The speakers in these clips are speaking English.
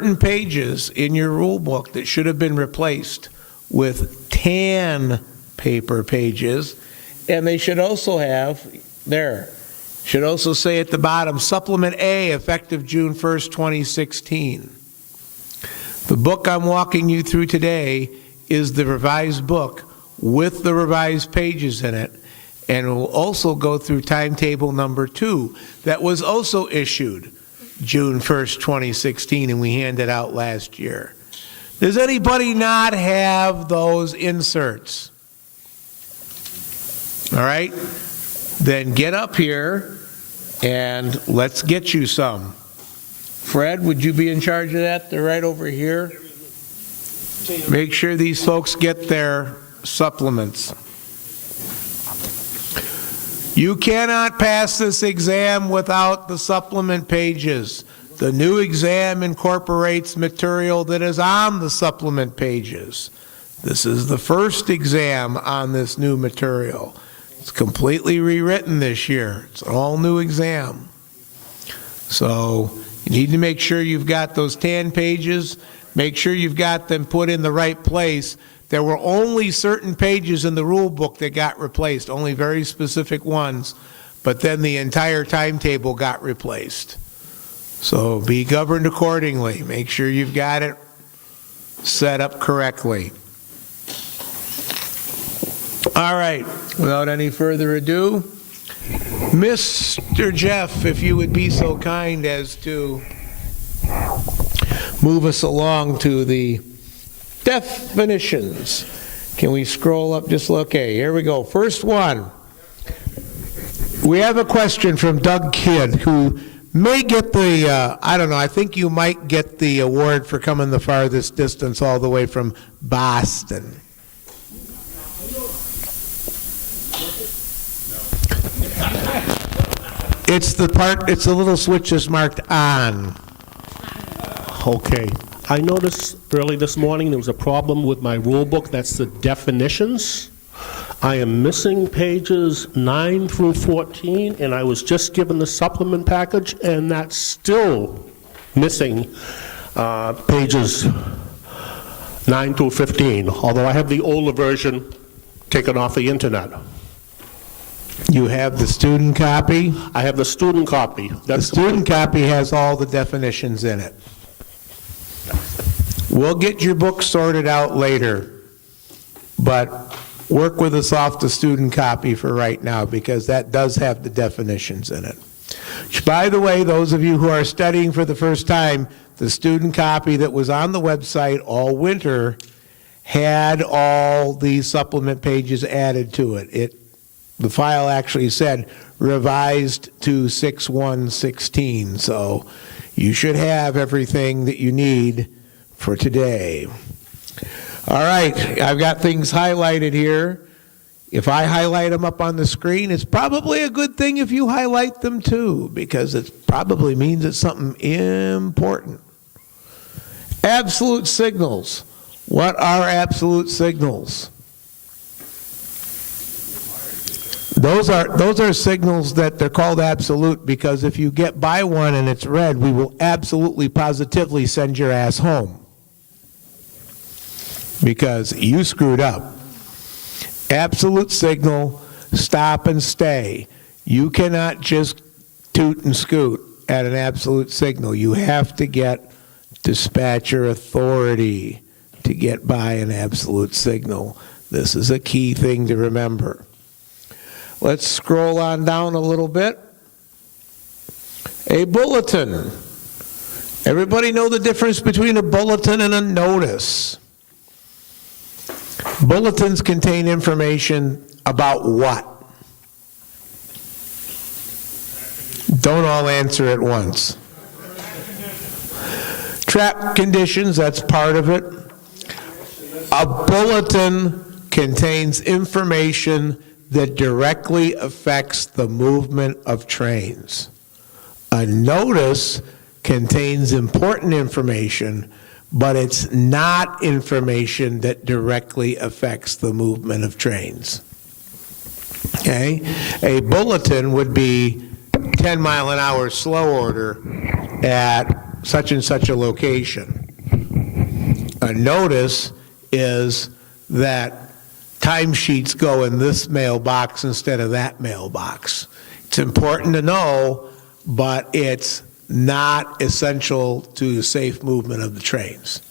certain pages in your rule book that should have been replaced with tan paper pages, and they should also have, should also say at the bottom, Supplement A, effective June 1st, 2016. The book I'm walking you through today is the revised book with the revised pages in it, and it will also go through timetable number 2 that was also issued June 1st, 2016, and we handed out last year. Does anybody not have those inserts? All right, then get up here and let's get you some. Fred, would you be in charge of that? They're right over here. Make sure these folks get their supplements. You cannot pass this exam without the supplement pages. The new exam incorporates material that is on the supplement pages. This is the first exam on this new material. It's completely rewritten this year. It's an all-new exam. So you need to make sure you've got those tan pages. Make sure you've got them put in the right place. There were only certain pages in the rule book that got replaced, only very specific ones, but then the entire timetable got replaced. So be governed accordingly. Make sure you've got it set up correctly. All right, without any further ado, Mr. Jeff, if you would be so kind as to move us along to the definitions. Can we scroll up just okay, here we go. First one. We have a question from Doug Kidd, who may get the, I don't know, I think you might get the award for coming the farthest distance all the way from Boston. It's the part, it's the little switch that's marked on. Okay. I noticed early this morning there was a problem with my rule book. That's the definitions. I am missing pages 9 through 14, and I was just given the supplement package, and that's still missing pages 9 through 15, although I have the older version taken off the internet. You have the student copy? I have the student copy. The student copy has all the definitions in it. We'll get your book sorted out later, but work with us off the student copy for right now, because that does have the definitions in it. Which, by the way, those of you who are studying for the first time, the student copy that was on the website all winter had all the supplement pages added to it. The file actually said revised to 6/1/16, so you should have everything that you need for today. All right, I've got things highlighted here. If I highlight them up on the screen, it's probably a good thing if you highlight them too, because it probably means it's something important. Absolute signals. What are absolute signals? Those are signals that they're called absolute because if you get by one and it's red, we will absolutely positively send your ass home because you screwed up. Absolute signal, stop and stay. You cannot just toot and scoot at an absolute signal. You have to get dispatcher authority to get by an absolute signal. This is a key thing to remember. Let's scroll on down a little bit. A bulletin. Everybody know the difference between a bulletin and a notice? Bulletins contain information about what? Don't all answer at once. Trap conditions, that's part of it. A bulletin contains information that directly affects the movement of trains. A notice contains important information, but it's not information that directly affects the movement of trains. Okay? A bulletin would be 10-mile-an-hour slow order at such and such a location. A notice is that timesheets go in this mailbox instead of that mailbox. It's important to know, but it's not essential to the safe movement of the trains.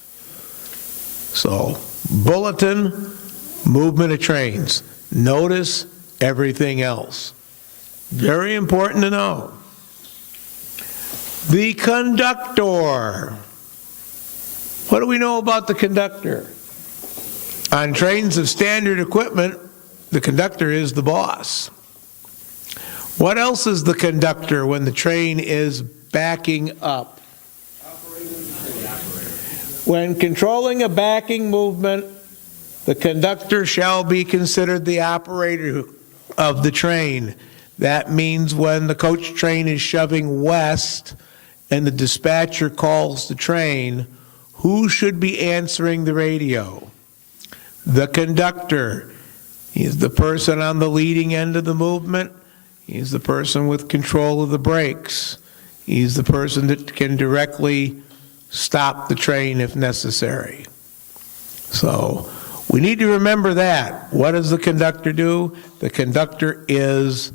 So, bulletin, movement of trains. Notice, everything else. Very important to know. The conductor. What do we know about the conductor? On trains of standard equipment, the conductor is the boss. What else is the conductor when the train is backing up? When controlling a backing movement, the conductor shall be considered the operator of the train. That means when the coach train is shoving west and the dispatcher calls the train, who should be answering the radio? The conductor. He's the person on the leading end of the movement. He's the person with control of the brakes. He's the person that can directly stop the train if necessary. So we need to remember that. What does the conductor do? The conductor is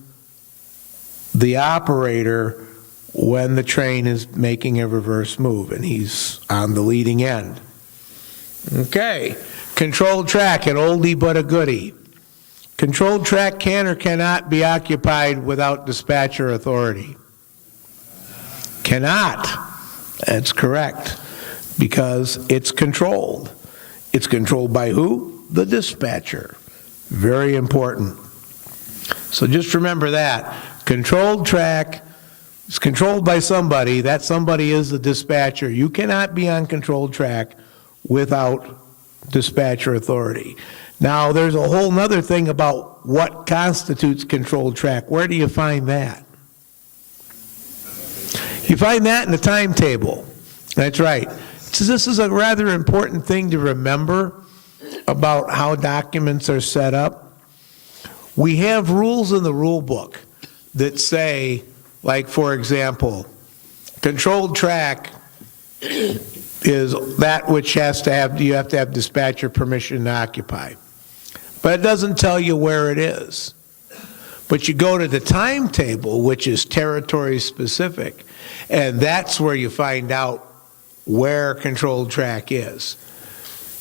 the operator when the train is making a reverse move, and he's on the leading end. Okay, controlled track, an oldie but a goodie. Controlled track can or cannot be occupied without dispatcher authority. Cannot. That's correct, because it's controlled. It's controlled by who? The dispatcher. Very important. So just remember that. Controlled track is controlled by somebody. That somebody is the dispatcher. You cannot be on controlled track without dispatcher authority. Now, there's a whole other thing about what constitutes controlled track. Where do you find that? You find that in the timetable. That's right. So this is a rather important thing to remember about how documents are set up. We have rules in the rule book that say, like, for example, controlled track is that which you have to have dispatcher permission to occupy. But it doesn't tell you where it is. But you go to the timetable, which is territory specific, and that's where you find out where controlled track is.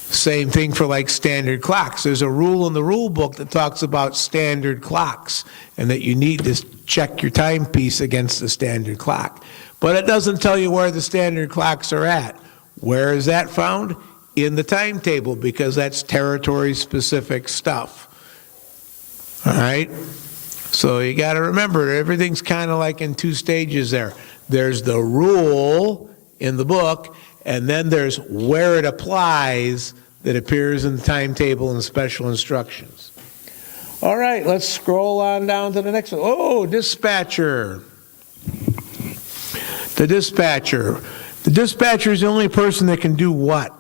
Same thing for like standard clocks. There's a rule in the rule book that talks about standard clocks and that you need to check your timepiece against the standard clock. But it doesn't tell you where the standard clocks are at. Where is that found? In the timetable, because that's territory-specific stuff. All right? So you got to remember, everything's kind of like in two stages there. There's the rule in the book, and then there's where it applies that appears in the timetable and special instructions. All right, let's scroll on down to the next one. Oh, dispatcher. The dispatcher. The dispatcher is the only person that can do what?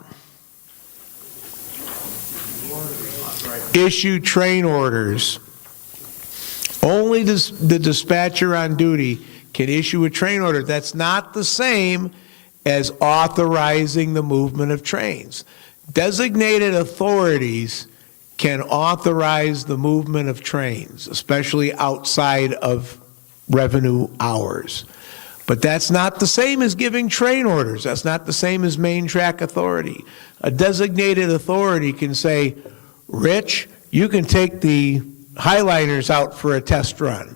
Issue train orders. Only the dispatcher on duty can issue a train order. That's not the same as authorizing the movement of trains. Designated authorities can authorize the movement of trains, especially outside of revenue hours. But that's not the same as giving train orders. That's not the same as main track authority. A designated authority can say, Rich, you can take the highliners out for a test run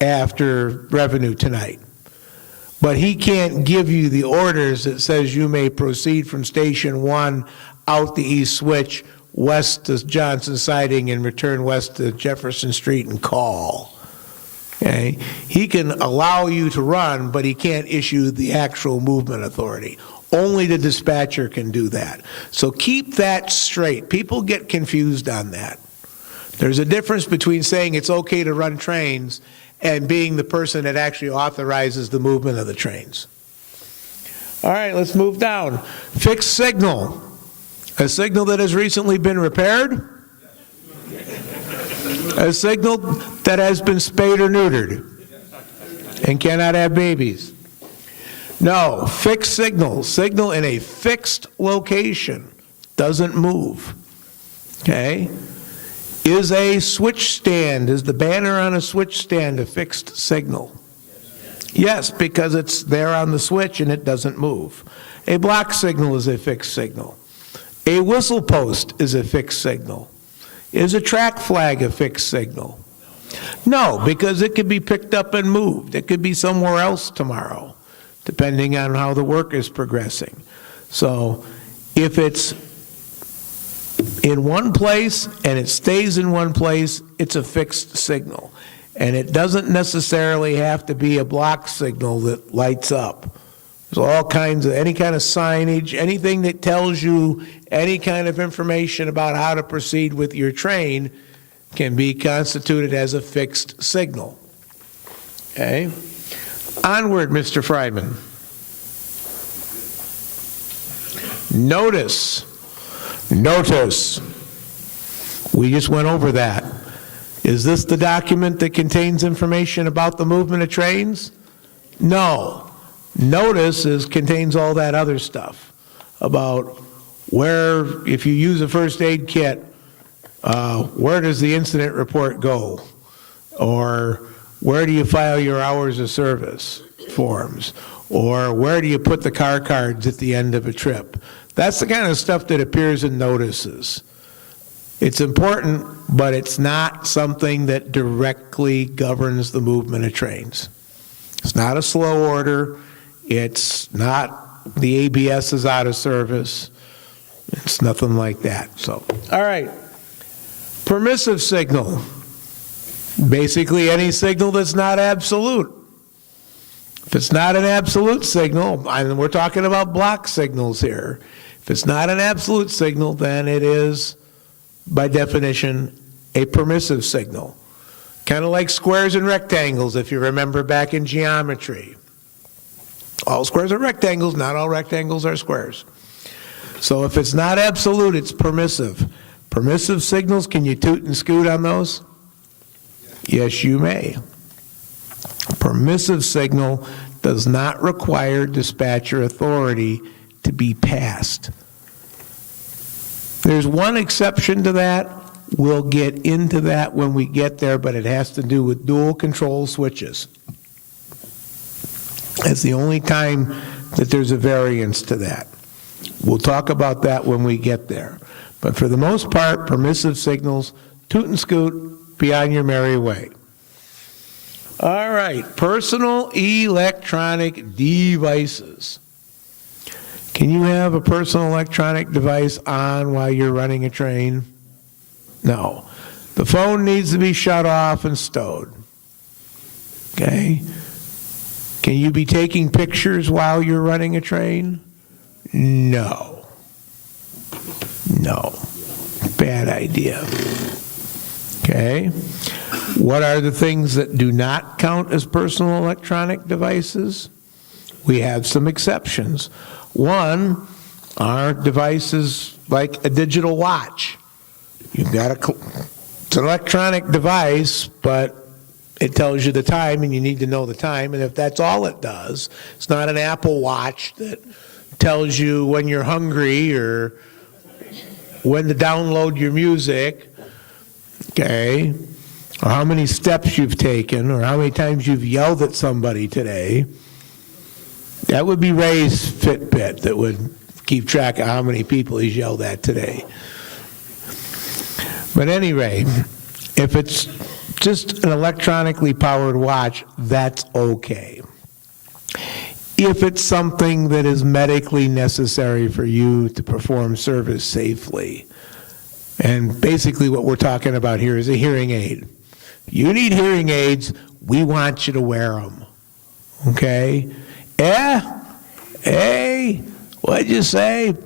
after revenue tonight. But he can't give you the orders that says you may proceed from station 1 out the east switch, west to Johnson Siding, and return west to Jefferson Street and call. Okay? He can allow you to run, but he can't issue the actual movement authority. Only the dispatcher can do that. So keep that straight. People get confused on that. There's a difference between saying it's okay to run trains and being the person that actually authorizes the movement of the trains. All right, let's move down. Fixed signal. A signal that has recently been repaired. A signal that has been spayed or neutered and cannot have babies. No, fixed signal. Signal in a fixed location, doesn't move. Okay? Is a switch stand, is the banner on a switch stand a fixed signal? Yes, because it's there on the switch and it doesn't move. A block signal is a fixed signal. A whistle post is a fixed signal. Is a track flag a fixed signal? No, because it could be picked up and moved. It could be somewhere else tomorrow, depending on how the work is progressing. So if it's in one place and it stays in one place, it's a fixed signal. And it doesn't necessarily have to be a block signal that lights up. There's all kinds of, any kind of signage, anything that tells you any kind of information about how to proceed with your train can be constituted as a fixed signal. Okay? Onward, Mr. Friedman. Notice. Notice. We just went over that. Is this the document that contains information about the movement of trains? No. Notice contains all that other stuff about where, if you use a first aid kit, where does the incident report go? Or where do you file your hours of service forms? Or where do you put the car cards at the end of a trip? That's the kind of stuff that appears in notices. It's important, but it's not something that directly governs the movement of trains. It's not a slow order. It's not the ABS is out of service. It's nothing like that. So, all right. Permissive signal. Basically any signal that's not absolute. If it's not an absolute signal, and we're talking about block signals here. If it's not an absolute signal, then it is, by definition, a permissive signal. Kind of like squares and rectangles, if you remember back in geometry. All squares are rectangles, not all rectangles are squares. So if it's not absolute, it's permissive. Permissive signals, can you toot and scoot on those? Yes, you may. Permissive signal does not require dispatcher authority to be passed. There's one exception to that. We'll get into that when we get there, but it has to do with dual control switches. It's the only time that there's a variance to that. We'll talk about that when we get there. But for the most part, permissive signals, toot and scoot, be on your merry way. All right, personal electronic devices. Can you have a personal electronic device on while you're running a train? No. The phone needs to be shut off and stowed. Okay? Can you be taking pictures while you're running a train? No. No. Bad idea. Okay? What are the things that do not count as personal electronic devices? We have some exceptions. One are devices like a digital watch. You've got it's an electronic device, but it tells you the time and you need to know the time. And if that's all it does, it's not an Apple Watch that tells you when you're hungry or when to download your music, okay, or how many steps you've taken or how many times you've yelled at somebody today. That would be Ray's Fitbit that would keep track of how many people he's yelled at today. But anyway, if it's just an electronically powered watch, that's okay. If it's something that is medically necessary for you to perform service safely, and basically what we're talking about here is a hearing aid. If you need hearing aids, we want you to wear them, okay? Hey, what'd you say?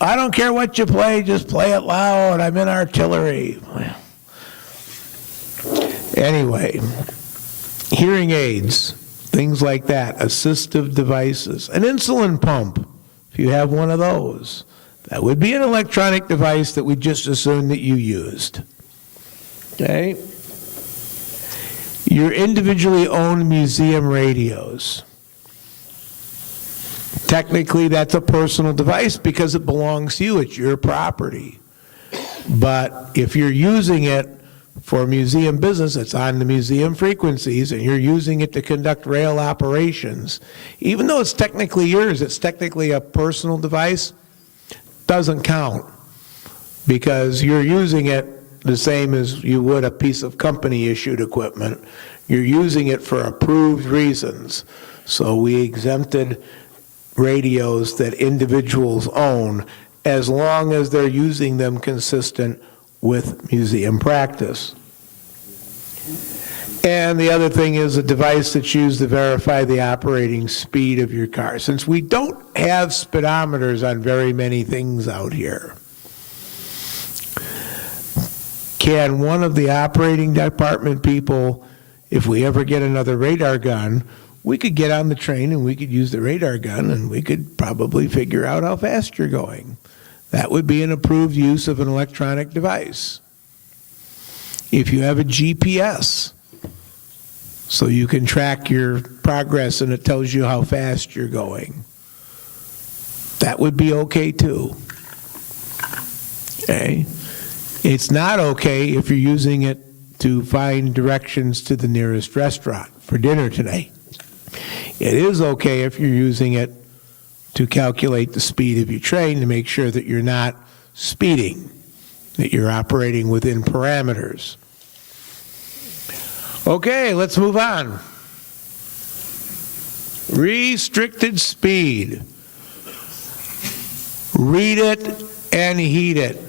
I don't care what you play, just play it loud. I'm in artillery. Anyway, hearing aids, things like that, assistive devices, an insulin pump, if you have one of those, that would be an electronic device that we just assume that you used. Okay? Your individually owned museum radios. Technically, that's a personal device because it belongs to you, it's your property. But if you're using it for museum business, it's on the museum frequencies, and you're using it to conduct rail operations, even though it's technically yours, it's technically a personal device, doesn't count, because you're using it the same as you would a piece of company-issued equipment. You're using it for approved reasons. So we exempted radios that individuals own as long as they're using them consistent with museum practice. And the other thing is a device that's used to verify the operating speed of your car. Since we don't have speedometers on very many things out here, can one of the operating department people, if we ever get another radar gun, we could get on the train and we could use the radar gun and we could probably figure out how fast you're going. That would be an approved use of an electronic device. If you have a GPS, so you can track your progress and it tells you how fast you're going, that would be okay too. Okay? It's not okay if you're using it to find directions to the nearest restaurant for dinner tonight. It is okay if you're using it to calculate the speed of your train to make sure that you're not speeding, that you're operating within parameters. Okay, let's move on. Restricted speed. Read it and heed it.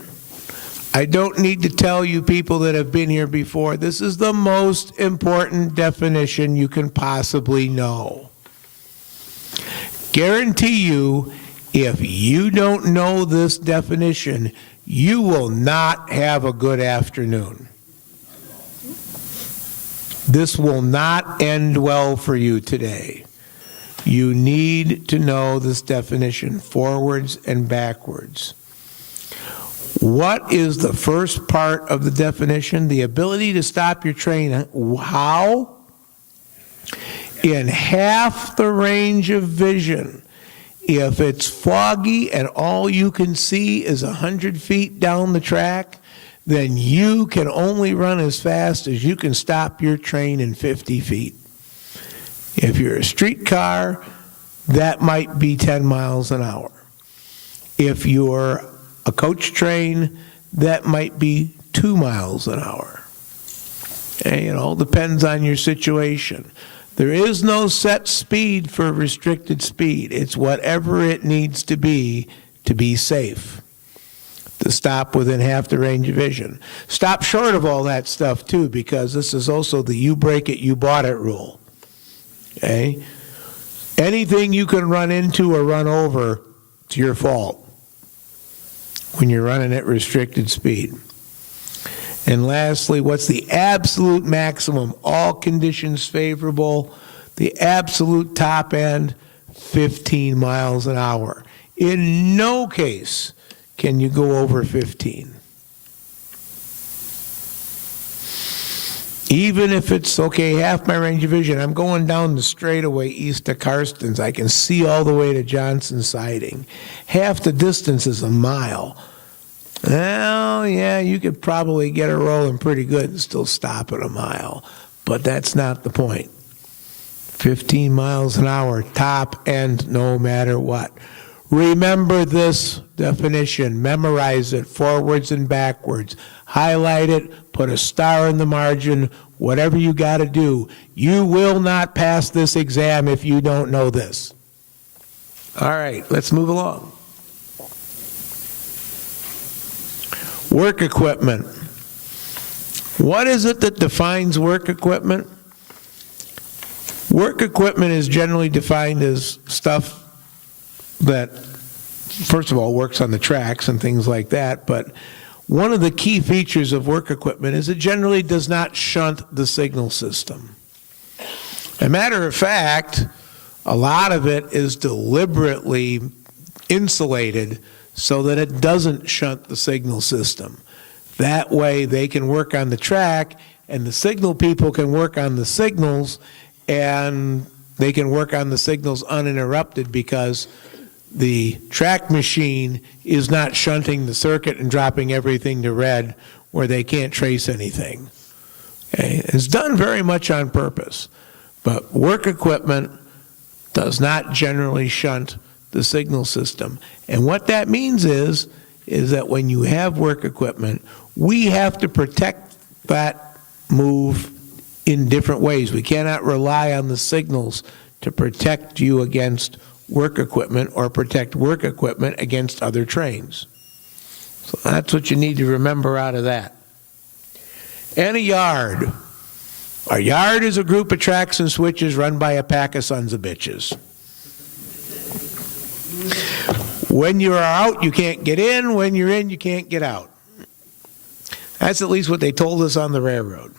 I don't need to tell you people that have been here before, this is the most important definition you can possibly know. Guarantee you, if you don't know this definition, you will not have a good afternoon. This will not end well for you today. You need to know this definition forwards and backwards. What is the first part of the definition? The ability to stop your train. How? In half the range of vision. If it's foggy and all you can see is 100 feet down the track, then you can only run as fast as you can stop your train in 50 feet. If you're a streetcar, that might be 10 miles an hour. If you're a coach train, that might be 2 miles an hour. Okay, it all depends on your situation. There is no set speed for restricted speed. It's whatever it needs to be safe, to stop within half the range of vision. Stop short of all that stuff too, because this is also the you break it, you bought it rule. Okay? Anything you can run into or run over, it's your fault when you're running at restricted speed. And lastly, what's the absolute maximum? All conditions favorable. The absolute top end, 15 miles an hour. In no case can you go over 15. Even if it's, okay, half my range of vision, I'm going down the straightaway east of Karstens, I can see all the way to Johnson Siding. Half the distance is a mile. Well, yeah, you could probably get it rolling pretty good and still stop at a mile, but that's not the point. 15 miles an hour, top end, no matter what. Remember this definition, memorize it forwards and backwards, highlight it, put a star in the margin, whatever you got to do. You will not pass this exam if you don't know this. All right, let's move along. Work equipment. What is it that defines work equipment? Work equipment is generally defined as stuff that, first of all, works on the tracks and things like that, but one of the key features of work equipment is it generally does not shunt the signal system. As a matter of fact, a lot of it is deliberately insulated so that it doesn't shunt the signal system. That way they can work on the track and the signal people can work on the signals, and they can work on the signals uninterrupted because the track machine is not shunting the circuit and dropping everything to red where they can't trace anything. Okay? It's done very much on purpose, but work equipment does not generally shunt the signal system. And what that means is that when you have work equipment, we have to protect that move in different ways. We cannot rely on the signals to protect you against work equipment or protect work equipment against other trains. So that's what you need to remember out of that. And a yard. A yard is a group of tracks and switches run by a pack of sons of bitches. When you are out, you can't get in. When you're in, you can't get out. That's at least what they told us on the railroad.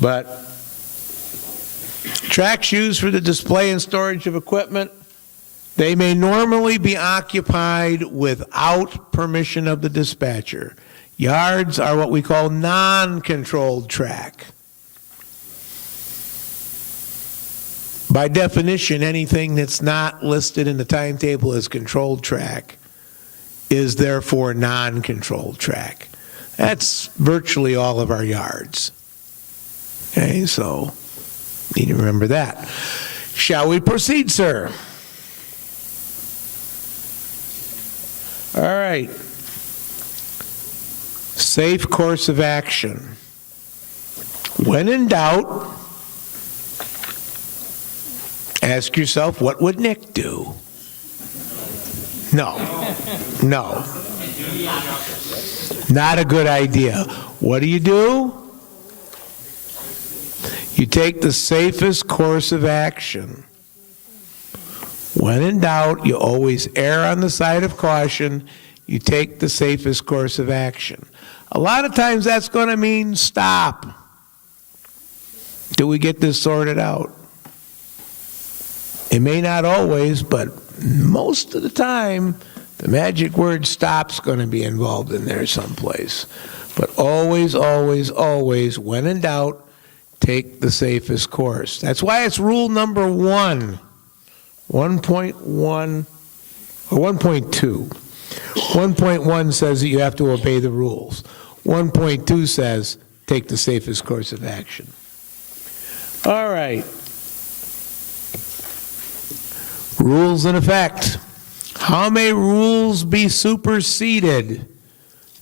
But tracks used for the display and storage of equipment, they may normally be occupied without permission of the dispatcher. Yards are what we call non-controlled track. By definition, anything that's not listed in the timetable as controlled track is therefore non-controlled track. That's virtually all of our yards. Okay, so need to remember that. Shall we proceed, sir? All right. Safe course of action. When in doubt, ask yourself, what would Nick do? No. Not a good idea. What do? You take the safest course of action. When in doubt, you always err on the side of caution. You take the safest course of action. A lot of times that's going to mean stop till we get this sorted out. It may not always, but most of the time, the magic word stop's going to be involved in there someplace. But always, always, always, when in doubt, take the safest course. That's why it's rule number 1, 1.1, or 1.2. 1.1 says that you have to obey the rules. 1.2 says take the safest course of action. All right. Rules in effect. How may rules be superseded,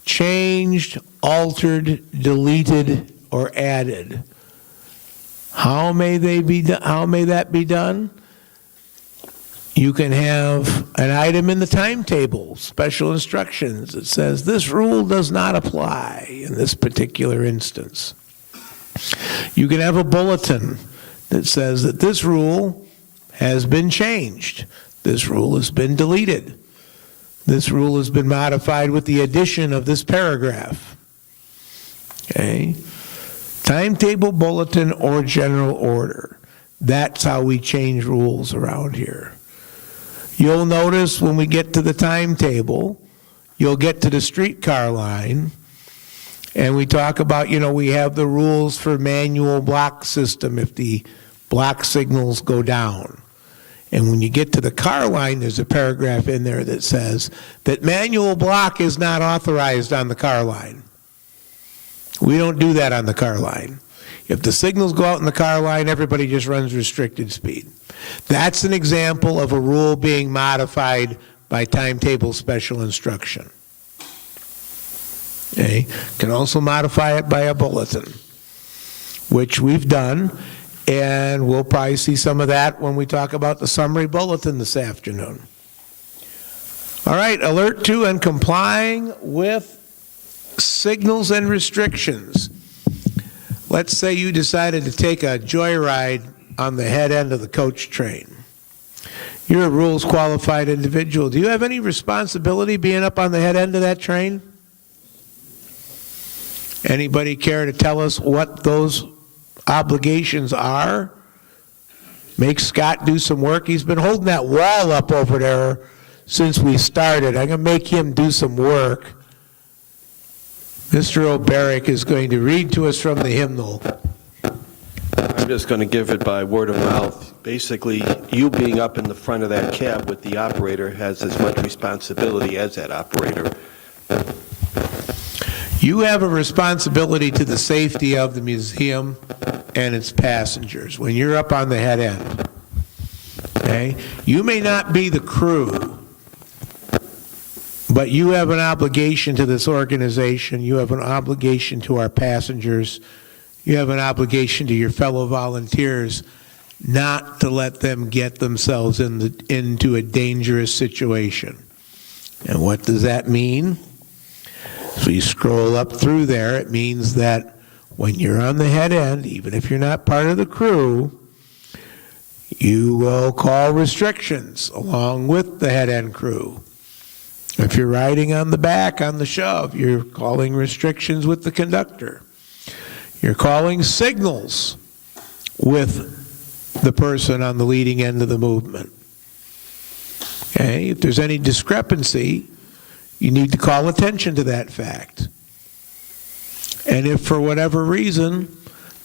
changed, altered, deleted, or added? How may that be done? You can have an item in the timetable, special instructions, that says this rule does not apply in this particular instance. You can have a bulletin that says that this rule has been changed. This rule has been deleted. This rule has been modified with the addition of this paragraph. Okay? Timetable, bulletin, or general order. That's how we change rules around here. You'll notice when we get to the timetable, you'll get to the streetcar line, and we talk about, we have the rules for manual block system if the block signals go down. And when you get to the car line, there's a paragraph in there that says that manual block is not authorized on the car line. We don't do that on the car line. If the signals go out in the car line, everybody just runs restricted speed. That's an example of a rule being modified by timetable special instruction. Okay? Can also modify it by a bulletin, which we've done, and we'll probably see some of that when we talk about the summary bulletin this afternoon. All right, alert to and complying with signals and restrictions. Let's say you decided to take a joyride on the head end of the coach train. You're a rules qualified individual. Do you have any responsibility being up on the head end of that train? Anybody care to tell us what those obligations are? Make Scott do some work. He's been holding that wall up over there since we started. I'm going to make him do some work. Mr. O'Barrick is going to read to us from the hymnal. I'm just going to give it by word of mouth. Basically, you being up in the front of that cab with the operator has as much responsibility as that operator. You have a responsibility to the safety of the museum and its passengers when you're up on the head end. Okay? You may not be the crew, but you have an obligation to this organization. You have an obligation to our passengers. You have an obligation to your fellow volunteers not to let them get themselves into a dangerous situation. And what does that mean? So you scroll up through there, it means that when you're on the head end, even if you're not part of the crew, you will call restrictions along with the head end crew. If you're riding on the back on the shove, you're calling restrictions with the conductor. You're calling signals with the person on the leading end of the movement. Okay? If there's any discrepancy, you need to call attention to that fact. And if for whatever reason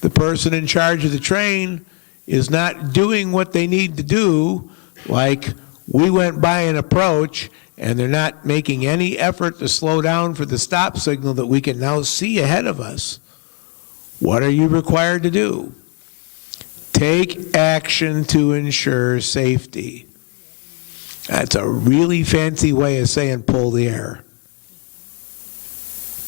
the person in charge of the train is not doing what they need to do, like we went by an approach and they're not making any effort to slow down for the stop signal that we can now see ahead of us, what are you required to do? Take action to ensure safety. That's a really fancy way of saying pull the air.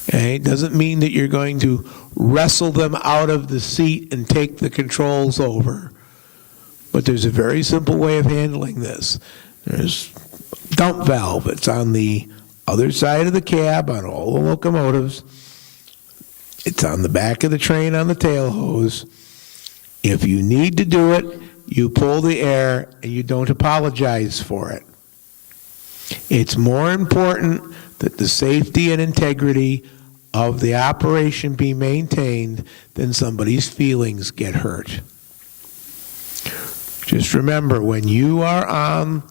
Okay? It doesn't mean that you're going to wrestle them out of the seat and take the controls over. But there's a very simple way of handling this. There's a dump valve. It's on the other side of the cab on all the locomotives. It's on the back of the train on the tail hose. If you need to do it, you pull the air and you don't apologize for it. It's more important that the safety and integrity of the operation be maintained than somebody's feelings get hurt. Just remember, when you are on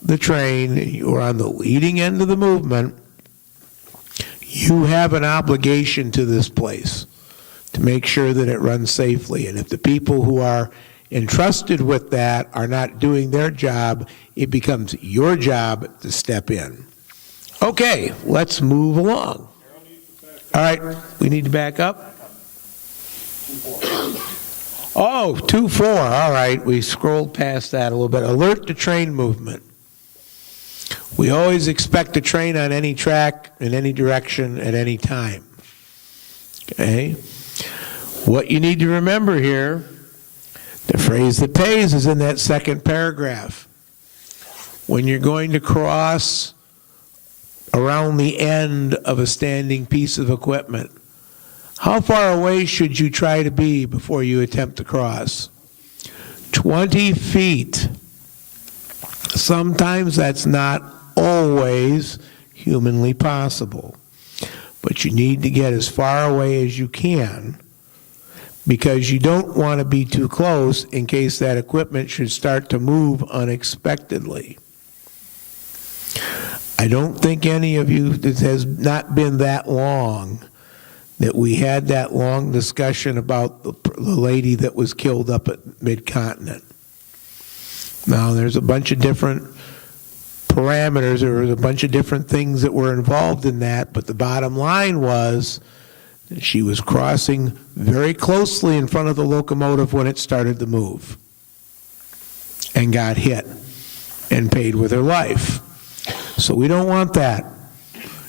the train, you are on the leading end of the movement, you have an obligation to this place to make sure that it runs safely. And if the people who are entrusted with that are not doing their job, it becomes your job to step in. Okay, let's move along. All right, we need to back up? Oh, 2-4, all right, we scrolled past that a little bit. Alert to train movement. We always expect a train on any track, in any direction, at any time. Okay? What you need to remember here, the phrase that pays is in that second paragraph. When you're going to cross around the end of a standing piece of equipment, how far away should you try to be before you attempt to cross? 20 feet. Sometimes that's not always humanly possible, but you need to get as far away as you can because you don't want to be too close in case that equipment should start to move unexpectedly. I don't think any of you, it has not been that long that we had that long discussion about the lady that was killed up at Mid-Continent. Now, there's a bunch of different parameters, there was a bunch of different things that were involved in that, but the bottom line was that she was crossing very closely in front of the locomotive when it started to move and got hit and paid with her life. So we don't want that.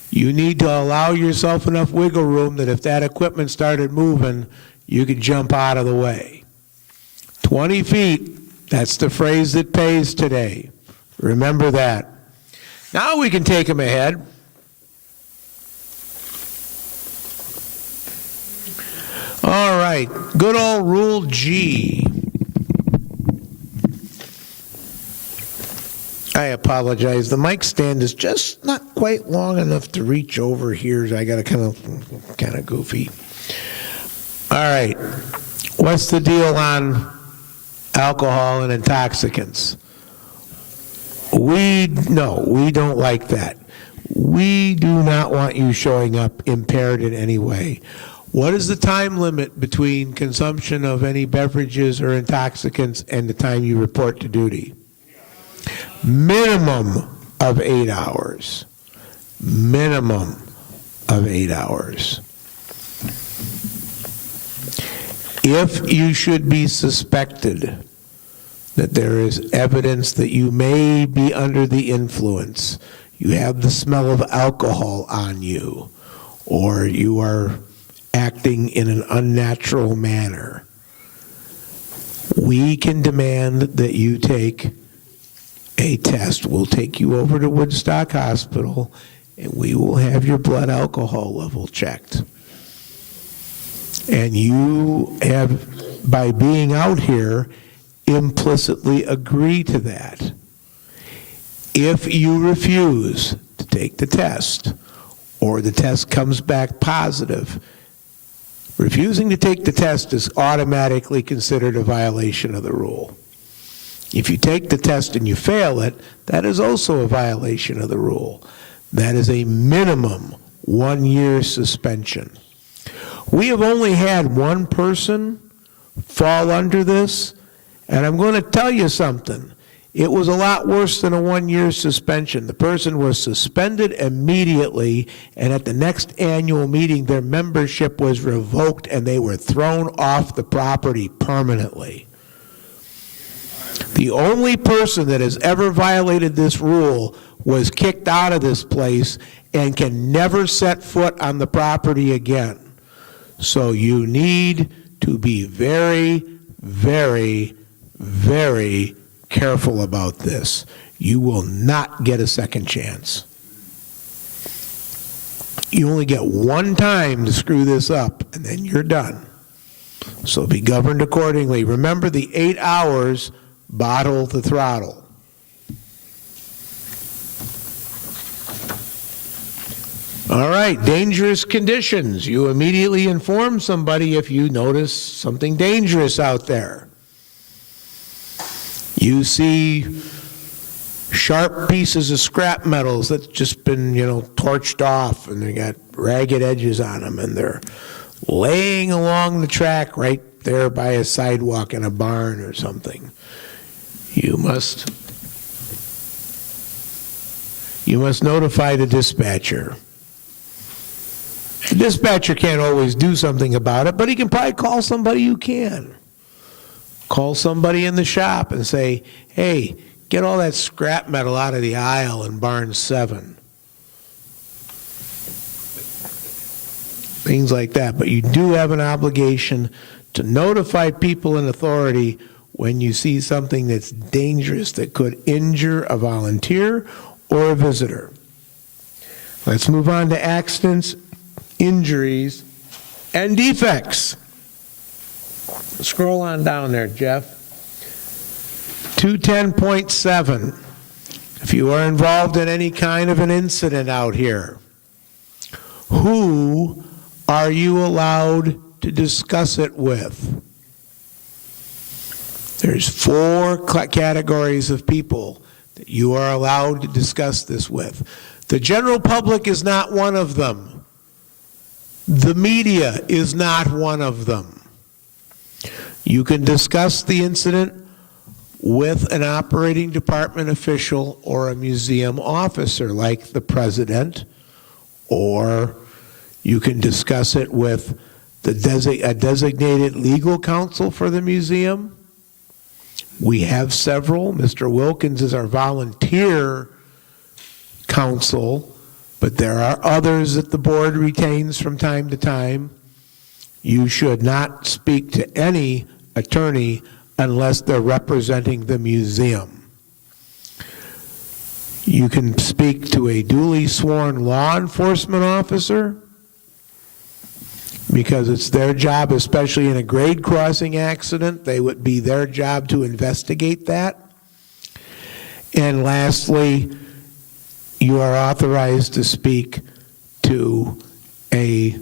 You need to allow yourself enough wiggle room that if that equipment started moving, you could jump out of the way. 20 feet, that's the phrase that pays today. Remember that. Now we can take them ahead. All right, good old Rule G. I apologize. The mic stand is just not quite long enough to reach over here. I got to kind of goofy. All right. What's the deal on alcohol and intoxicants? We don't like that. We do not want you showing up impaired in any way. What is the time limit between consumption of any beverages or intoxicants and the time you report to duty? Minimum of 8 hours. Minimum of 8 hours. If you should be suspected that there is evidence that you may be under the influence, you have the smell of alcohol on you, or you are acting in an unnatural manner, we can demand that you take a test. We'll take you over to Woodstock Hospital, and we will have your blood alcohol level checked. And you have, by being out here, implicitly agree to that. If you refuse to take the test, or the test comes back positive, refusing to take the test is automatically considered a violation of the rule. If you take the test and you fail it, that is also a violation of the rule. That is a minimum 1-year suspension. We have only had one person fall under this, and I'm going to tell you something. It was a lot worse than a 1-year suspension. The person was suspended immediately, and at the next annual meeting, their membership was revoked, and they were thrown off the property permanently. The only person that has ever violated this rule was kicked out of this place and can never set foot on the property again. So you need to be very, very, very careful about this. You will not get a second chance. You only get one time to screw this up, and then you're done. So be governed accordingly. Remember, the 8 hours bottle the throttle. All right, dangerous conditions. You immediately inform somebody if you notice something dangerous out there. You see sharp pieces of scrap metals that's just been, torched off, and they got ragged edges on them, and they're laying along the track right there by a sidewalk in a barn or something. You must notify the dispatcher. The dispatcher can't always do something about it, but he can probably call somebody who can. Call somebody in the shop and say, hey, get all that scrap metal out of the aisle in barn 7. Things like that. But you do have an obligation to notify people in authority when you see something that's dangerous that could injure a volunteer or a visitor. Let's move on to accidents, injuries, and defects. Scroll on down there, Jeff. 210.7. If you are involved in any kind of an incident out here, who are you allowed to discuss it with? There's 4 categories of people that you are allowed to discuss this with. The general public is not one of them. The media is not one of them. You can discuss the incident with an operating department official or a museum officer like the president, or you can discuss it with a designated legal counsel for the museum. We have several. Mr. Wilkins is our volunteer counsel, but there are others that the board retains from time to time. You should not speak to any attorney unless they're representing the museum. You can speak to a duly sworn law enforcement officer because it's their job, especially in a grade crossing accident, they would be their job to investigate that. And lastly, you are authorized to speak to a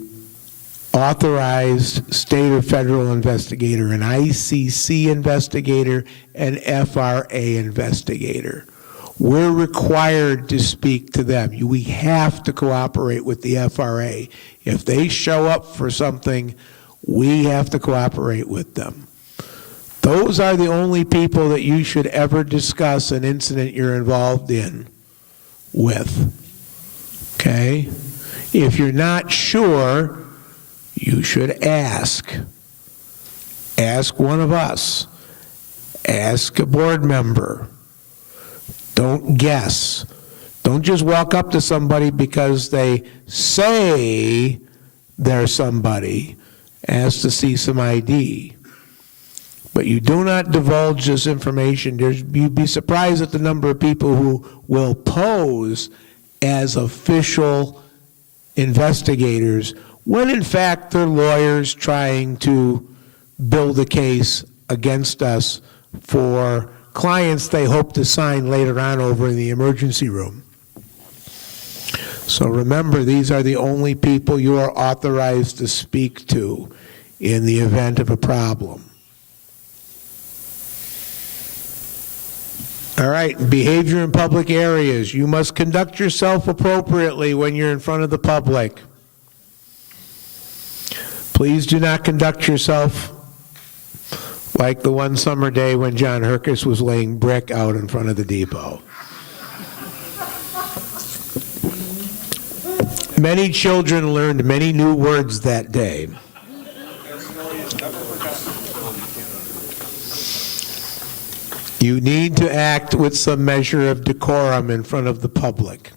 authorized state or federal investigator, an ICC investigator, an FRA investigator. We're required to speak to them. We have to cooperate with the FRA. If they show up for something, we have to cooperate with them. Those are the only people that you should ever discuss an incident you're involved in with. Okay? If you're not sure, you should ask. Ask one of us. Ask a board member. Don't guess. Don't just walk up to somebody because they say they're somebody. Ask to see some ID. But you do not divulge this information. You'd be surprised at the number of people who will pose as official investigators when in fact they're lawyers trying to build a case against us for clients they hope to sign later on over in the emergency room. So remember, these are the only people you are authorized to speak to in the event of a problem. All right, behavior in public areas. You must conduct yourself appropriately when you're in front of the public. Please do not conduct yourself like the one summer day when John Herkus was laying brick out in front of the depot. Many children learned many new words that day. You need to act with some measure of decorum in front of the public.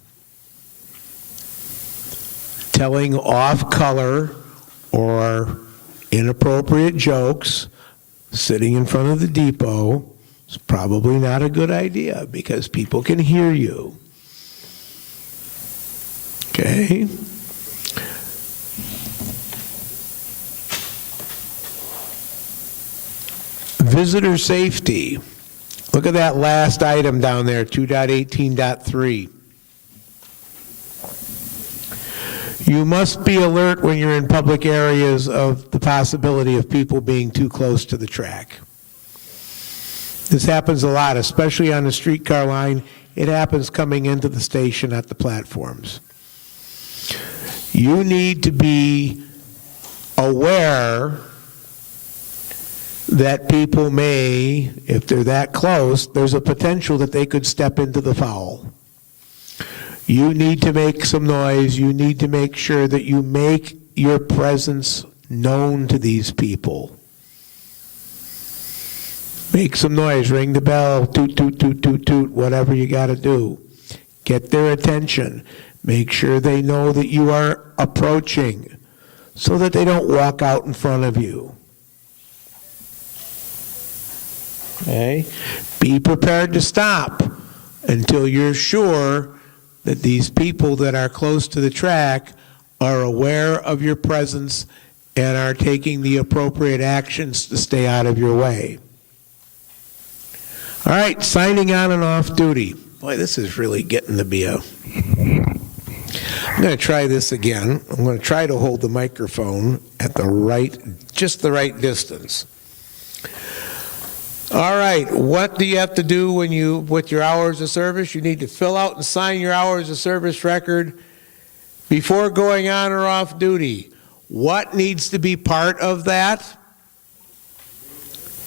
Telling off-color or inappropriate jokes sitting in front of the depot is probably not a good idea because people can hear you. Okay? Visitor safety. Look at that last item down there, 2.18.3. You must be alert when you're in public areas of the possibility of people being too close to the track. This happens a lot, especially on the streetcar line. It happens coming into the station at the platforms. You need to be aware that people may, if they're that close, there's a potential that they could step into the foul. You need to make some noise. You need to make sure that you make your presence known to these people. Make some noise, ring the bell, toot, toot, toot, toot, toot, whatever you got to do. Get their attention. Make sure they know that you are approaching so that they don't walk out in front of you. Okay? Be prepared to stop until you're sure that these people that are close to the track are aware of your presence and are taking the appropriate actions to stay out of your way. All right, signing on and off duty. Boy, this is really getting to be a... I'm going to try this again. I'm going to try to hold the microphone at just the right distance. All right, what do you have to do with your hours of service? You need to fill out and sign your hours of service record before going on or off duty. What needs to be part of that?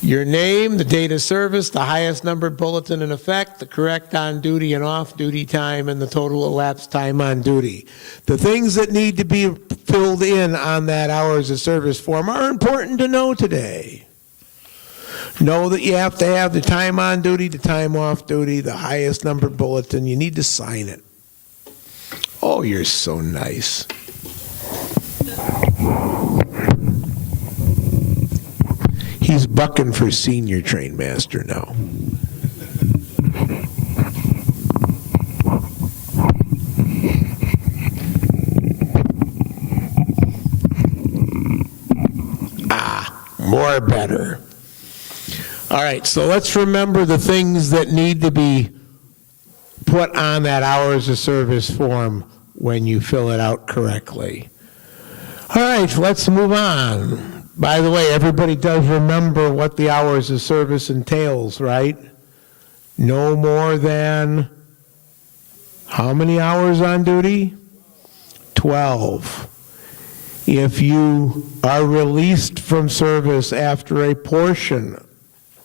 Your name, the date of service, the highest numbered bulletin in effect, the correct on-duty and off-duty time, and the total elapsed time on duty. The things that need to be filled in on that hours of service form are important to know today. Know that you have to have the time on duty, the time off duty, the highest numbered bulletin. You need to sign it. Oh, you're so nice. He's bucking for senior train master now. More better. All right, so let's remember the things that need to be put on that hours of service form when you fill it out correctly. All right, let's move on. By the way, everybody does remember what the hours of service entails, right? No more than How many hours on duty? 12. If you are released from service after a portion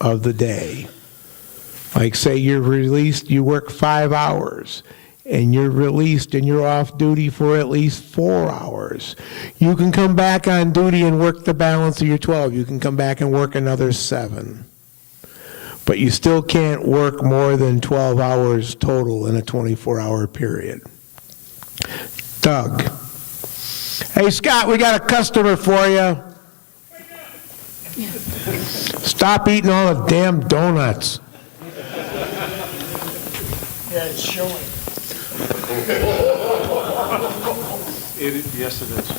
of the day, like say you're released, you work 5 hours, and you're released and you're off duty for at least 4 hours, you can come back on duty and work the balance of your 12. You can come back and work another 7. But you still can't work more than 12 hours total in a 24-hour period. Doug. Hey, Scott, we got a customer for you. Stop eating all the damn donuts. Yeah, it's showing. Yes, it is.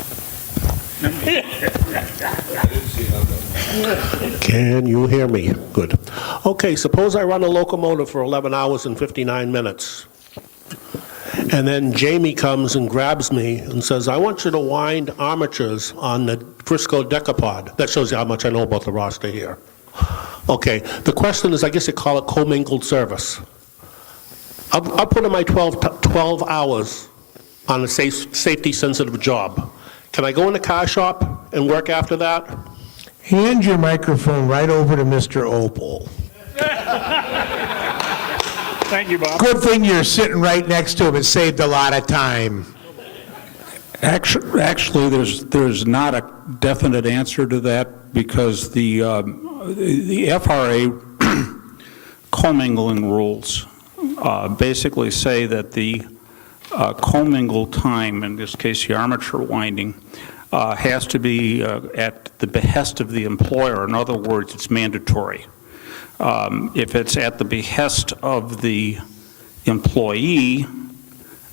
Can you hear me? Good. Okay, suppose I run a locomotive for 11 hours and 59 minutes. And then Jamie comes and grabs me and says, I want you to wind armatures on the Frisco decapod. That shows you how much I know about the roster here. Okay, the question is, I guess you call it commingled service. I'll put in my 12 hours on a safety-sensitive job. Can I go in the car shop and work after that? Hand your microphone right over to Mr. Opal. Thank you, Bob. Good thing you're sitting right next to him. It saved a lot of time. Actually, there's not a definite answer to that because the FRA commingling rules basically say that the commingled time, in this case the armature winding, has to be at the behest of the employer. In other words, it's mandatory. If it's at the behest of the employee,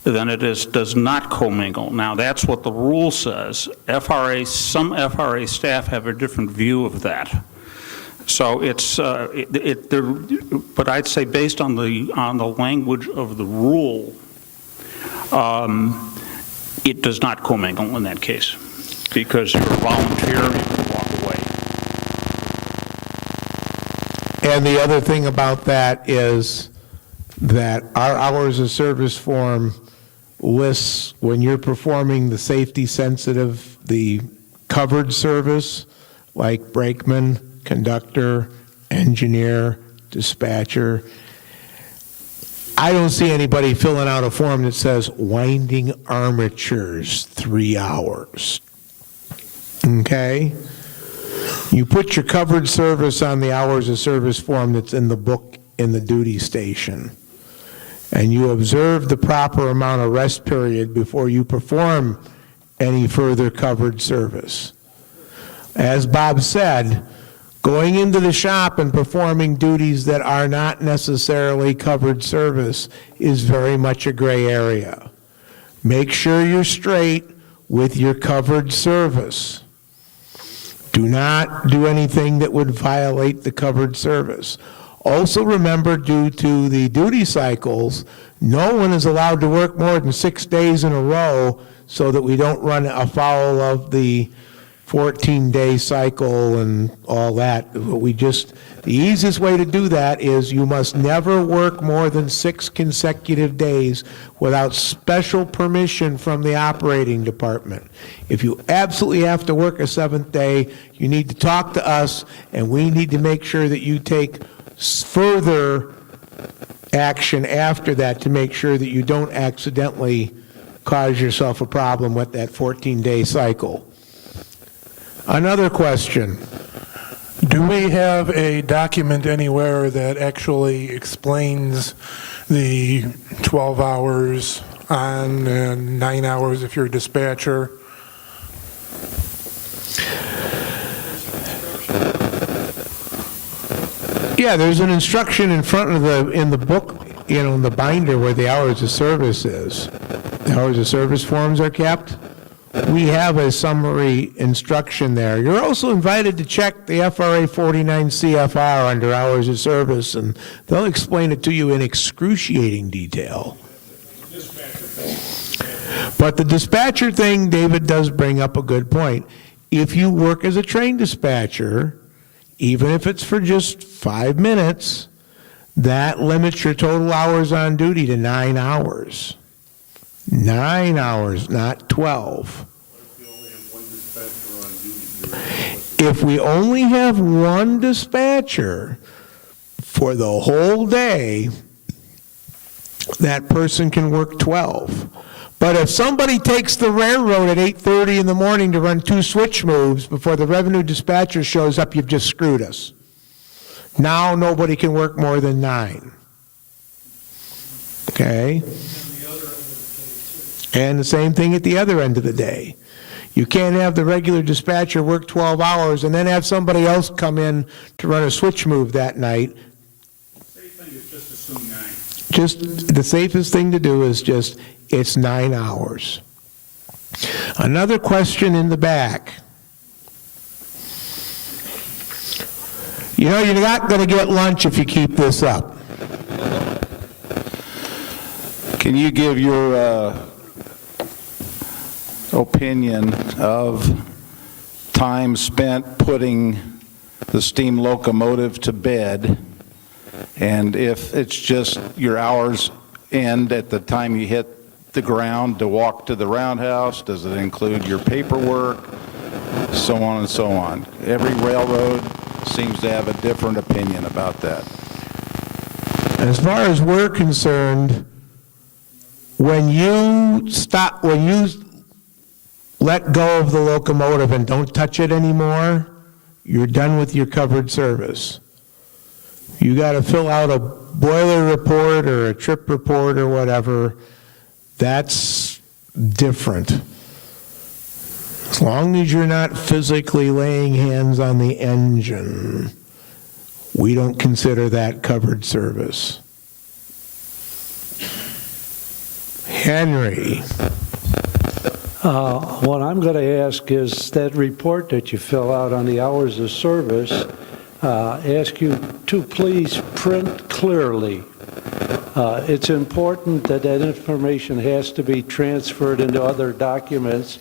then it does not commingle. Now, that's what the rule says. Some FRA staff have a different view of that. So it's, but I'd say based on the language of the rule, it does not commingle in that case because you're a volunteer, you can walk away. And the other thing about that is that our hours of service form lists when you're performing the safety sensitive, the covered service, like brakeman, conductor, engineer, dispatcher. I don't see anybody filling out a form that says winding armatures 3 hours. Okay? You put your covered service on the hours of service form that's in the book in the duty station. And you observe the proper amount of rest period before you perform any further covered service. As Bob said, going into the shop and performing duties that are not necessarily covered service is very much a gray area. Make sure you're straight with your covered service. Do not do anything that would violate the covered service. Also remember, due to the duty cycles, no one is allowed to work more than 6 days in a row so that we don't run afoul of the 14-day cycle and all that. The easiest way to do that is you must never work more than 6 consecutive days without special permission from the operating department. If you absolutely have to work a 7th day, you need to talk to us, and we need to make sure that you take further action after that to make sure that you don't accidentally cause yourself a problem with that 14-day cycle. Another question. Do we have a document anywhere that actually explains the 12 hours on and 9 hours if you're a dispatcher? Yeah, there's an instruction in front of in the book, in the binder where the hours of service is. The hours of service forms are kept. We have a summary instruction there. You're also invited to check the FRA 49 CFR under hours of service, and they'll explain it to you in excruciating detail. But the dispatcher thing, David does bring up a good point. If you work as a train dispatcher, even if it's for just 5 minutes, that limits your total hours on duty to 9 hours. 9 hours, not 12. If we only have one dispatcher for the whole day, that person can work 12. But if somebody takes the railroad at 8:30 in the morning to run 2 switch moves before the revenue dispatcher shows up, you've just screwed us. Now nobody can work more than 9. Okay? And the same thing at the other end of the day. You can't have the regular dispatcher work 12 hours and then have somebody else come in to run a switch move that night. Safe thing is just assume 9. Just the safest thing to do is just, it's 9 hours. Another question in the back. You know, you're not going to get lunch if you keep this up. Can you give your opinion of time spent putting the steam locomotive to bed, and if it's just your hours end at the time you hit the ground to walk to the roundhouse? Does it include your paperwork? So on and so on. Every railroad seems to have a different opinion about that. As far as we're concerned, when you let go of the locomotive and don't touch it anymore, you're done with your covered service. You got to fill out a boiler report or a trip report or whatever. That's different. As long as you're not physically laying hands on the engine, we don't consider that covered service. Henry. What I'm going to ask is that report that you fill out on the hours of service, ask you to please print clearly. It's important that that information has to be transferred into other documents,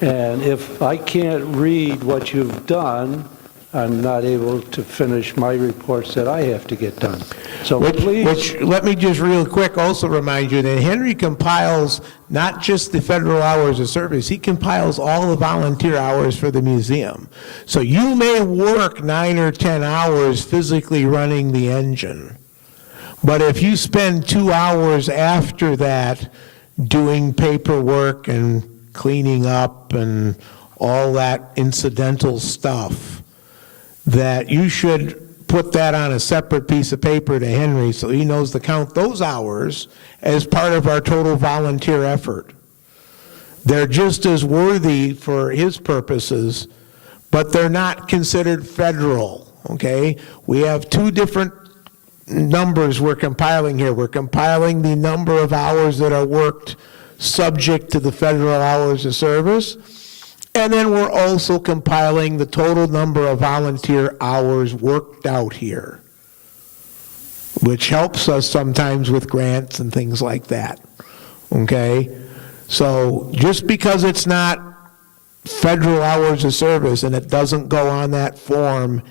and if I can't read what you've done, I'm not able to finish my reports that I have to get done. So please. Which, let me just real quick also remind you that Henry compiles not just the federal hours of service, he compiles all the volunteer hours for the museum. So you may work 9 or 10 hours physically running the engine, but if you spend 2 hours after that doing paperwork and cleaning up and all that incidental stuff, that you should put that on a separate piece of paper to Henry so he knows to count those hours as part of our total volunteer effort. They're just as worthy for his purposes, but they're not considered federal, okay? We have 2 different numbers we're compiling here. We're compiling the number of hours that are worked subject to the federal hours of service, and then we're also compiling the total number of volunteer hours worked out here, which helps us sometimes with grants and things like that, okay? So just because it's not federal hours of service and it doesn't go on that form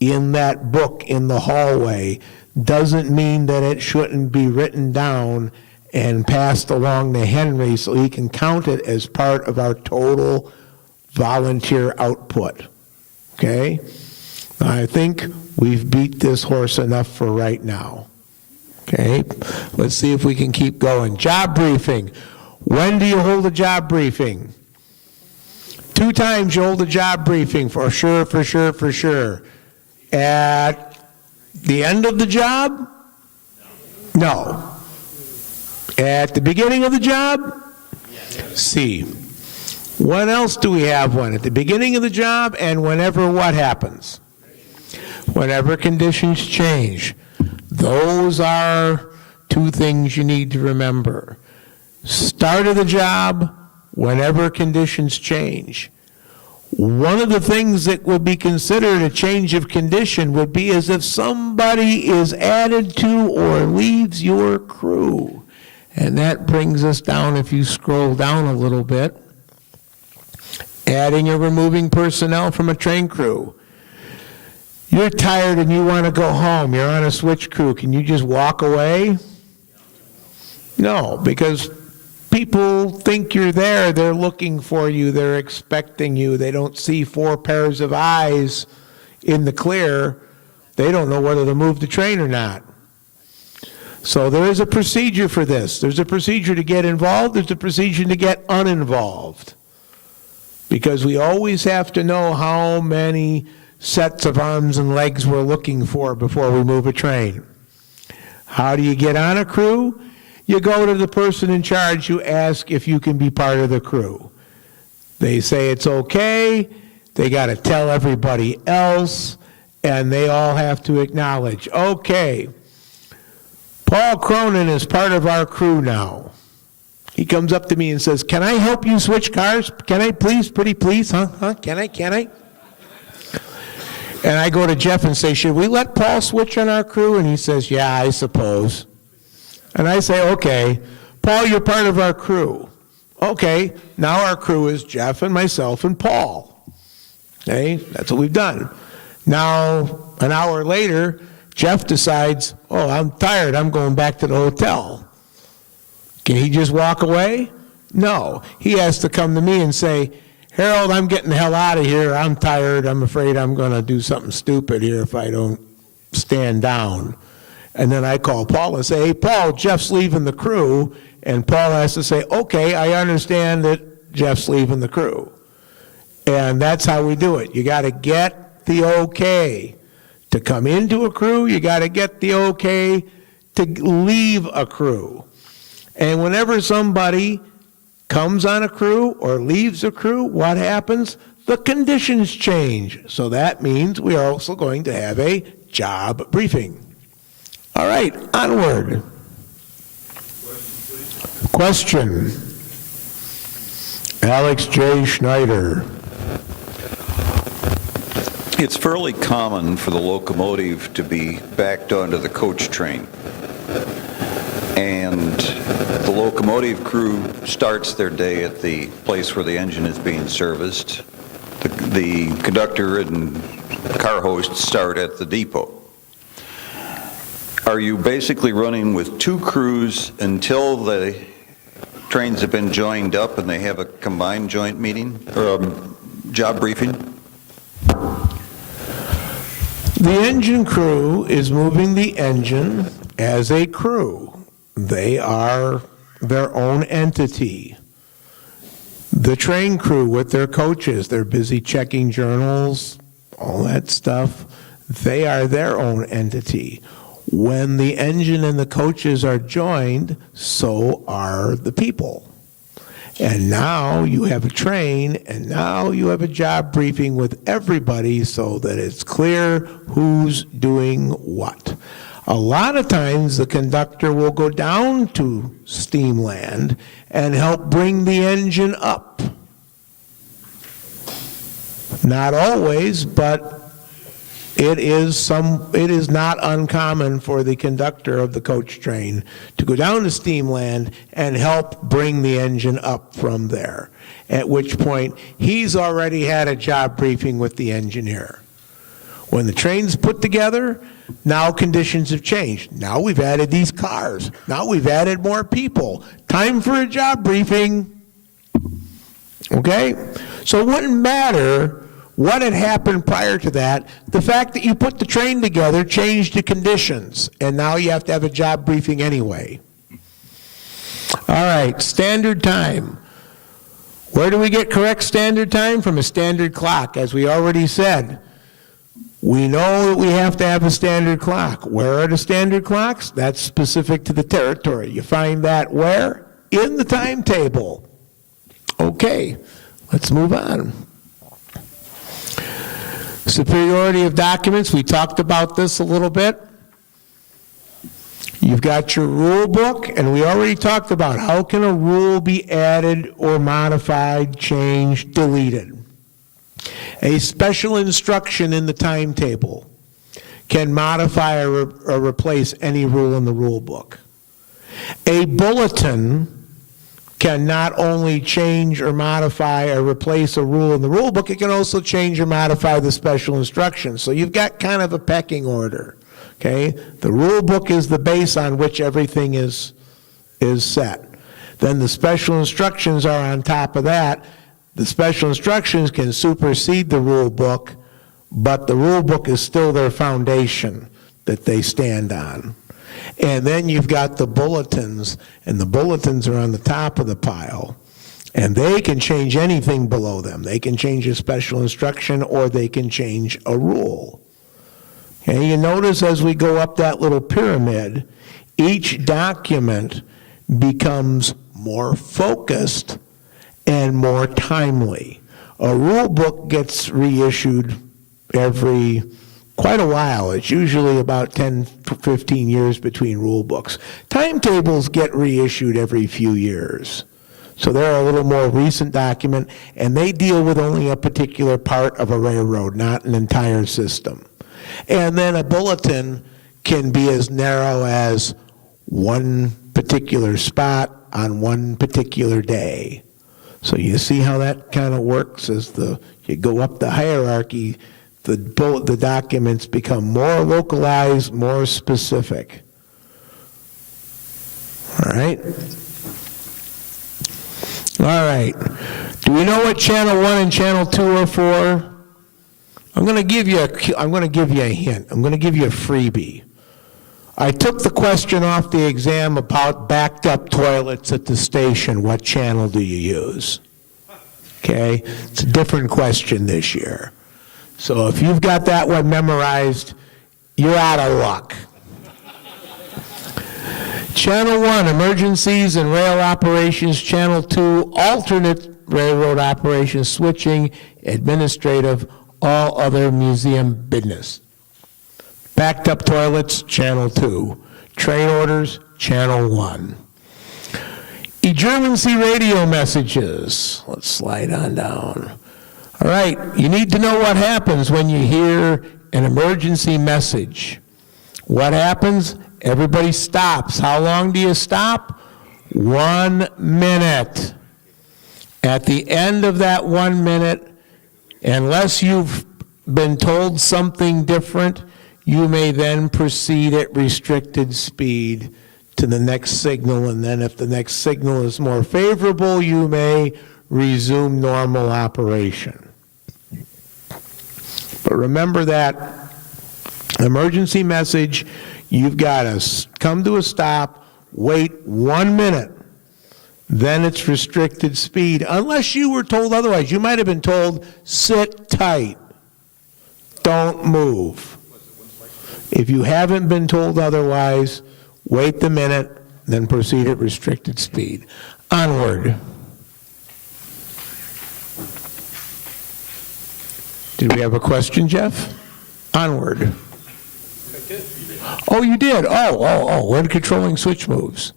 in that book in the hallway doesn't mean that it shouldn't be written down and passed along to Henry so he can count it as part of our total volunteer output, okay? I think we've beat this horse enough for right now, okay? Let's see if we can keep going. Job briefing. When do you hold a job briefing? 2 times you hold a job briefing, for sure, for sure, for sure. At the end of the job? No. At the beginning of the job? C. When else do we have one? At the beginning of the job and whenever what happens? Whenever conditions change. Those are 2 things you need to remember. Start of the job, whenever conditions change. One of the things that would be considered a change of condition would be as if somebody is added to or leaves your crew. And that brings us down, if you scroll down a little bit, adding or removing personnel from a train crew. You're tired and you want to go home. You're on a switch crew. Can you just walk away? No, because people think you're there, they're looking for you, they're expecting you, they don't see 4 pairs of eyes in the clear, they don't know whether to move the train or not. So there is a procedure for this. There's a procedure to get involved, there's a procedure to get uninvolved. Because we always have to know how many sets of arms and legs we're looking for before we move a train. How do you get on a crew? You go to the person in charge, you ask if you can be part of the crew. They say it's okay, they got to tell everybody else, and they all have to acknowledge, okay, Paul Cronin is part of our crew now. He comes up to me and says, can I help you switch cars? Can I please, pretty please, huh? Can I? And I go to Jeff and say, should we let Paul switch on our crew? And he says, yeah, I suppose. And I say, okay, Paul, you're part of our crew. Okay, now our crew is Jeff and myself and Paul. Okay, that's what we've done. Now, an hour later, Jeff decides, oh, I'm tired, I'm going back to the hotel. Can he just walk away? No, he has to come to me and say, Harold, I'm getting the hell out of here, I'm tired, I'm afraid I'm going to do something stupid here if I don't stand down. And then I call Paul and say, hey, Paul, Jeff's leaving the crew. And Paul has to say, okay, I understand that Jeff's leaving the crew. And that's how we do it. You got to get the okay to come into a crew. You got to get the okay to leave a crew. And whenever somebody comes on a crew or leaves a crew, what happens? The conditions change. So that means we are also going to have a job briefing. All right, onward. Question. Alex J. Schneider. It's fairly common for the locomotive to be backed onto the coach train. And the locomotive crew starts their day at the place where the engine is being serviced. The conductor and car host start at the depot. Are you basically running with 2 crews until the trains have been joined up and they have a combined joint meeting or job briefing? The engine crew is moving the engine as a crew. They are their own entity. The train crew with their coaches, they're busy checking journals, all that stuff. They are their own entity. When the engine and the coaches are joined, so are the people. And now you have a train, and now you have a job briefing with everybody so that it's clear who's doing what. A lot of times the conductor will go down to Steamland and help bring the engine up. Not always, but it is not uncommon for the conductor of the coach train to go down to Steamland and help bring the engine up from there, at which point he's already had a job briefing with the engineer. When the train's put together, now conditions have changed. Now we've added these cars. Now we've added more people. Time for a job briefing. Okay? So it wouldn't matter what had happened prior to that. The fact that you put the train together changed the conditions, and now you have to have a job briefing anyway. All right, standard time. Where do we get correct standard time? From a standard clock, as we already said. We know that we have to have a standard clock. Where are the standard clocks? That's specific to the territory. You find that where? In the timetable. Okay, let's move on. Superiority of documents, we talked about this a little bit. You've got your rule book, and we already talked about how can a rule be added or modified, changed, deleted. A special instruction in the timetable can modify or replace any rule in the rule book. A bulletin can not only change or modify or replace a rule in the rule book, it can also change or modify the special instructions. So you've got kind of a pecking order, okay? The rule book is the base on which everything is set. Then the special instructions are on top of that. The special instructions can supersede the rule book, but the rule book is still their foundation that they stand on. And then you've got the bulletins, and the bulletins are on the top of the pile. And they can change anything below them. They can change a special instruction, or they can change a rule. And you notice as we go up that little pyramid, each document becomes more focused and more timely. A rule book gets reissued every quite a while. It's usually about 10, 15 years between rule books. Timetables get reissued every few years. So they're a little more recent document, and they deal with only a particular part of a railroad, not an entire system. And then a bulletin can be as narrow as one particular spot on one particular day. So you see how that kind of works as you go up the hierarchy, the documents become more localized, more specific. All right? All right. Do we know what Channel 1 and Channel 2 are for? I'm going to give you a hint. I'm going to give you a freebie. I took the question off the exam about backed up toilets at the station. What channel do you use? Okay? It's a different question this year. So if you've got that one memorized, you're out of luck. Channel 1, emergencies and rail operations. Channel 2, alternate railroad operations, switching, administrative, all other museum business. Backed up toilets, Channel 2. Train orders, Channel 1. Emergency radio messages. Let's slide on down. All right, you need to know what happens when you hear an emergency message. What happens? Everybody stops. How long do you stop? 1 minute. At the end of that 1 minute, unless you've been told something different, you may then proceed at restricted speed to the next signal, and then if the next signal is more favorable, you may resume normal operation. But remember that emergency message, you've got to come to a stop, wait 1 minute, then it's restricted speed, unless you were told otherwise. You might have been told, sit tight, don't move. If you haven't been told otherwise, wait the minute, then proceed at restricted speed. Onward. Did we have a question, Jeff? Onward. Oh, you did? Oh, when controlling switch moves.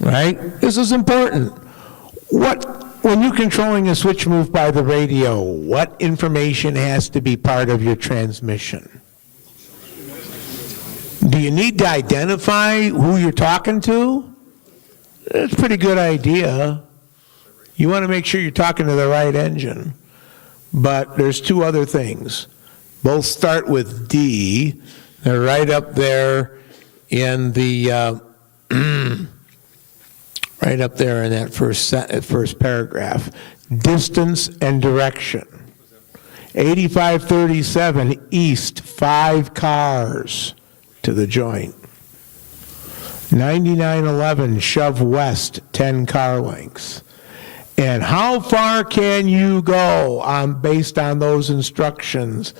Right? This is important. When you're controlling a switch move by the radio, what information has to be part of your transmission? Do you need to identify who you're talking to? That's a pretty good idea. You want to make sure you're talking to the right engine. But there's two other things. Both start with D. They're right up there in the, right up there in that first paragraph. Distance and direction. 8537 east, 5 cars to the joint. 9911 shove west, 10 car lengths. And how far can you go based on those instructions?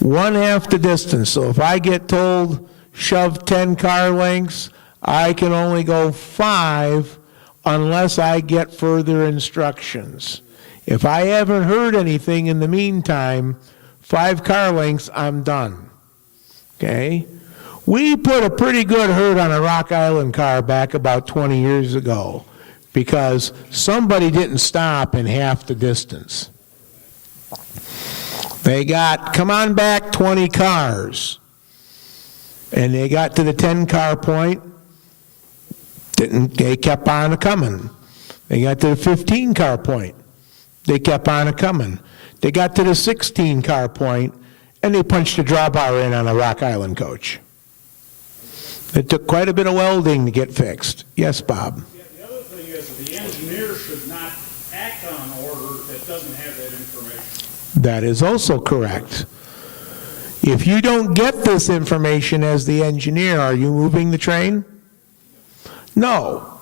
1/2 the distance. So if I get told shove 10 car lengths, I can only go 5 unless I get further instructions. If I haven't heard anything in the meantime, 5 car lengths, I'm done. Okay? We put a pretty good hurt on a Rock Island car back about 20 years ago because somebody didn't stop in half the distance. They got, come on back, 20 cars. And they got to the 10-car point. They kept on coming. They got to the 15-car point. They kept on coming. They got to the 16-car point, and they punched a drawbar in on a Rock Island coach. It took quite a bit of welding to get fixed. Yes, Bob? Yeah, the other thing is the engineer should not act on an order that doesn't have that information. That is also correct. If you don't get this information as the engineer, are you moving the train? No.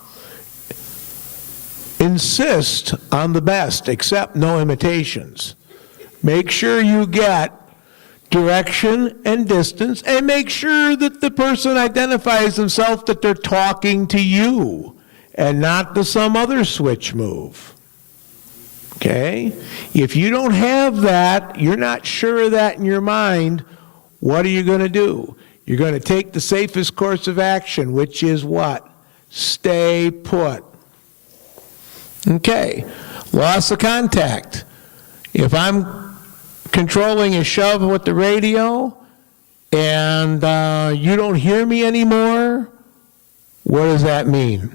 Insist on the best, accept no imitations. Make sure you get direction and distance, and make sure that the person identifies themselves that they're talking to you and not to some other switch move. Okay? If you don't have that, you're not sure of that in your mind, what are you going to do? You're going to take the safest course of action, which is what? Stay put. Okay. Loss of contact. If I'm controlling a shove with the radio and you don't hear me anymore, what does that mean?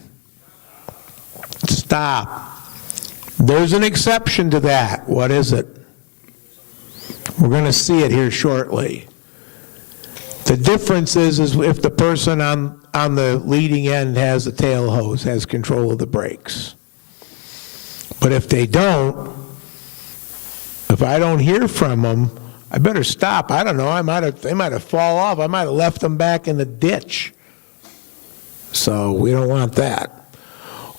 Stop. There's an exception to that. What is it? We're going to see it here shortly. The difference is if the person on the leading end has the tail hose, has control of the brakes. But if they don't, if I don't hear from them, I better stop. I don't know. They might have fall off. I might have left them back in the ditch. So we don't want that.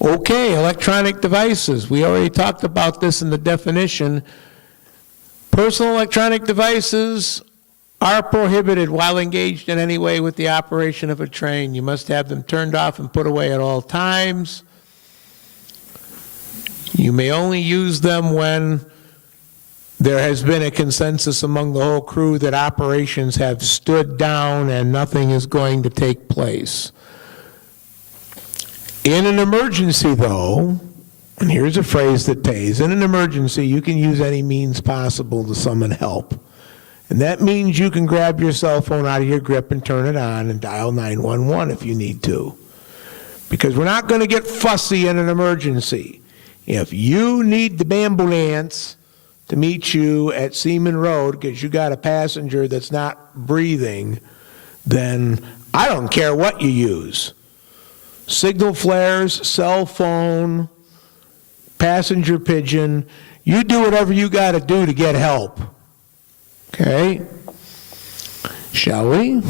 Okay, electronic devices. We already talked about this in the definition. Personal electronic devices are prohibited while engaged in any way with the operation of a train. You must have them turned off and put away at all times. You may only use them when there has been a consensus among the whole crew that operations have stood down and nothing is going to take place. In an emergency, though, and here's a phrase that pays, in an emergency, you can use any means possible to summon help. And that means you can grab your cell phone out of your grip and turn it on and dial 911 if you need to. Because we're not going to get fussy in an emergency. If you need the ambulance to meet you at Seaman Road because you got a passenger that's not breathing, then I don't care what you use. Signal flares, cell phone, passenger pigeon, you do whatever you got to do to get help. Okay? Shall we?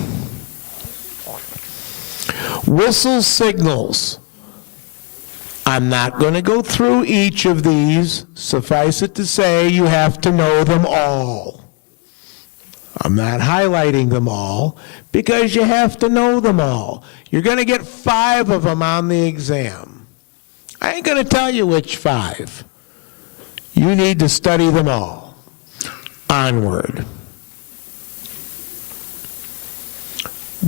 Whistle signals. I'm not going to go through each of these. Suffice it to say, you have to know them all. I'm not highlighting them all because you have to know them all. You're going to get 5 of them on the exam. I ain't going to tell you which 5. You need to study them all. Onward.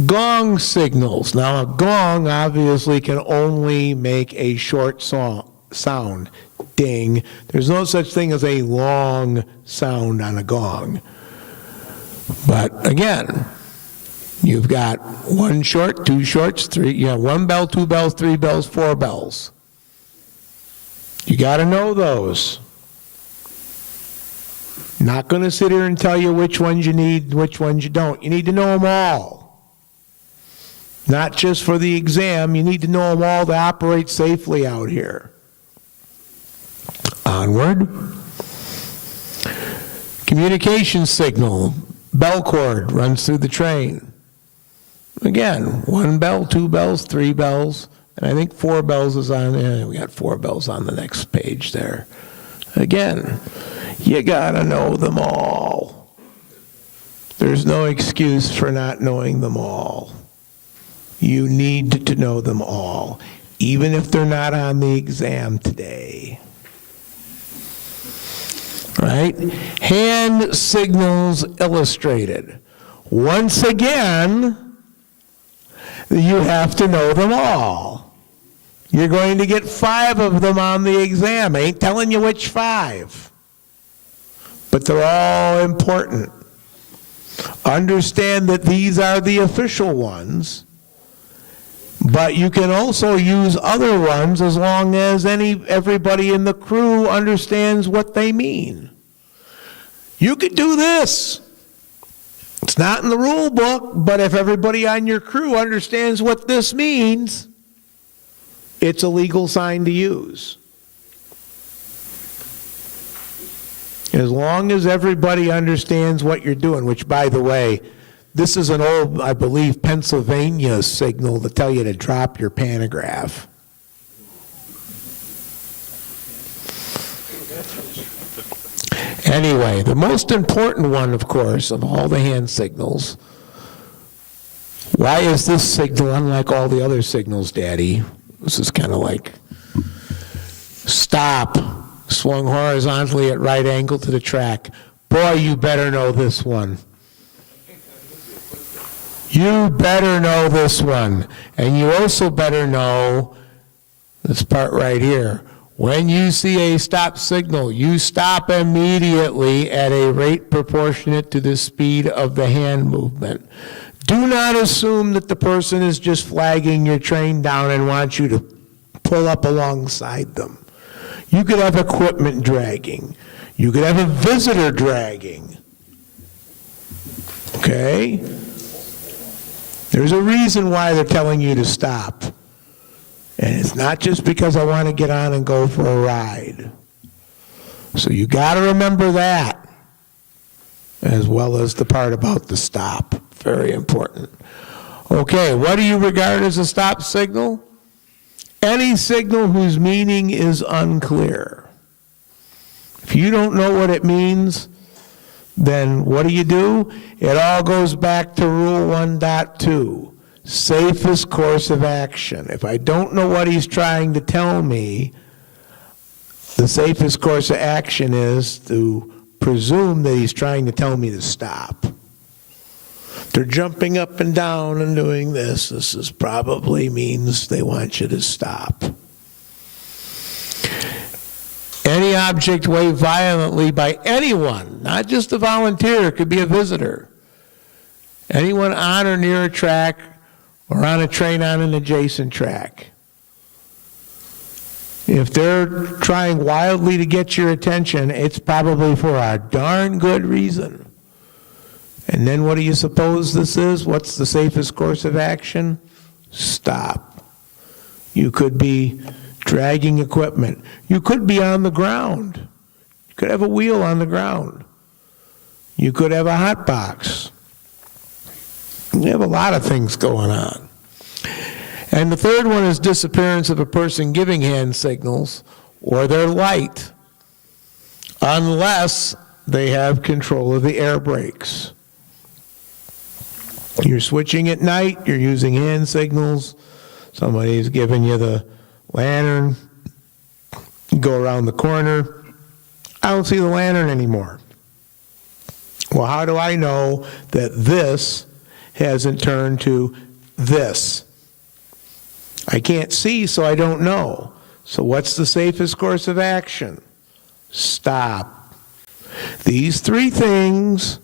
Gong signals. Now, a gong obviously can only make a short sound. Ding. There's no such thing as a long sound on a gong. But again, you've got 1 short, 2 shorts, 3, 1 bell, 2 bells, 3 bells, 4 bells. You got to know those. Not going to sit here and tell you which ones you need, which ones you don't. You need to know them all. Not just for the exam, you need to know them all to operate safely out here. Onward. Communication signal. Bell cord runs through the train. Again, 1 bell, 2 bells, 3 bells, and I think 4 bells is on, we got 4 bells on the next page there. Again, you gotta know them all. There's no excuse for not knowing them all. You need to know them all, even if they're not on the exam today. Right? Hand signals illustrated. Once again, you have to know them all. You're going to get 5 of them on the exam. I ain't telling you which 5. But they're all important. Understand that these are the official ones, but you can also use other ones as long as everybody in the crew understands what they mean. You could do this. It's not in the rule book, but if everybody on your crew understands what this means, it's a legal sign to use. As long as everybody understands what you're doing, which, by the way, this is an old, I believe, Pennsylvania signal to tell you to drop your pantograph. Anyway, the most important one, of course, of all the hand signals, why is this signal unlike all the other signals, Daddy? This is kind of like stop, swung horizontally at right angle to the track. Boy, you better know this one. You better know this one. And you also better know this part right here. When you see a stop signal, you stop immediately at a rate proportionate to the speed of the hand movement. Do not assume that the person is just flagging your train down and wants you to pull up alongside them. You could have equipment dragging. You could have a visitor dragging. Okay? There's a reason why they're telling you to stop. And it's not just because I want to get on and go for a ride. So you got to remember that, as well as the part about the stop. Very important. Okay, what do you regard as a stop signal? Any signal whose meaning is unclear. If you don't know what it means, then what do? It all goes back to Rule 1.2. Safest course of action. If I don't know what he's trying to tell me, the safest course of action is to presume that he's trying to tell me to stop. They're jumping up and down and doing this. This is probably means they want you to stop. Any object waved violently by anyone, not just a volunteer, it could be a visitor. Anyone on or near a track or on a train on an adjacent track. If they're trying wildly to get your attention, it's probably for a darn good reason. And then what do you suppose this is? What's the safest course of action? Stop. You could be dragging equipment. You could be on the ground. You could have a wheel on the ground. You could have a hot box. You have a lot of things going on. And the third one is disappearance of a person giving hand signals or their light, unless they have control of the air brakes. You're switching at night, you're using hand signals, somebody's giving you the lantern, you go around the corner, I don't see the lantern anymore. Well, how do I know that this hasn't turned to this? I can't see, so I don't know. So what's the safest course of action? Stop. These three things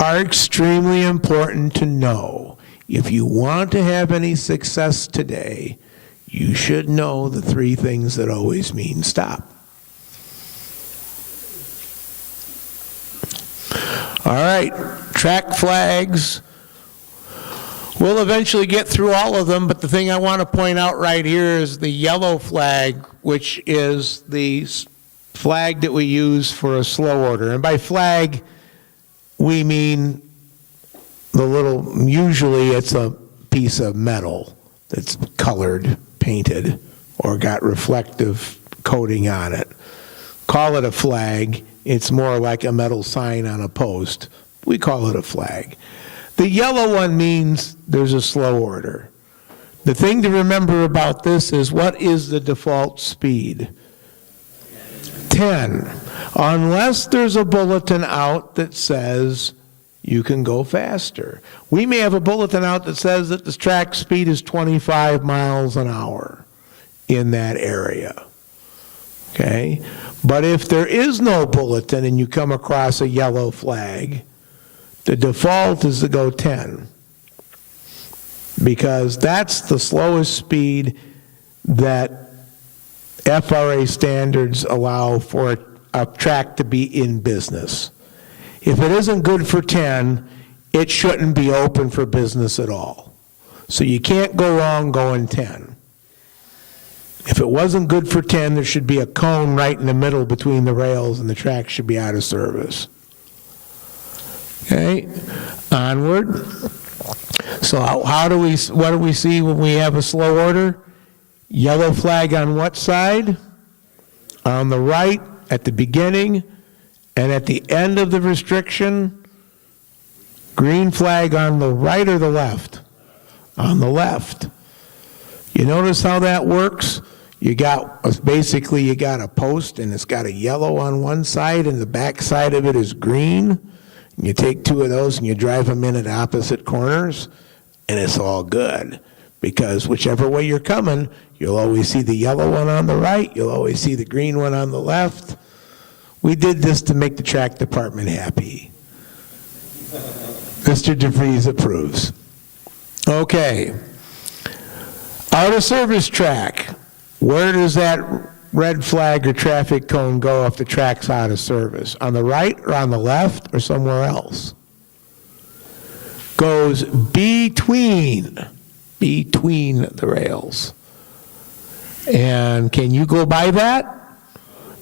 are extremely important to know. If you want to have any success today, you should know the three things that always mean stop. All right, track flags. We'll eventually get through all of them, but the thing I want to point out right here is the yellow flag, which is the flag that we use for a slow order. And by flag, we mean the little, usually it's a piece of metal that's colored, painted, or got reflective coating on it. Call it a flag. It's more like a metal sign on a post. We call it a flag. The yellow one means there's a slow order. The thing to remember about this is, what is the default speed? 10. Unless there's a bulletin out that says you can go faster. We may have a bulletin out that says that the track speed is 25 miles an hour in that area. Okay? But if there is no bulletin and you come across a yellow flag, the default is to go 10, because that's the slowest speed that FRA standards allow for a track to be in business. If it isn't good for 10, it shouldn't be open for business at all. So you can't go wrong going 10. If it wasn't good for 10, there should be a cone right in the middle between the rails and the track should be out of service. Okay, onward. So what do we see when we have a slow order? Yellow flag on what side? On the right, at the beginning, and at the end of the restriction. Green flag on the right or the left? On the left. You notice how that works? You got a post and it's got a yellow on one side and the back side of it is green. And you take two of those and you drive them in at opposite corners and it's all good. Because whichever way you're coming, you'll always see the yellow one on the right, you'll always see the green one on the left. We did this to make the track department happy. Mr. DeVries approves. Okay. Out of service track. Where does that red flag or traffic cone go if the track's out of service? On the right or on the left or somewhere else? Goes between the rails. And can you go by that?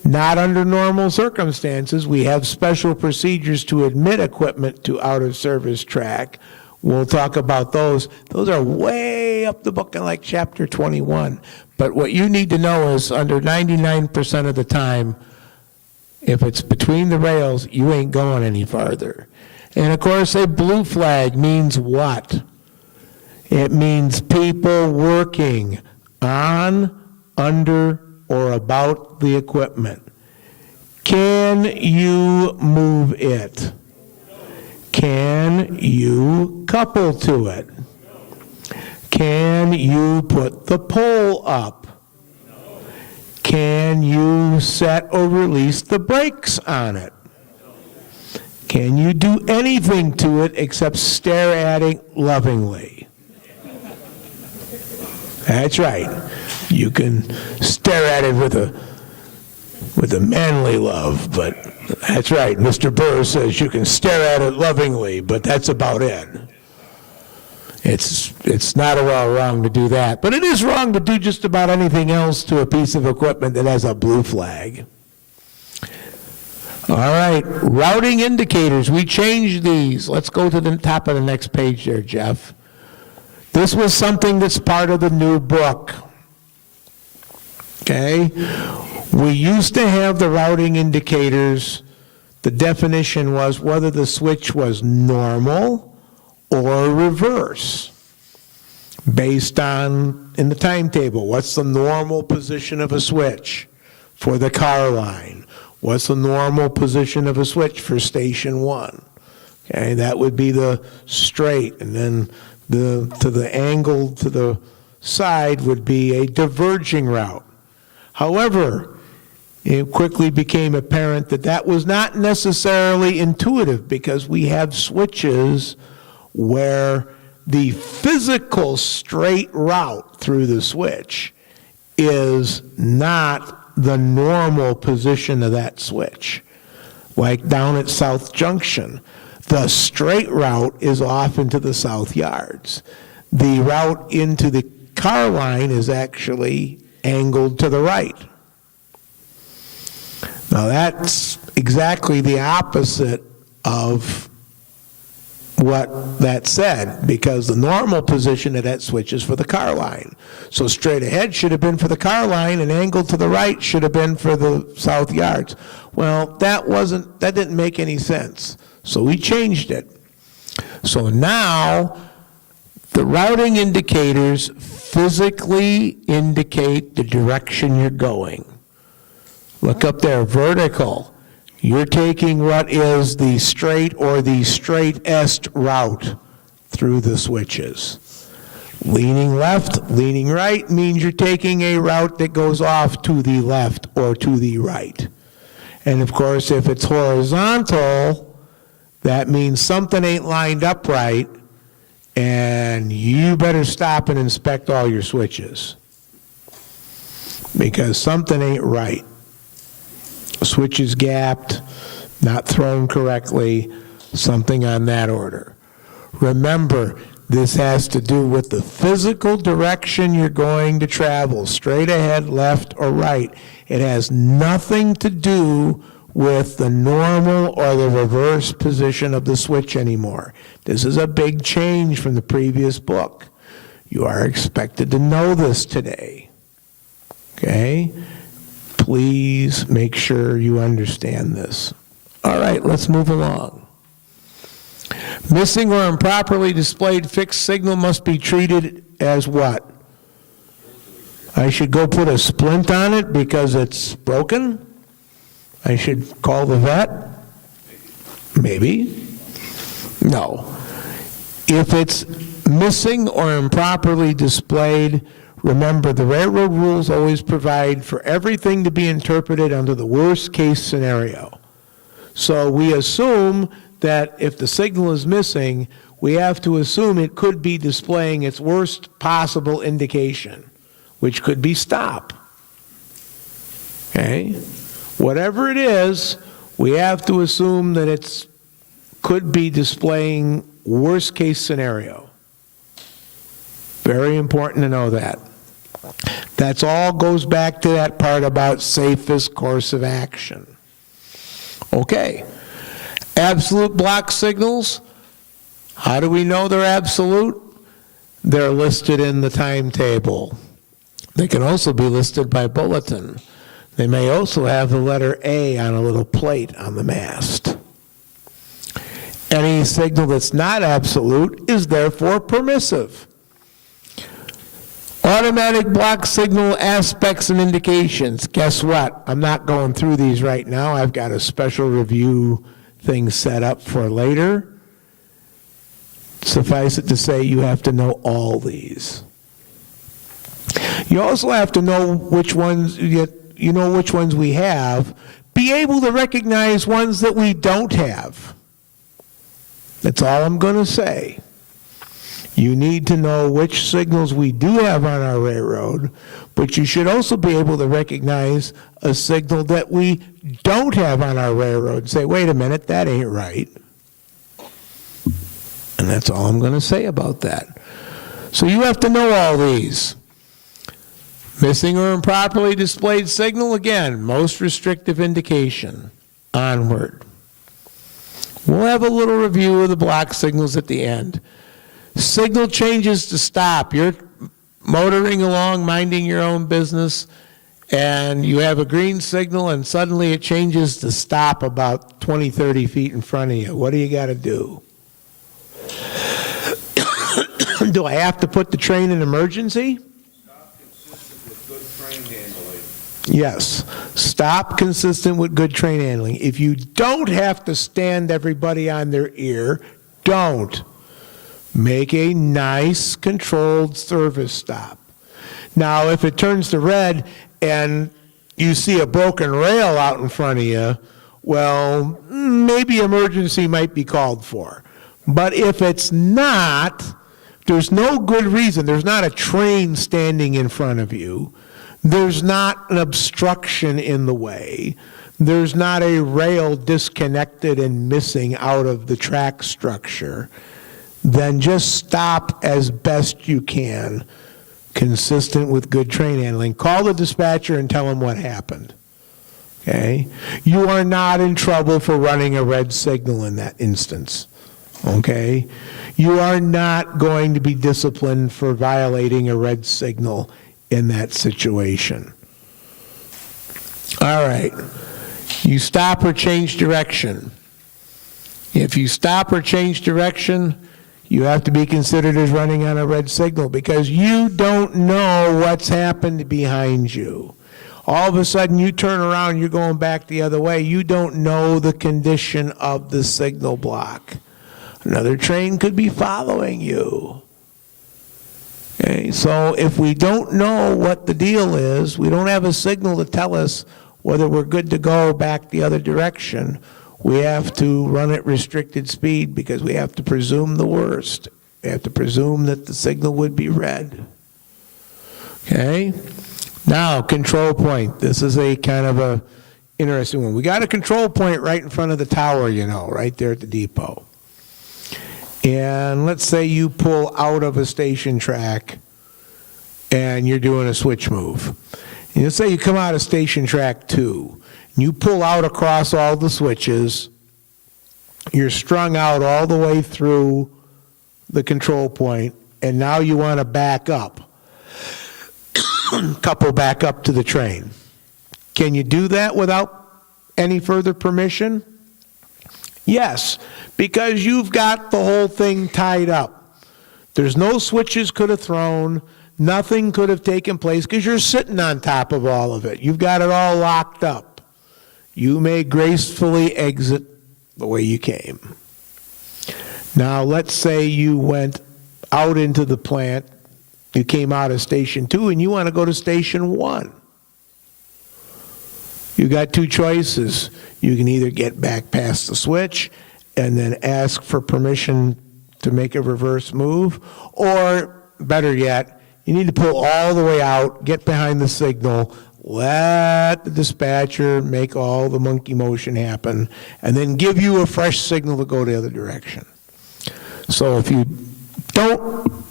Not under normal circumstances. We have special procedures to admit equipment to out of service track. We'll talk about those. Those are way up the book in like chapter 21. But what you need to know is under 99% of the time, if it's between the rails, you ain't going any farther. And of course, a blue flag means what? It means people working on, under, or about the equipment. Can you move it? Can you couple to it? Can you put the pole up? Can you set or release the brakes on it? Can you do anything to it except stare at it lovingly? That's right. You can stare at it with a manly love, but that's right. Mr. Burr says you can stare at it lovingly, but that's about it. It's not at all wrong to do that, but it is wrong to do just about anything else to a piece of equipment that has a blue flag. All right, routing indicators. We changed these. Let's go to the top of the next page there, Jeff. This was something that's part of the new book. Okay? We used to have the routing indicators. The definition was whether the switch was normal or reverse, based on, in the timetable, what's the normal position of a switch for the car line? What's the normal position of a switch for station 1? Okay, that would be the straight, and then to the angle to the side would be a diverging route. However, it quickly became apparent that that was not necessarily intuitive because we have switches where the physical straight route through the switch is not the normal position of that switch. Like down at South Junction, the straight route is off into the south yards. The route into the car line is actually angled to the right. Now that's exactly the opposite of what that said, because the normal position of that switch is for the car line. So straight ahead should have been for the car line, and angled to the right should have been for the south yards. Well, that didn't make any sense. So we changed it. So now the routing indicators physically indicate the direction you're going. Look up there, vertical. You're taking what is the straight or the straightest route through the switches. Leaning left, leaning right means you're taking a route that goes off to the left or to the right. And of course, if it's horizontal, that means something ain't lined up right, and you better stop and inspect all your switches, because something ain't right. Switch is gapped, not thrown correctly, something on that order. Remember, this has to do with the physical direction you're going to travel, straight ahead, left, or right. It has nothing to do with the normal or the reverse position of the switch anymore. This is a big change from the previous book. You are expected to know this today. Okay? Please make sure you understand this. All right, let's move along. Missing or improperly displayed fixed signal must be treated as what? I should go put a splint on it because it's broken? I should call the vet? Maybe. No. If it's missing or improperly displayed, remember the railroad rules always provide for everything to be interpreted under the worst case scenario. So we assume that if the signal is missing, we have to assume it could be displaying its worst possible indication, which could be stop. Okay? Whatever it is, we have to assume that it could be displaying worst case scenario. Very important to know that. That's all goes back to that part about safest course of action. Okay. Absolute block signals, how do we know they're absolute? They're listed in the timetable. They can also be listed by bulletin. They may also have the letter A on a little plate on the mast. Any signal that's not absolute is therefore permissive. Automatic block signal aspects and indications. Guess what? I'm not going through these right now. I've got a special review thing set up for later. Suffice it to say, you have to know all these. You also have to know which ones which ones we have. Be able to recognize ones that we don't have. That's all I'm going to say. You need to know which signals we do have on our railroad, but you should also be able to recognize a signal that we don't have on our railroad and say, wait a minute, that ain't right. And that's all I'm going to say about that. So you have to know all these. Missing or improperly displayed signal, again, most restrictive indication. Onward. We'll have a little review of the block signals at the end. Signal changes to stop. You're motoring along, minding your own business, and you have a green signal, and suddenly it changes to stop about 20, 30 feet in front of you. What do you got to do? Do I have to put the train in emergency? Stop consistent with good train handling. Yes. Stop consistent with good train handling. If you don't have to stand everybody on their ear, don't. Make a nice, controlled service stop. Now, if it turns to red and you see a broken rail out in front of you, well, maybe emergency might be called for. But if it's not, there's no good reason. There's not a train standing in front of you. There's not an obstruction in the way. There's not a rail disconnected and missing out of the track structure. Then just stop as best you can, consistent with good train handling. Call the dispatcher and tell him what happened. Okay? You are not in trouble for running a red signal in that instance. Okay? You are not going to be disciplined for violating a red signal in that situation. All right. You stop or change direction. If you stop or change direction, you have to be considered as running on a red signal because you don't know what's happened behind you. All of a sudden you turn around, you're going back the other way. You don't know the condition of the signal block. Another train could be following you. Okay, so if we don't know what the deal is, we don't have a signal to tell us whether we're good to go back the other direction, we have to run at restricted speed because we have to presume the worst. We have to presume that the signal would be red. Okay? Now, control point. This is a kind of a interesting one. We got a control point right in front of the tower, you know, right there at the depot. and let's say you pull out of a station track and you're doing a switch move. And let's say you come out of station track 2, and you pull out across all the switches, you're strung out all the way through the control point, and now you want to back up, couple back up to the train. Can you do that without any further permission? Yes, because you've got the whole thing tied up. There's no switches could have thrown, nothing could have taken place because you're sitting on top of all of it. You've got it all locked up. You may gracefully exit the way you came. Now, let's say you went out into the plant, you came out of station 2, and you want to go to station 1. You got two choices. You can either get back past the switch and then ask for permission to make a reverse move, or better yet, you need to pull all the way out, get behind the signal, let the dispatcher make all the monkey motion happen, and then give you a fresh signal to go the other direction. So if you don't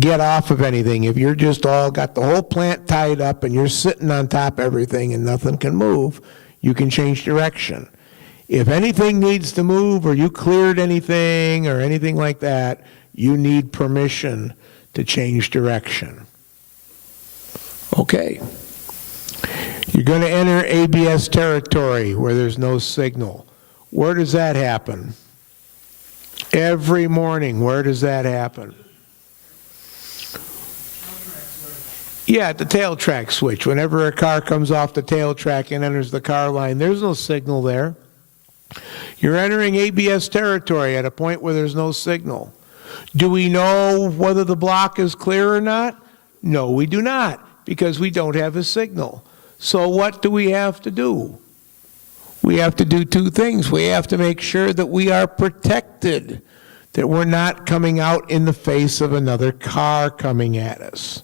get off of anything, if you're just all got the whole plant tied up and you're sitting on top of everything and nothing can move, you can change direction. If anything needs to move, or you cleared anything or anything like that, you need permission to change direction. Okay. You're going to enter ABS territory where there's no signal. Where does that happen? Every morning, where does that happen? Yeah, at the tail track switch. Whenever a car comes off the tail track and enters the car line, there's no signal there. You're entering ABS territory at a point where there's no signal. Do we know whether the block is clear or not? No, we do not, because we don't have a signal. So what do we have to do? We have to do two things. We have to make sure that we are protected, that we're not coming out in the face of another car coming at us.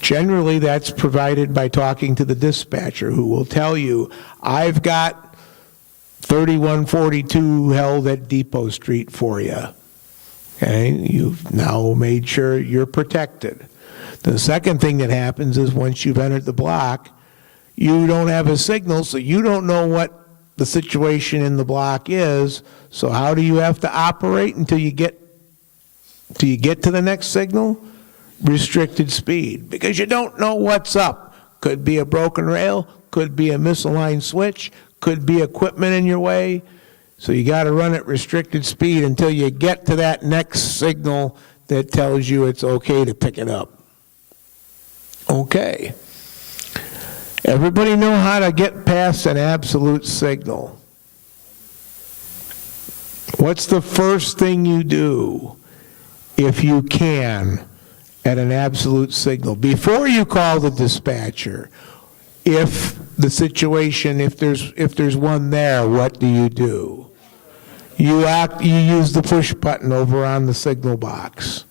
Generally, that's provided by talking to the dispatcher, who will tell you, I've got 3142 held at Depot Street for you. Okay, you've now made sure you're protected. The second thing that happens is once you've entered the block, you don't have a signal, so you don't know what the situation in the block is. So how do you have to operate until you get to the next signal? Restricted speed, because you don't know what's up. Could be a broken rail, could be a misaligned switch, could be equipment in your way. So you got to run at restricted speed until you get to that next signal that tells you it's okay to pick it up. Okay. Everybody know how to get past an absolute signal. What's the first thing you do, if you can, at an absolute signal? Before you call the dispatcher, if the situation, if there's one there, what do? You use the push button over on the signal box.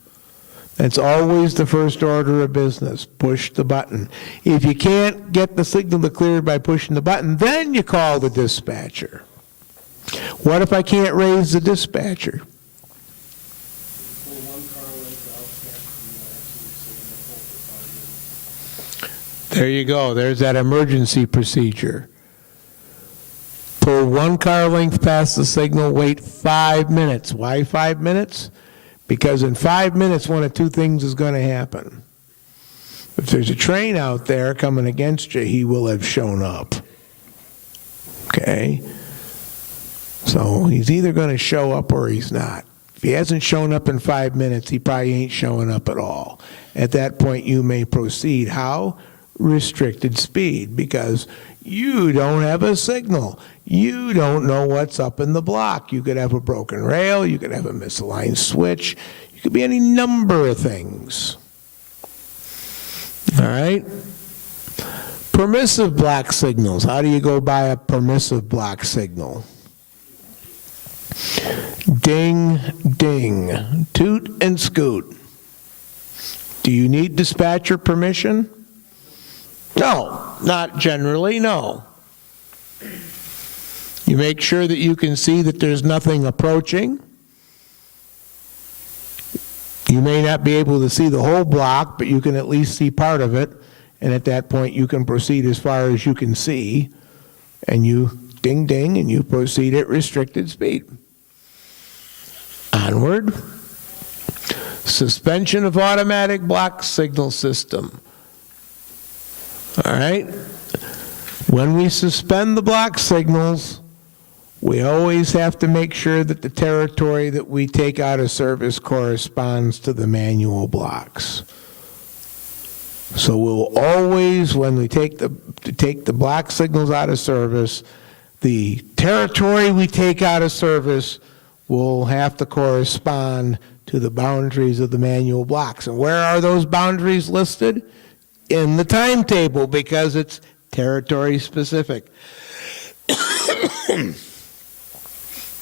That's always the first order of business. Push the button. If you can't get the signal to clear by pushing the button, then you call the dispatcher. What if I can't raise the dispatcher? There you go. There's that emergency procedure. Pull one car length past the signal, wait 5 minutes. Why 5 minutes? Because in 5 minutes, one of two things is going to happen. If there's a train out there coming against you, he will have shown up. Okay? So he's either going to show up or he's not. If he hasn't shown up in 5 minutes, he probably ain't showing up at all. At that point, you may proceed. How? Restricted speed, because you don't have a signal. You don't know what's up in the block. You could have a broken rail, you could have a misaligned switch, you could be any number of things. All right? Permissive block signals. How do you go by a permissive block signal? Ding, ding, toot and scoot. Do you need dispatcher permission? No, not generally, no. You make sure that you can see that there's nothing approaching. You may not be able to see the whole block, but you can at least see part of it, and at that point, you can proceed as far as you can see, and you ding, ding, and you proceed at restricted speed. Onward. Suspension of automatic block signal system. All right? When we suspend the block signals, we always have to make sure that the territory that we take out of service corresponds to the manual blocks. So we'll always, when we take the block signals out of service, the territory we take out of service will have to correspond to the boundaries of the manual blocks. And where are those boundaries listed? In the timetable, because it's territory specific.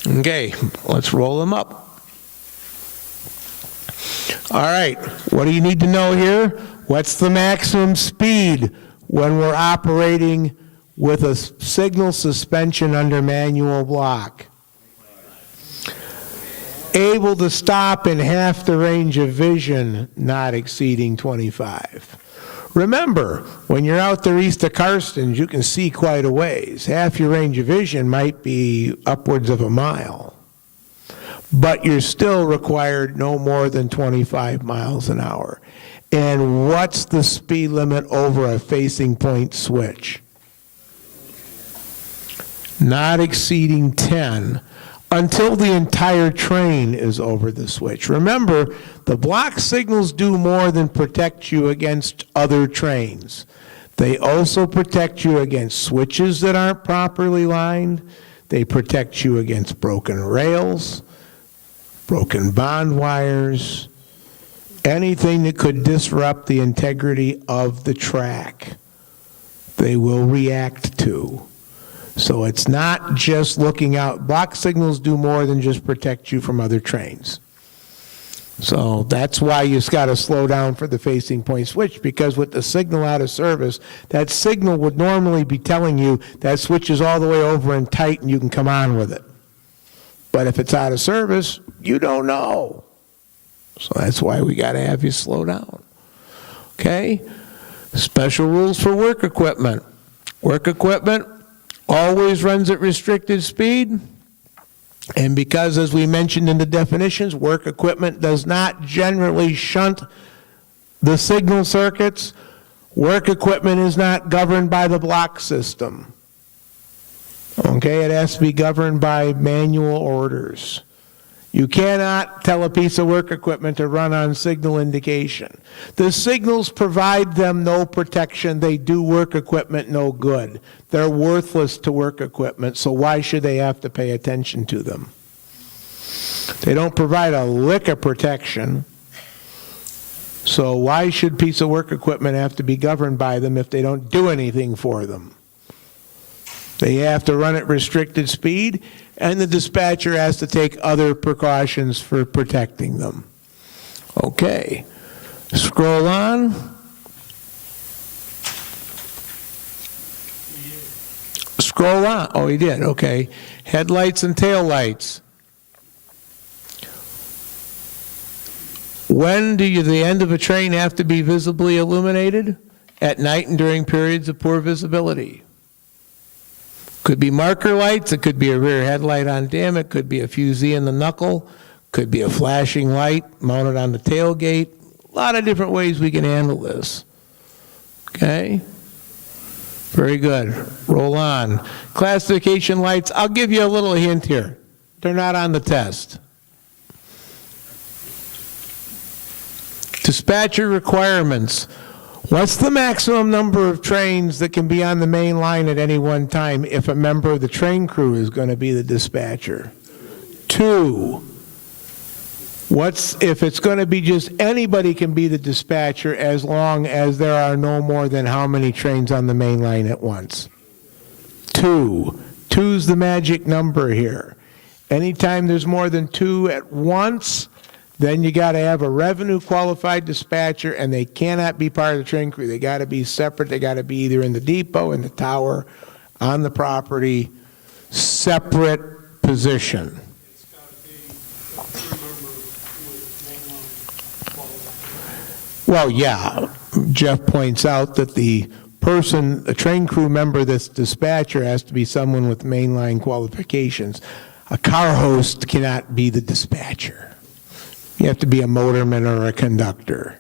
Okay, let's roll them up. All right, what do you need to know here? What's the maximum speed when we're operating with a signal suspension under manual block? Able to stop in half the range of vision, not exceeding 25. Remember, when you're out there east of Karstens, you can see quite a ways. Half your range of vision might be upwards of a mile. But you're still required no more than 25 miles an hour. And what's the speed limit over a facing point switch? Not exceeding 10 until the entire train is over the switch. Remember, the block signals do more than protect you against other trains. They also protect you against switches that aren't properly lined. They protect you against broken rails, broken bond wires, anything that could disrupt the integrity of the track. They will react to. So it's not just looking out. Block signals do more than just protect you from other trains. So that's why you've got to slow down for the facing point switch, because with the signal out of service, that signal would normally be telling you that switch is all the way over and tight and you can come on with it. But if it's out of service, you don't know. So that's why we got to have you slow down. Okay? Special rules for work equipment. Work equipment always runs at restricted speed. And because, as we mentioned in the definitions, work equipment does not generally shunt the signal circuits, work equipment is not governed by the block system. Okay, it has to be governed by manual orders. You cannot tell a piece of work equipment to run on signal indication. The signals provide them no protection. They do work equipment no good. They're worthless to work equipment, so why should they have to pay attention to them? They don't provide a lick of protection, so why should a piece of work equipment have to be governed by them if they don't do anything for them? They have to run at restricted speed, and the dispatcher has to take other precautions for protecting them. Okay, scroll on. Scroll on. Oh, he did. Okay. Headlights and taillights. When do the end of a train have to be visibly illuminated? At night and during periods of poor visibility. Could be marker lights, it could be a rear headlight on dim, it could be a fusee in the knuckle, could be a flashing light mounted on the tailgate. A lot of different ways we can handle this. Okay? Very good. Roll on. Classification lights, I'll give you a little hint here. They're not on the test. Dispatcher requirements. What's the maximum number of trains that can be on the main line at any one time if a member of the train crew is going to be the dispatcher? 2. If it's going to be just anybody can be the dispatcher as long as there are no more than how many trains on the main line at once? 2. 2's the magic number here. Anytime there's more than 2 at once, then you got to have a revenue qualified dispatcher, and they cannot be part of the train crew. They got to be separate. They got to be either in the depot, in the tower, on the property, separate position. It's got to be a crew member with mainline. Well, yeah, Jeff points out that the person, a train crew member that's dispatcher has to be someone with mainline qualifications. A car host cannot be the dispatcher. You have to be a motorman or a conductor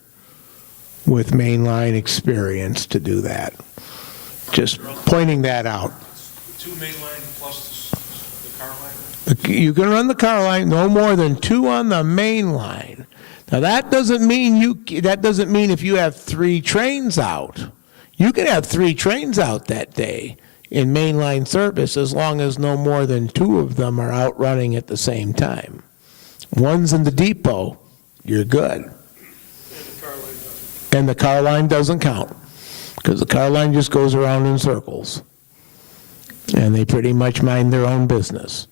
with mainline experience to do that. Just pointing that out. Two mainline plus the car line? You can run the car line, no more than 2 on the main line. Now, that doesn't mean if you have 3 trains out. You can have 3 trains out that day in mainline service as long as no more than 2 of them are out running at the same time. One's in the depot, you're good. And the car line doesn't count, because the car line just goes around in circles. And they pretty much mind their own business.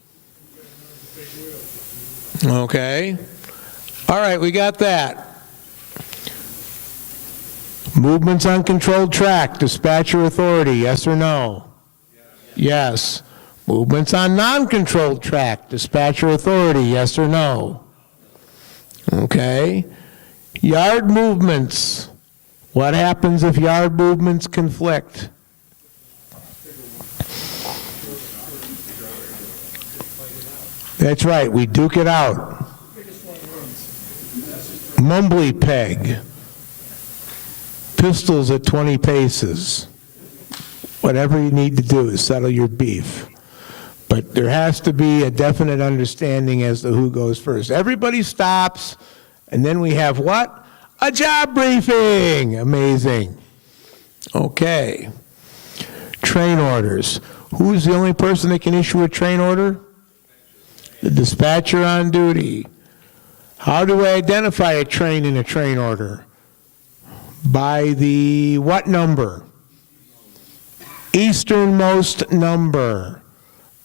Okay. All right, we got that. Movements on controlled track, dispatcher authority, yes or no? Yes. Movements on non-controlled track, dispatcher authority, yes or no? Okay. Yard movements. What happens if yard movements conflict? That's right, we duke it out. Mumbly peg. Pistols at 20 paces. Whatever you need to do is settle your beef. But there has to be a definite understanding as to who goes first. Everybody stops, and then we have what? A job briefing. Amazing. Okay. Train orders. Who's the only person that can issue a train order? The dispatcher on duty. How do I identify a train in a train order? By the what number? Easternmost number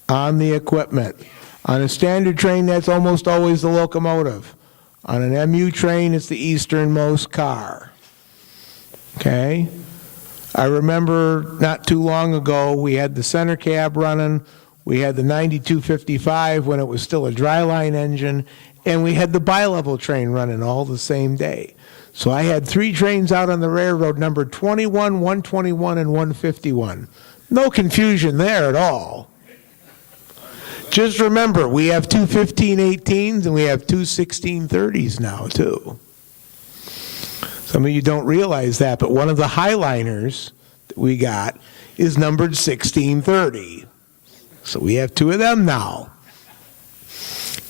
on the equipment. On a standard train, that's almost always the locomotive. On an MU train, it's the easternmost car. Okay? I remember not too long ago, we had the center cab running, we had the 9255 when it was still a dry line engine, and we had the bi-level train running all the same day. So I had 3 trains out on the railroad numbered 21, 121, and 151. No confusion there at all. Just remember, we have 2 1518s and we have 2 1630s now, too. Some of you don't realize that, but one of the Highliners that we got is numbered 1630. So we have 2 of them now.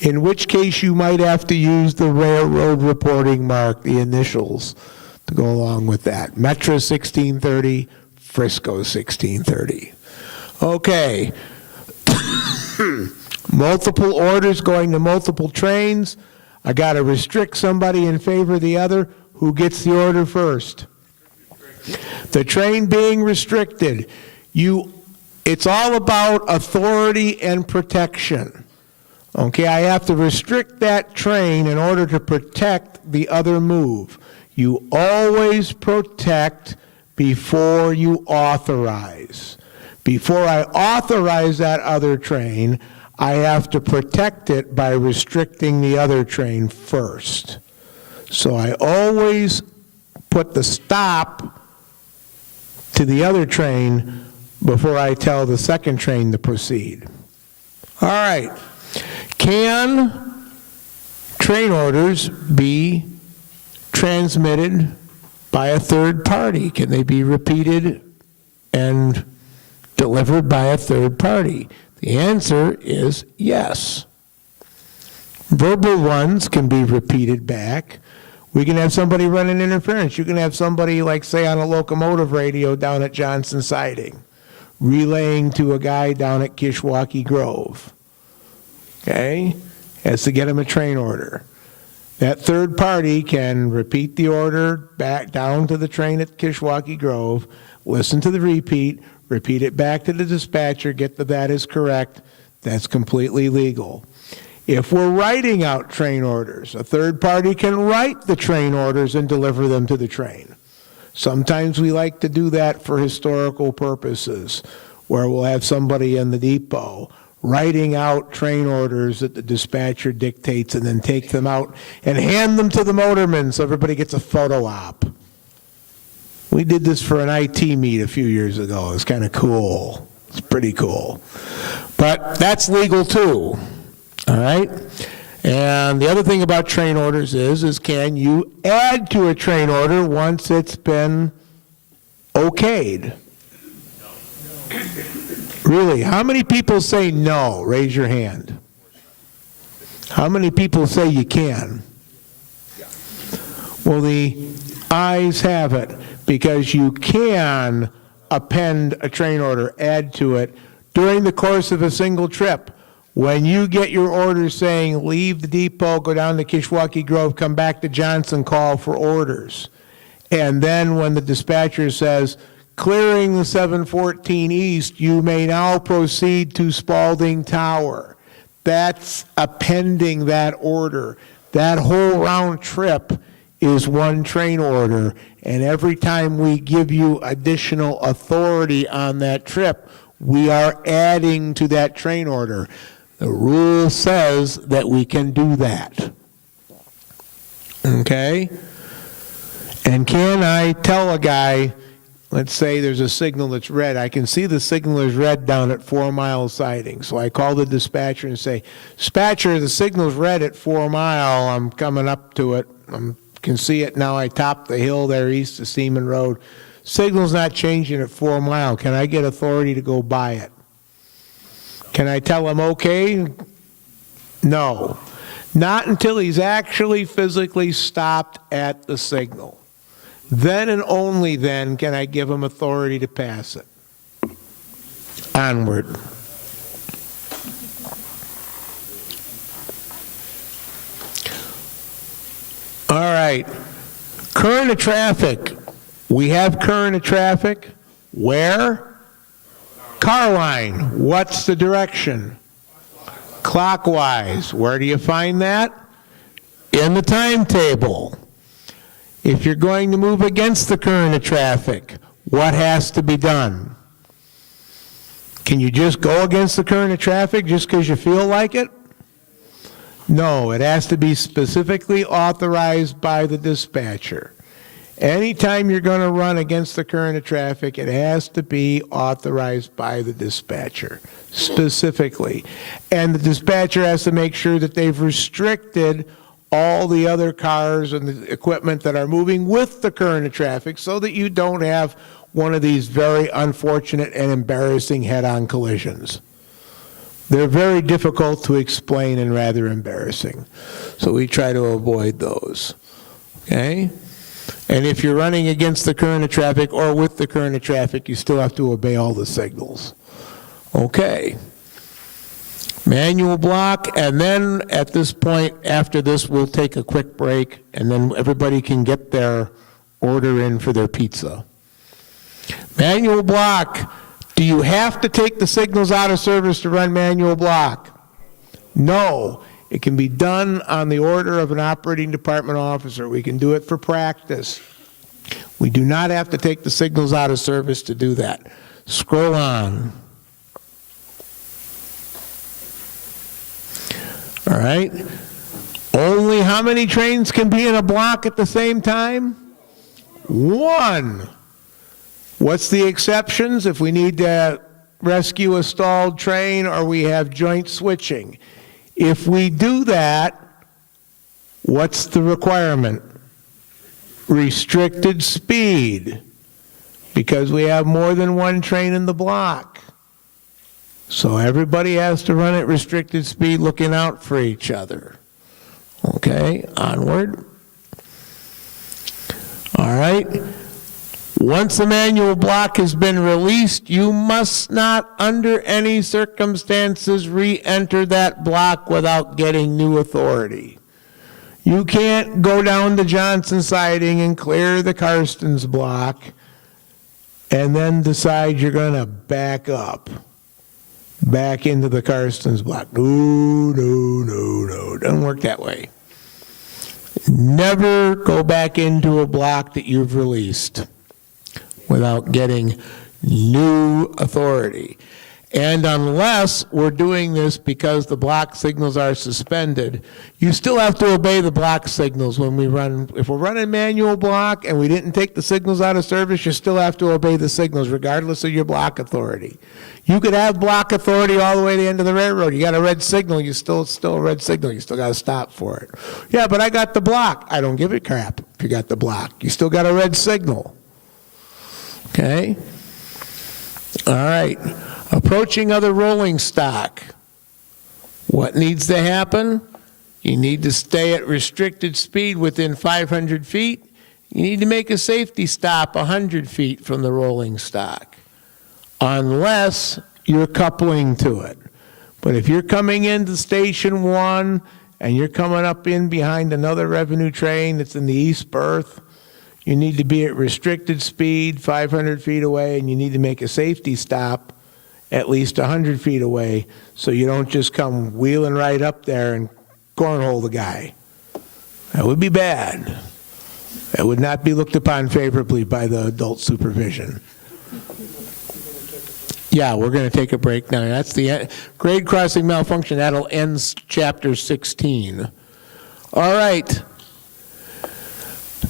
In which case you might have to use the railroad reporting mark, the initials, to go along with that. Metro 1630, Frisco 1630. Okay. Multiple orders going to multiple trains. I got to restrict somebody in favor of the other. Who gets the order first? The train being restricted. It's all about authority and protection. Okay, I have to restrict that train in order to protect the other move. You always protect before you authorize. Before I authorize that other train, I have to protect it by restricting the other train first. So I always put the stop to the other train before I tell the second train to proceed. All right. Can train orders be transmitted by a third party? Can they be repeated and delivered by a third party? The answer is yes. Verbal ones can be repeated back. We can have somebody running interference. You can have somebody, like, say, on a locomotive radio down at Johnson Siding, relaying to a guy down at Kishwaukee Grove. Okay? Has to get him a train order. That third party can repeat the order back down to the train at Kishwaukee Grove, listen to the repeat it back to the dispatcher, get that is correct. That's completely legal. If we're writing out train orders, a third party can write the train orders and deliver them to the train. Sometimes we like to do that for historical purposes, where we'll have somebody in the depot writing out train orders that the dispatcher dictates and then take them out and hand them to the motorman so everybody gets a photo op. We did this for an IT meet a few years ago. It was kind of cool. It's pretty cool. But that's legal too, all right? And the other thing about train orders is can you add to a train order once it's been okayed? Really, how many people say no? Raise your hand. How many people say you can? Well, the ayes have it, because you can append a train order, add to it, during the course of a single trip. When you get your order saying, leave the depot, go down to Kishwaukee Grove, come back to Johnson, call for orders. And then when the dispatcher says, clearing the 714 East, you may now proceed to Spalding Tower. That's appending that order. That whole round trip is one train order, and every time we give you additional authority on that trip, we are adding to that train order. The rule says that we can do that. Okay? And can I tell a guy, let's say there's a signal that's red, I can see the signal is red down at 4 Mile siding, so I call the dispatcher and say, dispatcher, the signal's red at 4 Mile, I'm coming up to it, I can see it now, I topped the hill there east of Seaman Road, signal's not changing at 4 Mile, can I get authority to go by it? Can I tell him okay? No. Not until he's actually physically stopped at the signal. Then and only then can I give him authority to pass it. Onward. All right. Current of traffic. We have current of traffic. Where? Car line. What's the direction? Clockwise. Where do you find that? In the timetable. If you're going to move against the current of traffic, what has to be done? Can you just go against the current of traffic just because you feel like it? No, it has to be specifically authorized by the dispatcher. Anytime you're going to run against the current of traffic, it has to be authorized by the dispatcher, specifically. And the dispatcher has to make sure that they've restricted all the other cars and the equipment that are moving with the current of traffic so that you don't have one of these very unfortunate and embarrassing head-on collisions. They're very difficult to explain and rather embarrassing. So we try to avoid those. Okay? And if you're running against the current of traffic or with the current of traffic, you still have to obey all the signals. Okay. Manual block, and then at this point, after this, we'll take a quick break, and then everybody can get their order in for their pizza. Manual block. Do you have to take the signals out of service to run manual block? No. It can be done on the order of an operating department officer. We can do it for practice. We do not have to take the signals out of service to do that. Scroll on. All right. Only how many trains can be in a block at the same time? One. What's the exceptions if we need to rescue a stalled train or we have joint switching? If we do that, what's the requirement? Restricted speed, because we have more than one train in the block. So everybody has to run at restricted speed, looking out for each other. Okay, onward. All right. Once the manual block has been released, you must not, under any circumstances, re-enter that block without getting new authority. You can't go down to Johnson siding and clear the Karstens block and then decide you're going to back up, back into the Karstens block. No, doesn't work that way. Never go back into a block that you've released without getting new authority. And unless we're doing this because the block signals are suspended, you still have to obey the block signals when we run. If we're running manual block and we didn't take the signals out of service, you still have to obey the signals regardless of your block authority. You could have block authority all the way to the end of the railroad. You got a red signal, you still a red signal. You still got to stop for it. Yeah, but I got the block. I don't give a crap if you got the block. You still got a red signal. Okay? All right. Approaching other rolling stock. What needs to happen? You need to stay at restricted speed within 500 feet. You need to make a safety stop 100 feet from the rolling stock, unless you're coupling to it. But if you're coming into Station 1 and you're coming up in behind another revenue train that's in the east berth, you need to be at restricted speed 500 feet away, and you need to make a safety stop at least 100 feet away, so you don't just come wheeling right up there and cornhole the guy. That would be bad. That would not be looked upon favorably by the adult supervision. Yeah, we're going to take a break now. That's the grade crossing malfunction. That'll end chapter 16. All right.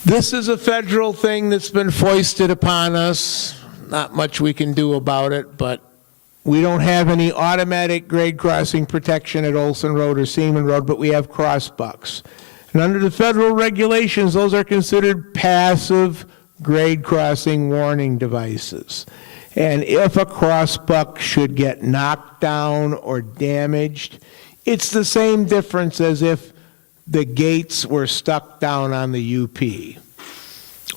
This is a federal thing that's been foisted upon us. Not much we can do about it, but we don't have any automatic grade crossing protection at Olson Road or Seaman Road, but we have crossbucks. And under the federal regulations, those are considered passive grade crossing warning devices. And if a crossbuck should get knocked down or damaged, it's the same difference as if the gates were stuck down on the UP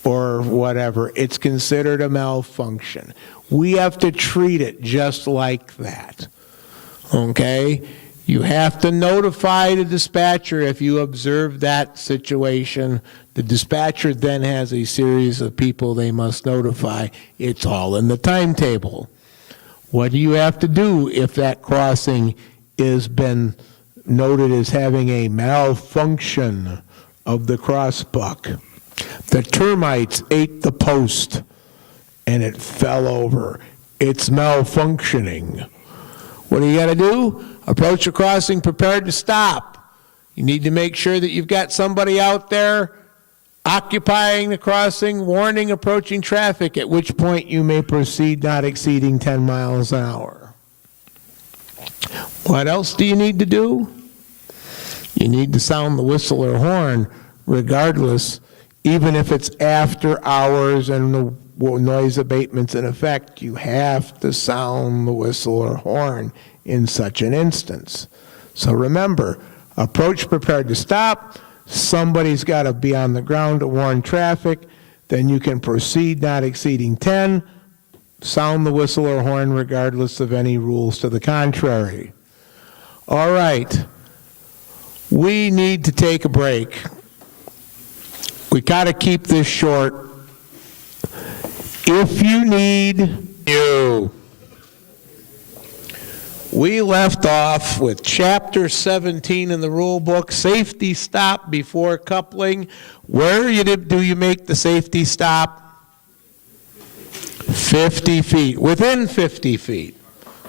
or whatever. It's considered a malfunction. We have to treat it just like that, okay? You have to notify the dispatcher if you observe that situation. The dispatcher then has a series of people they must notify. It's all in the timetable. What do you have to do if that crossing has been noted as having a malfunction of the crossbuck? The termites ate the post and it fell over. It's malfunctioning. What do you got to do? Approach a crossing prepared to stop. You need to make sure that you've got somebody out there occupying the crossing, warning approaching traffic, at which point you may proceed not exceeding 10 miles an hour. What else do you need to do? You need to sound the whistle or horn regardless, even if it's after hours and the noise abatement's in effect. You have to sound the whistle or horn in such an instance. So remember, approach prepared to stop. Somebody's got to be on the ground to warn traffic. Then you can proceed not exceeding 10. Sound the whistle or horn regardless of any rules to the contrary. All right. We need to take a break. We got to keep this short. If you need you. We left off with Chapter 17 in the rule book, safety stop before coupling. Where do you make the safety stop? 50 feet, within 50 feet,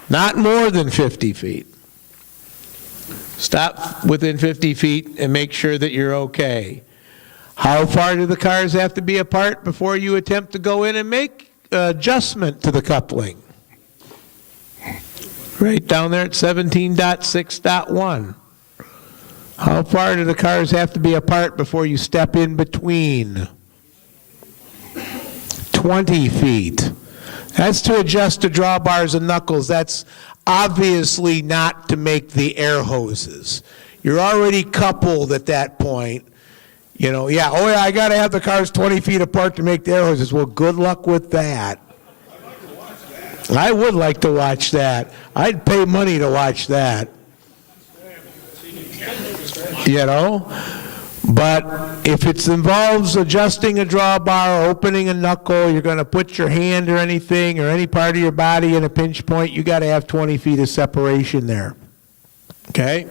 not more than 50 feet. Stop within 50 feet and make sure that you're okay. How far do the cars have to be apart before you attempt to go in and make adjustment to the coupling? Right down there at 17.6.1. How far do the cars have to be apart before you step in between? 20 feet. That's to adjust the drawbars and knuckles. That's obviously not to make the air hoses. You're already coupled at that point. You know, yeah, oh yeah, I got to have the cars 20 feet apart to make the air hoses. Well, good luck with that. I would like to watch that. I'd pay money to watch that. You know? But if it involves adjusting a drawbar or opening a knuckle, you're going to put your hand or anything or any part of your body in a pinch point, you got to have 20 feet of separation there. Okay?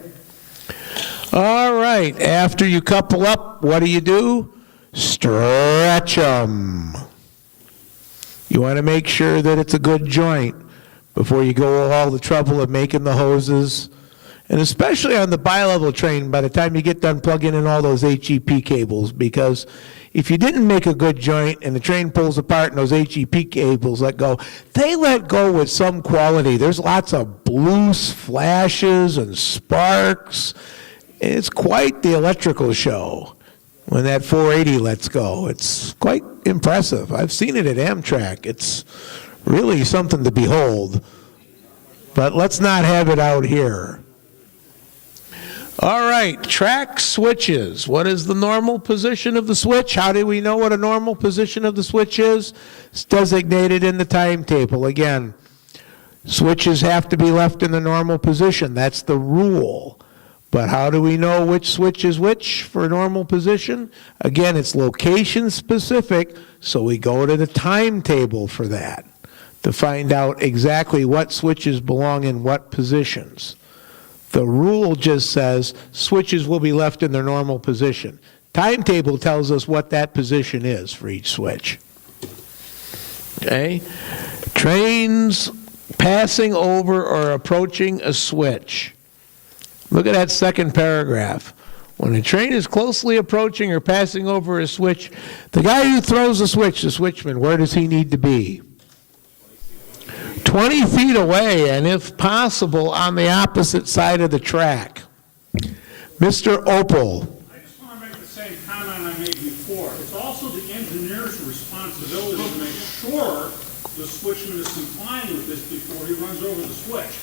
All right. After you couple up, what do? Stretch them. You want to make sure that it's a good joint. before you go all the trouble of making the hoses. And especially on the bi-level train, by the time you get done plugging in all those HEP cables, because if you didn't make a good joint and the train pulls apart and those HEP cables let go, they let go with some quality. There's lots of blue flashes and sparks. It's quite the electrical show when that 480 lets go. It's quite impressive. I've seen it at Amtrak. It's really something to behold. But let's not have it out here. All right, track switches. What is the normal position of the switch? How do we know what a normal position of the switch is? It's designated in the timetable. Again, switches have to be left in the normal position. That's the rule. But how do we know which switch is which for normal position? Again, it's location specific, so we go to the timetable for that to find out exactly what switches belong in what positions. The rule just says switches will be left in their normal position. Timetable tells us what that position is for each switch. Okay? Trains passing over or approaching a switch. Look at that second paragraph. When a train is closely approaching or passing over a switch, the guy who throws the switch, the switchman, where does he need to be? 20 feet away, and if possible, on the opposite side of the track. Mr. Opel. I just want to make the same comment I made before. It's also the engineer's responsibility to make sure the switchman is complying with this before he runs over the switch.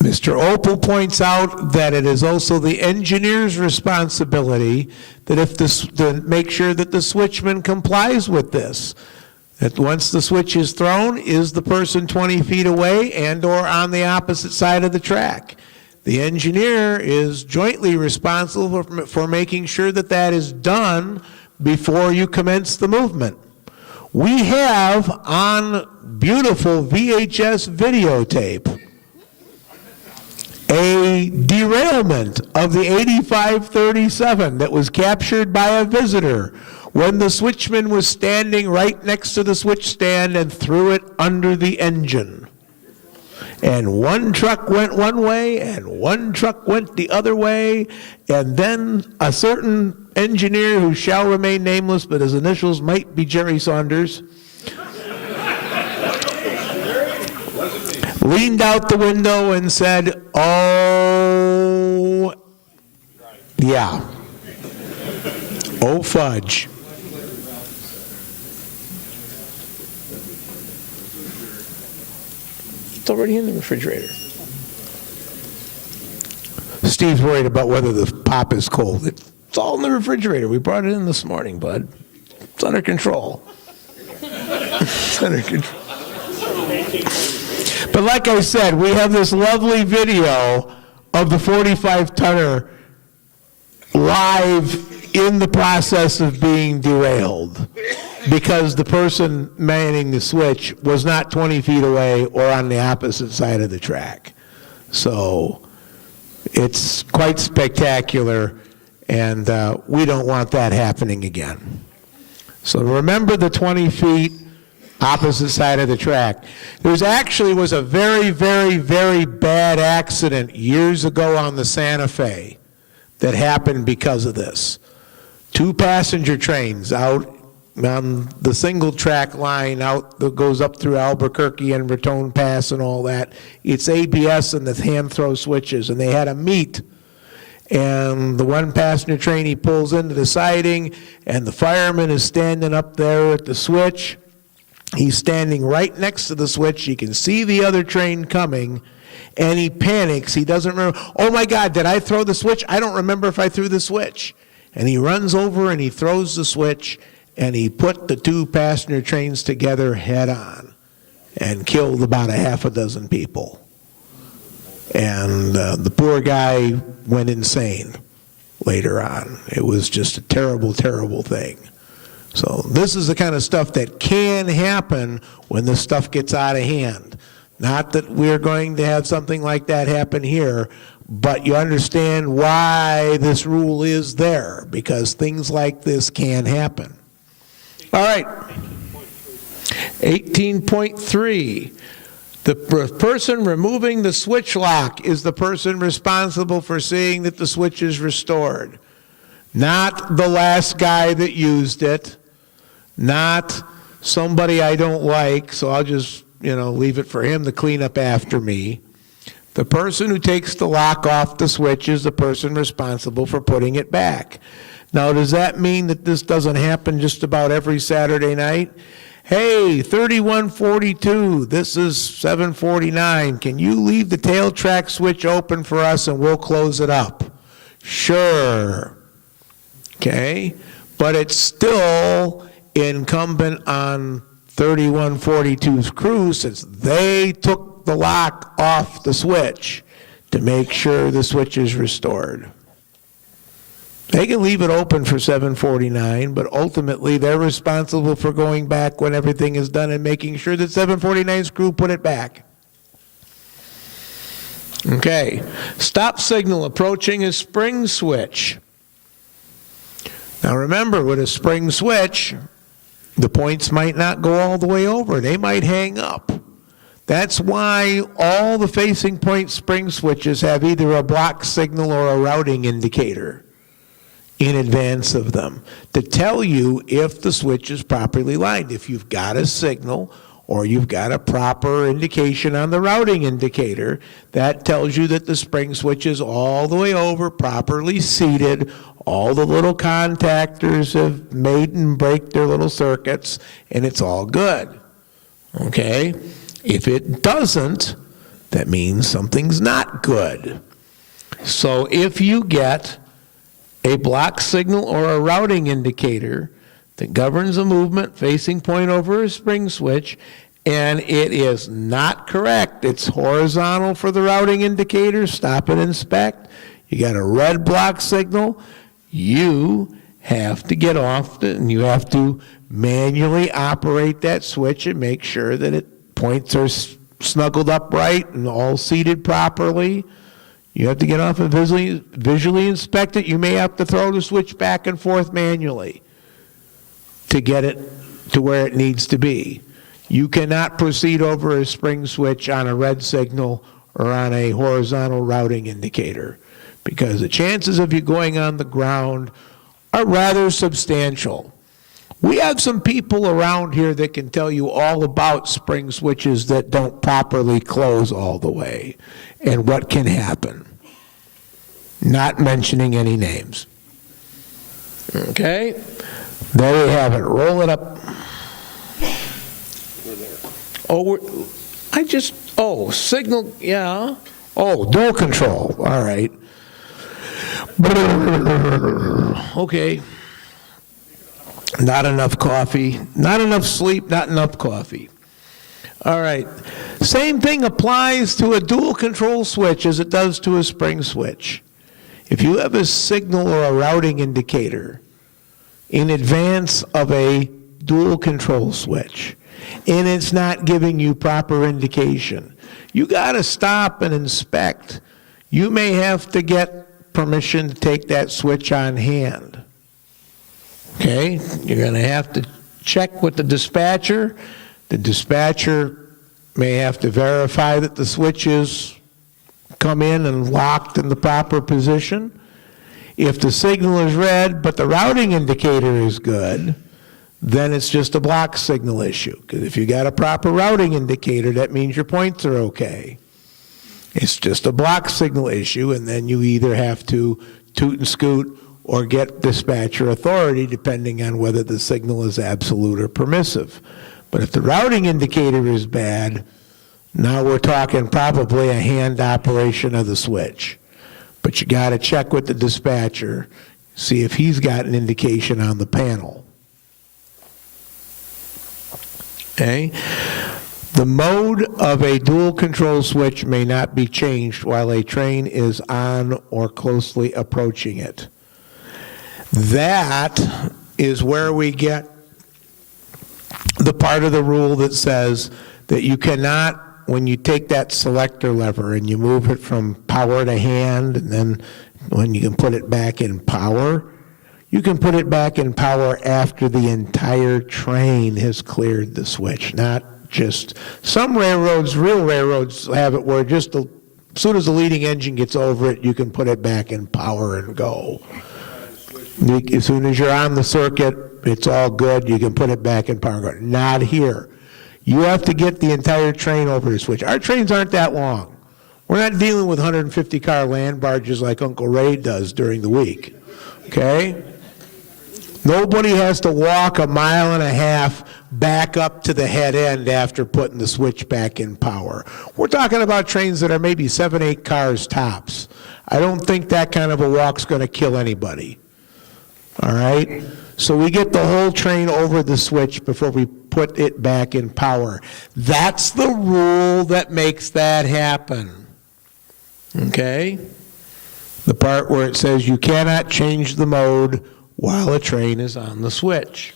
Mr. Opel points out that it is also the engineer's responsibility that to make sure that the switchman complies with this. That once the switch is thrown, is the person 20 feet away and or on the opposite side of the track? The engineer is jointly responsible for making sure that that is done before you commence the movement. We have on beautiful VHS videotape a derailment of the 8537 that was captured by a visitor when the switchman was standing right next to the switch stand and threw it under the engine. And one truck went one way and one truck went the other way, and then a certain engineer who shall remain nameless, but his initials might be Jerry Saunders, leaned out the window and said, "Oh, yeah. Oh, fudge." It's already in the refrigerator. Steve's worried about whether the pop is cold. It's all in the refrigerator. We brought it in this morning, bud. It's under control. It's under control. But like I said, we have this lovely video of the 45-tonner live in the process of being derailed because the person manning the switch was not 20 feet away or on the opposite side of the track. So it's quite spectacular, and we don't want that happening again. So remember the 20 feet opposite side of the track. There actually was a very, very, very bad accident years ago on the Santa Fe that happened because of this. 2 passenger trains out on the single track line out that goes up through Albuquerque and Raton Pass and all that. It's ABS and the hand throw switches, and they had a meet. And the one passenger train, he pulls into the siding, and the fireman is standing up there at the switch. He's standing right next to the switch. He can see the other train coming, and he panics. He doesn't remember, oh my God, did I throw the switch? I don't remember if I threw the switch. And he runs over and he throws the switch, and he put the 2 passenger trains together head on and killed about a half a dozen people. And the poor guy went insane later on. It was just a terrible, terrible thing. So this is the kind of stuff that can happen when this stuff gets out of hand. Not that we're going to have something like that happen here, but you understand why this rule is there, because things like this can happen. All right. 18.3, the person removing the switch lock is the person responsible for seeing that the switch is restored. Not the last guy that used it, not somebody I don't like, so I'll just, leave it for him to clean up after me. The person who takes the lock off the switch is the person responsible for putting it back. Now, does that mean that this doesn't happen just about every Saturday night? Hey, 3142, this is 749. Can you leave the tail track switch open for us and we'll close it up? Sure. Okay? But it's still incumbent on 3142's crew, since they took the lock off the switch, to make sure the switch is restored. They can leave it open for 749, but ultimately they're responsible for going back when everything is done and making sure that 749's crew put it back. Okay, stop signal approaching a spring switch. Now remember, with a spring switch, the points might not go all the way over. They might hang up. That's why all the facing point spring switches have either a block signal or a routing indicator in advance of them to tell you if the switch is properly lined. If you've got a signal or you've got a proper indication on the routing indicator, that tells you that the spring switch is all the way over, properly seated, all the little contactors have made and break their little circuits, and it's all good. Okay? If it doesn't, that means something's not good. So if you get a block signal or a routing indicator that governs a movement facing point over a spring switch, and it is not correct, it's horizontal for the routing indicator, stop and inspect, you got a red block signal, you have to get off and you have to manually operate that switch and make sure that points are snuggled up right and all seated properly. You have to get off and visually inspect it. You may have to throw the switch back and forth manually to get it to where it needs to be. You cannot proceed over a spring switch on a red signal or on a horizontal routing indicator, because the chances of you going on the ground are rather substantial. We have some people around here that can tell you all about spring switches that don't properly close all the way and what can happen. Not mentioning any names. Okay? There we have it. Roll it up. Signal, yeah. Dual control. All right. Okay. Not enough coffee, not enough sleep, not enough coffee. All right. Same thing applies to a dual control switch as it does to a spring switch. If you have a signal or a routing indicator in advance of a dual control switch, and it's not giving you proper indication, you got to stop and inspect. You may have to get permission to take that switch on hand. Okay, you're going to have to check with the dispatcher. The dispatcher may have to verify that the switch is come in and locked in the proper position. If the signal is red but the routing indicator is good, then it's just a block signal issue. Because if you got a proper routing indicator, that means your points are okay. It's just a block signal issue, and then you either have to toot and scoot or get dispatcher authority, depending on whether the signal is absolute or permissive. But if the routing indicator is bad, now we're talking probably a hand operation of the switch. But you got to check with the dispatcher, see if he's got an indication on the panel. Okay? The mode of a dual control switch may not be changed while a train is on or closely approaching it. That is where we get the part of the rule that says that you cannot, when you take that selector lever and you move it from power to hand, and then when you can put it back in power, you can put it back in power after the entire train has cleared the switch, not just, some railroads, real railroads have it where just as soon as the leading engine gets over it, you can put it back in power and go. As soon as you're on the circuit, it's all good, you can put it back in power and go. Not here. You have to get the entire train over the switch. Our trains aren't that long. We're not dealing with 150-car land barges like Uncle Ray does during the week, okay? Nobody has to walk 1.5 miles back up to the head end after putting the switch back in power. We're talking about trains that are maybe 7, 8 cars tops. I don't think that kind of a walk's going to kill anybody, all right? So we get the whole train over the switch before we put it back in power. That's the rule that makes that happen, okay? The part where it says you cannot change the mode while a train is on the switch.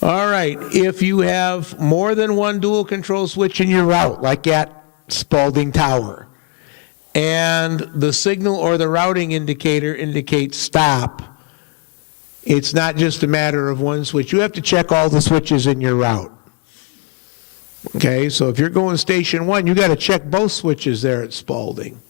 All right, if you have more than one dual control switch in your route, like at Spalding Tower, and the signal or the routing indicator indicates stop, it's not just a matter of one switch. You have to check all the switches in your route. Okay, so if you're going station 1, you got to check both switches there at Spalding.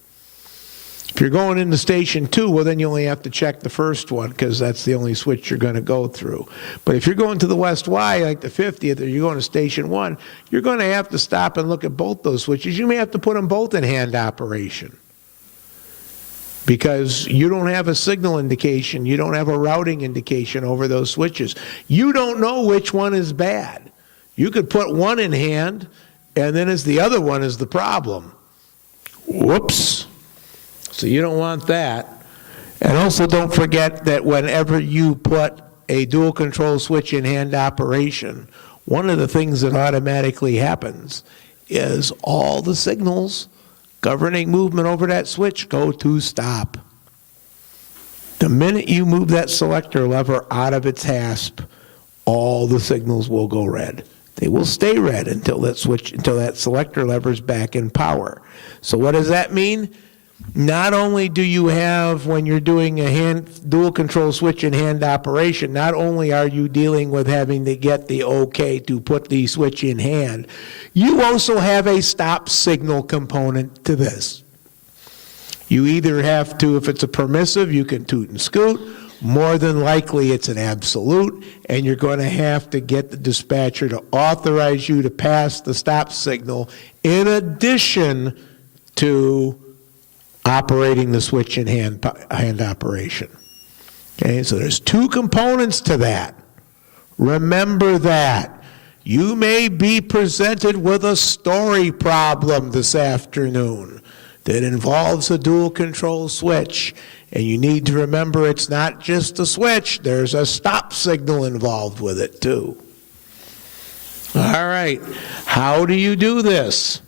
If you're going into station 2, well, then you only have to check the first one because that's the only switch you're going to go through. But if you're going to the West Y, like the 50th, or you're going to station 1, you're going to have to stop and look at both those switches. You may have to put them both in hand operation because you don't have a signal indication, you don't have a routing indication over those switches. You don't know which one is bad. You could put one in hand, and then as the other one is the problem. Whoops. So you don't want that. And also don't forget that whenever you put a dual control switch in hand operation, one of the things that automatically happens is all the signals governing movement over that switch go to stop. The minute you move that selector lever out of its hasp, all the signals will go red. They will stay red until that selector lever is back in power. So what does that mean? Not only do you have, when you're doing a dual control switch in hand operation, not only are you dealing with having to get the okay to put the switch in hand, you also have a stop signal component to this. You either have to, if it's a permissive, you can toot and scoot. More than likely it's an absolute, and you're going to have to get the dispatcher to authorize you to pass the stop signal in addition to operating the switch in hand operation. Okay, so there's two components to that. Remember that. You may be presented with a story problem this afternoon that involves a dual control switch, and you need to remember it's not just a switch, there's a stop signal involved with it too. All right, how do you do this?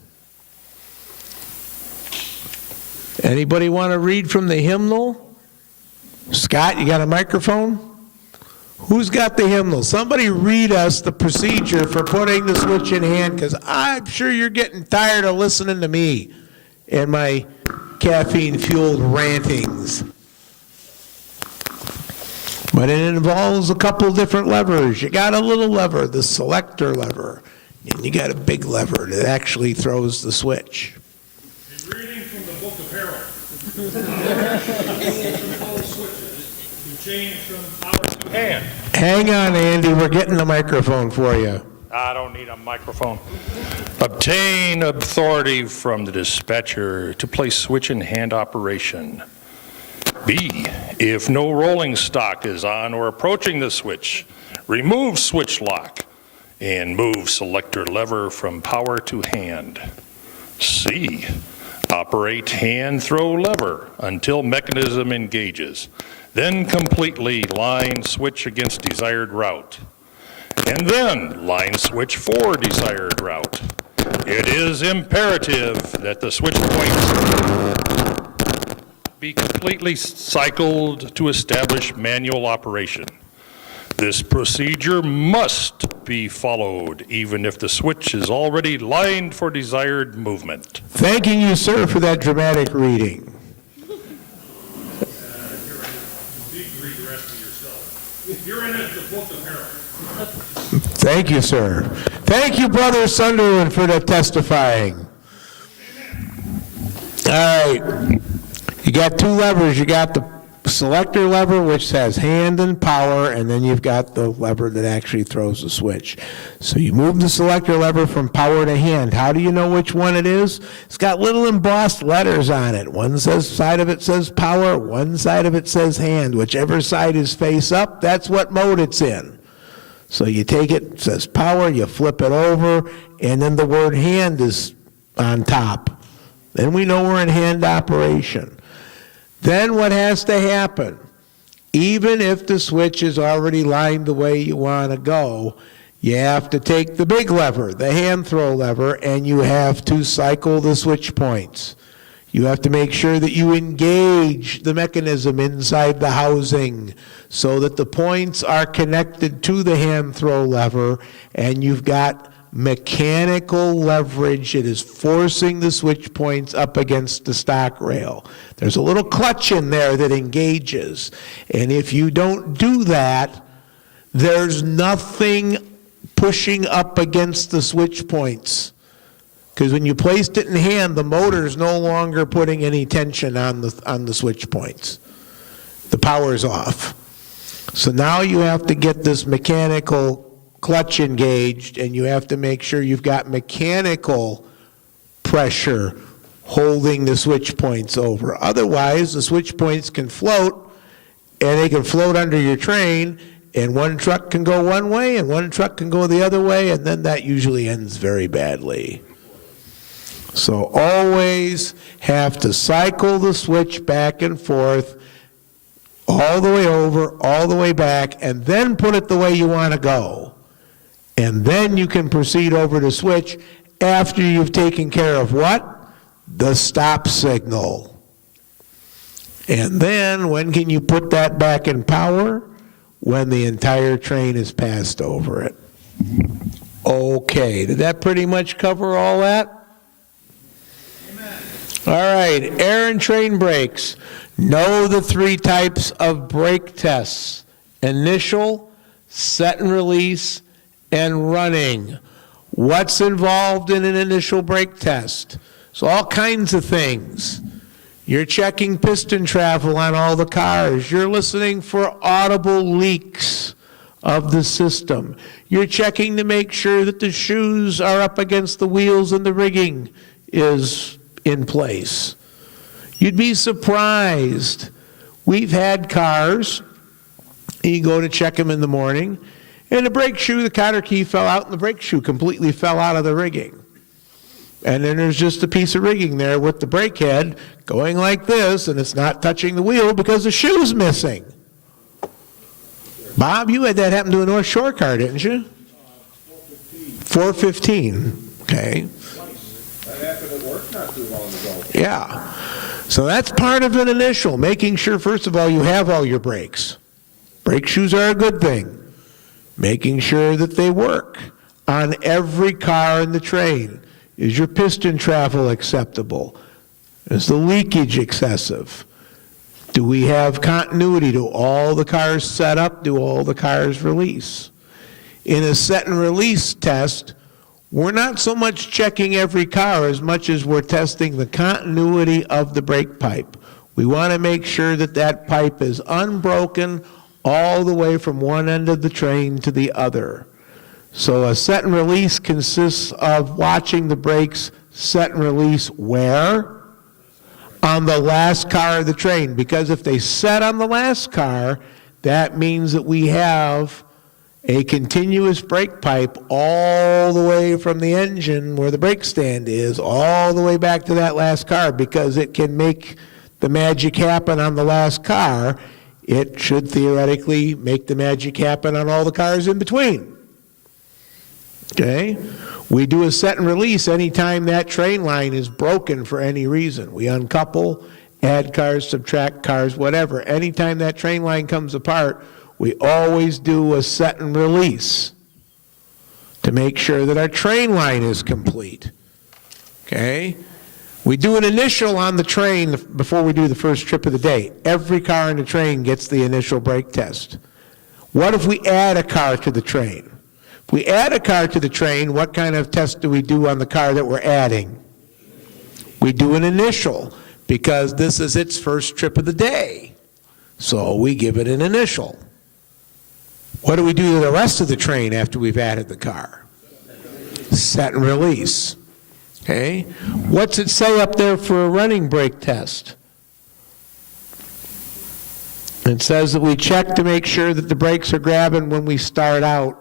Anybody want to read from the hymnal? Scott, you got a microphone? Who's got the hymnal? Somebody read us the procedure for putting the switch in hand, because I'm sure you're getting tired of listening to me and my caffeine-fueled rantings. But it involves a couple different levers. You got a little lever, the selector lever, and you got a big lever that actually throws the switch. Reading from the Book of Harold. Switches to change from power to hand. Hang on, Andy, we're getting the microphone for you. I don't need a microphone. Obtain authority from the dispatcher to place switch in hand operation. B, if no rolling stock is on or approaching the switch, remove switch lock and move selector lever from power to hand. C, operate hand throw lever until mechanism engages, then completely line switch against desired route, and then line switch for desired route. It is imperative that the switch points be completely cycled to establish manual operation. This procedure must be followed even if the switch is already lined for desired movement. Thanking you, sir, for that dramatic reading. You need to read the rest of your Thank you, sir. Thank you, Brother Sunderland, for the testifying. All right. You got two levers. You got the selector lever, which says hand and power, and then you've got the lever that actually throws the switch. So you move the selector lever from power to hand. How do you know which one it is? It's got little embossed letters on it. One side of it says power, one side of it says hand. Whichever side is face up, that's what mode it's in. So you take it, it says power, you flip it over, and then the word hand is on top. Then we know we're in hand operation. Then what has to happen? Even if the switch is already lined the way you want to go, you have to take the big lever, the hand throw lever, and you have to cycle the switch points. You have to make sure that you engage the mechanism inside the housing so that the points are connected to the hand throw lever, and you've got mechanical leverage. It is forcing the switch points up against the stock rail. There's a little clutch in there that engages, and if you don't do that, there's nothing pushing up against the switch points. Because when you placed it in hand, the motor's no longer putting any tension on the switch points. The power's off. So now you have to get this mechanical clutch engaged, and you have to make sure you've got mechanical pressure holding the switch points over. Otherwise, the switch points can float, and they can float under your train, and one truck can go one way, and one truck can go the other way, and then that usually ends very badly. So always have to cycle the switch back and forth, all the way over, all the way back, and then put it the way you want to go. And then you can proceed over to switch after you've taken care of what? The stop signal. And then when can you put that back in power? When the entire train is passed over it. Okay, did that pretty much cover all that? All right, air and train brakes. Know the three types of brake tests: initial, set and release, and running. What's involved in an initial brake test? So all kinds of things. You're checking piston travel on all the cars. You're listening for audible leaks of the system. You're checking to make sure that the shoes are up against the wheels and the rigging is in place. You'd be surprised. We've had cars, you go to check them in the morning, and the brake shoe, the cotter key fell out, and the brake shoe completely fell out of the rigging. And then there's just a piece of rigging there with the brake head going like this, and it's not touching the wheel because the shoe's missing. Bob, you had that happen to a North Shore car, didn't you? 415. Okay. That happened at work not too long ago. Yeah. So that's part of an initial, making sure, first of all, you have all your brakes. Brake shoes are a good thing. Making sure that they work on every car in the train. Is your piston travel acceptable? Is the leakage excessive? Do we have continuity? Do all the cars set up? Do all the cars release? In a set and release test, we're not so much checking every car as much as we're testing the continuity of the brake pipe. We want to make sure that that pipe is unbroken all the way from one end of the train to the other. So a set and release consists of watching the brakes set and release where? On the last car of the train. Because if they set on the last car, that means that we have a continuous brake pipe all the way from the engine where the brake stand is, all the way back to that last car, because it can make the magic happen on the last car. It should theoretically make the magic happen on all the cars in between. Okay? We do a set and release anytime that train line is broken for any reason. We uncouple, add cars, subtract cars, whatever. Anytime that train line comes apart, we always do a set and release to make sure that our train line is complete. Okay? We do an initial on the train before we do the first trip of the day. Every car in the train gets the initial brake test. What if we add a car to the train? We add a car to the train, what kind of test do we do on the car that we're adding? We do an initial, because this is its first trip of the day. So we give it an initial. What do we do to the rest of the train after we've added the car? Set and release. Okay? What's it say up there for a running brake test? It says that we check to make sure that the brakes are grabbing when we start out.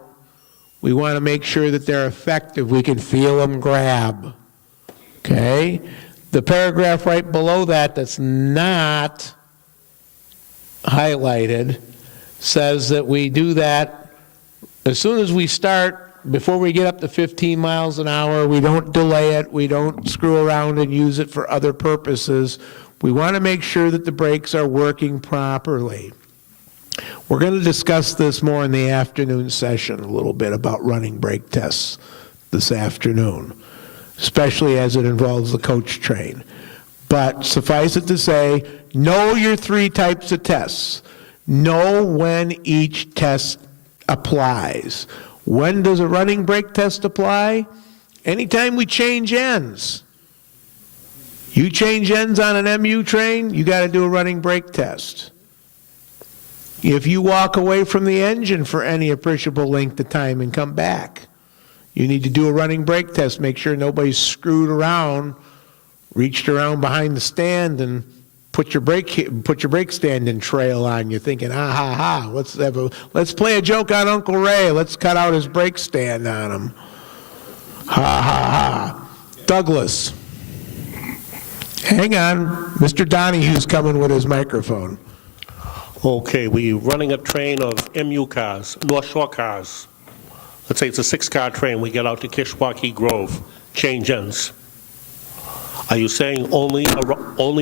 We want to make sure that they're effective. We can feel them grab. Okay? The paragraph right below that that's not highlighted says that we do that as soon as we start. Before we get up to 15 miles an hour, we don't delay it, we don't screw around and use it for other purposes. We want to make sure that the brakes are working properly. We're going to discuss this more in the afternoon session, a little bit about running brake tests this afternoon, especially as it involves the coach train. But suffice it to say, know your 3 types of tests. Know when each test applies. When does a running brake test apply? Anytime we change ends. You change ends on an MU train, you got to do a running brake test. If you walk away from the engine for any appreciable length of time and come back, you need to do a running brake test. Make sure nobody's screwed around, reached around behind the stand and put your brake stand in trail on you, thinking, ha ha, let's play a joke on Uncle Ray. Let's cut out his brake stand on him. Ha ha ha. Douglas. Hang on. Mr. Donahue's coming with his microphone. Okay, we're running a train of MU cars, North Shore cars. Let's say it's a 6-car train. We get out to Kishwaukee Grove, change ends. Are you saying only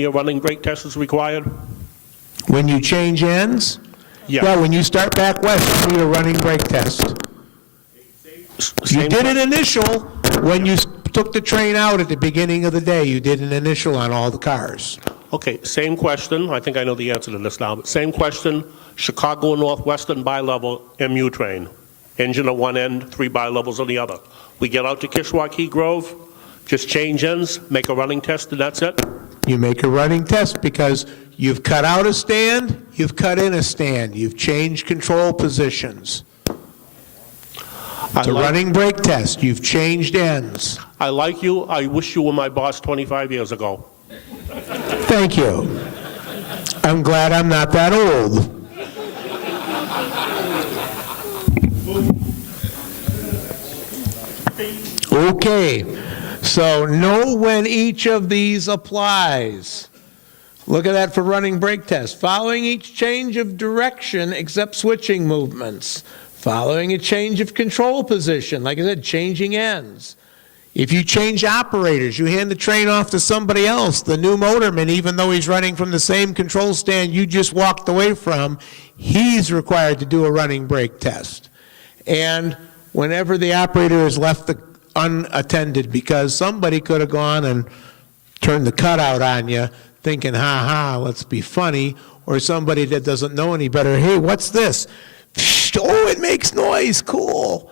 a running brake test is required? When you change ends? Yeah. Yeah, when you start back west, you need a running brake test. You did an initial when you took the train out at the beginning of the day. You did an initial on all the cars. Okay, same question. I think I know the answer to this now, but same question. Chicago Northwestern bi-level MU train. Engine at one end, 3 bi-levels on the other. We get out to Kishwaukee Grove, just change ends, make a running test, and that's it? You make a running test because you've cut out a stand, you've cut in a stand, you've changed control positions. It's a running brake test. You've changed ends. I like you. I wish you were my boss 25 years ago. Thank you. I'm glad I'm not that old. Okay, so know when each of these applies. Look at that for running brake test. Following each change of direction except switching movements. Following a change of control position, like I said, changing ends. If you change operators, you hand the train off to somebody else, the new motorman, even though he's running from the same control stand you just walked away from, he's required to do a running brake test. And whenever the operator is left unattended, because somebody could have gone and turned the cutout on you, thinking, ha ha, let's be funny, or somebody that doesn't know any better, hey, what's this? Oh, it makes noise, cool.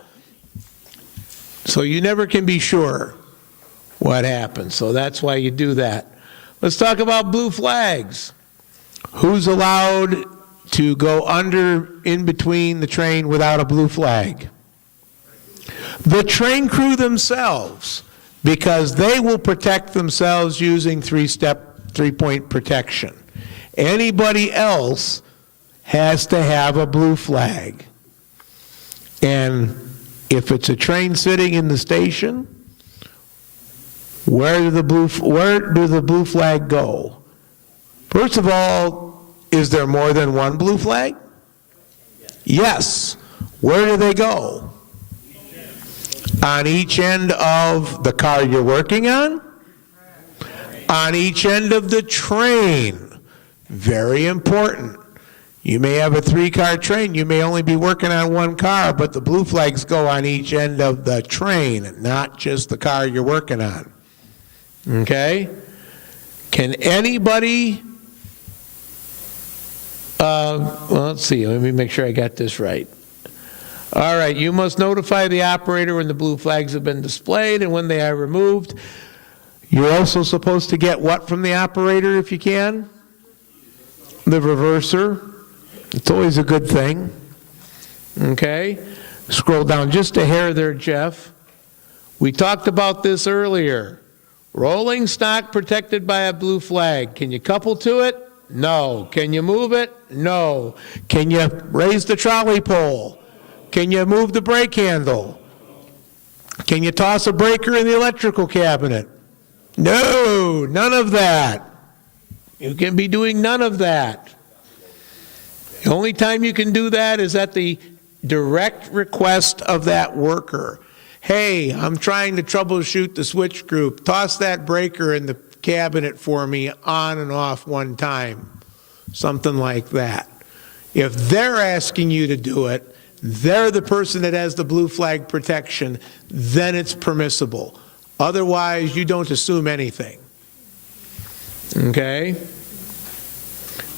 So you never can be sure what happens, so that's why you do that. Let's talk about blue flags. Who's allowed to go in between the train without a blue flag? The train crew themselves, because they will protect themselves using three-point protection. Anybody else has to have a blue flag. And if it's a train sitting in the station, where does the blue flag go? First of all, is there more than one blue flag? Yes. Where do they go? On each end of the car you're working on? On each end of the train. Very important. You may have a 3-car train, you may only be working on 1 car, but the blue flags go on each end of the train, not just the car you're working on. Okay? Can anybody, well, let's see, let me make sure I got this right. All right, you must notify the operator when the blue flags have been displayed and when they are removed. You're also supposed to get what from the operator if you can? The reverser. It's always a good thing. Okay? Scroll down just a hair there, Jeff. We talked about this earlier. Rolling stock protected by a blue flag. Can you couple to it? No. Can you move it? No. Can you raise the trolley pole? Can you move the brake handle? Can you toss a breaker in the electrical cabinet? No, none of that. You can be doing none of that. The only time you can do that is at the direct request of that worker. Hey, I'm trying to troubleshoot the switch group. Toss that breaker in the cabinet for me on and off one time. Something like that. If they're asking you to do it, they're the person that has the blue flag protection, then it's permissible. Otherwise, you don't assume anything. Okay?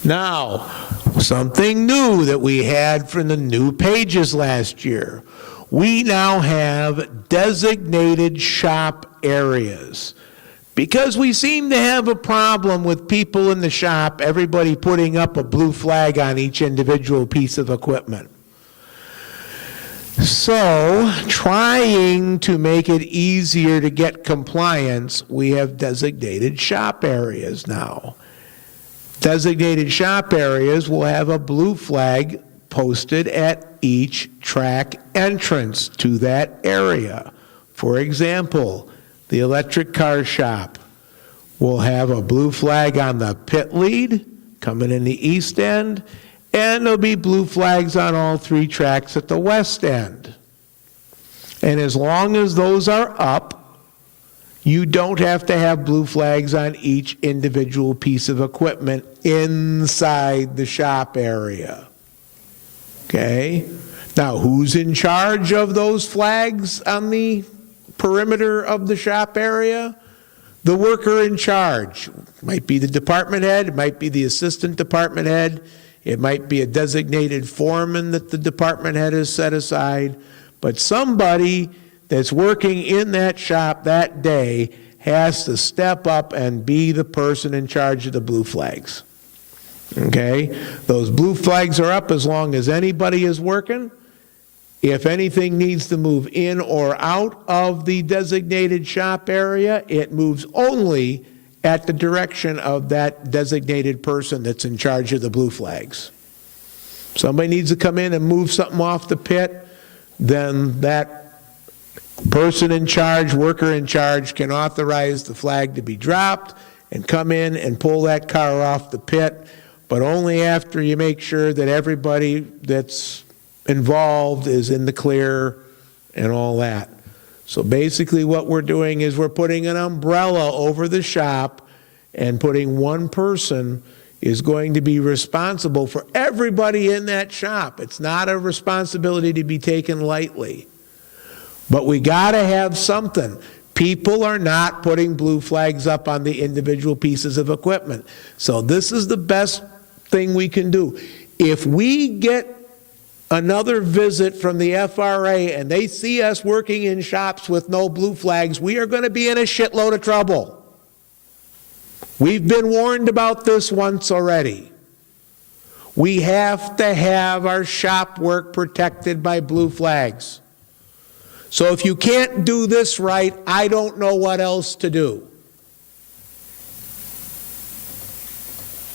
Now, something new that we had from the new pages last year. We now have designated shop areas. Because we seem to have a problem with people in the shop, everybody putting up a blue flag on each individual piece of equipment. So, trying to make it easier to get compliance, we have designated shop areas now. Designated shop areas will have a blue flag posted at each track entrance to that area. For example, the electric car shop will have a blue flag on the pit lead coming in the east end, and there'll be blue flags on all 3 tracks at the west end. And as long as those are up, you don't have to have blue flags on each individual piece of equipment inside the shop area. Okay? Now, who's in charge of those flags on the perimeter of the shop area? The worker in charge. Might be the department head, it might be the assistant department head, it might be a designated foreman that the department head has set aside, but somebody that's working in that shop that day has to step up and be the person in charge of the blue flags. Okay? Those blue flags are up as long as anybody is working. If anything needs to move in or out of the designated shop area, it moves only at the direction of that designated person that's in charge of the blue flags. Somebody needs to come in and move something off the pit, then that person in charge, worker in charge, can authorize the flag to be dropped and come in and pull that car off the pit, but only after you make sure that everybody that's involved is in the clear and all that. So basically what we're doing is we're putting an umbrella over the shop and putting one person is going to be responsible for everybody in that shop. It's not a responsibility to be taken lightly. But we got to have something. People are not putting blue flags up on the individual pieces of equipment. So this is the best thing we can do. If we get another visit from the FRA and they see us working in shops with no blue flags, we are going to be in a shitload of trouble. We've been warned about this once already. We have to have our shop work protected by blue flags. So if you can't do this right, I don't know what else to do.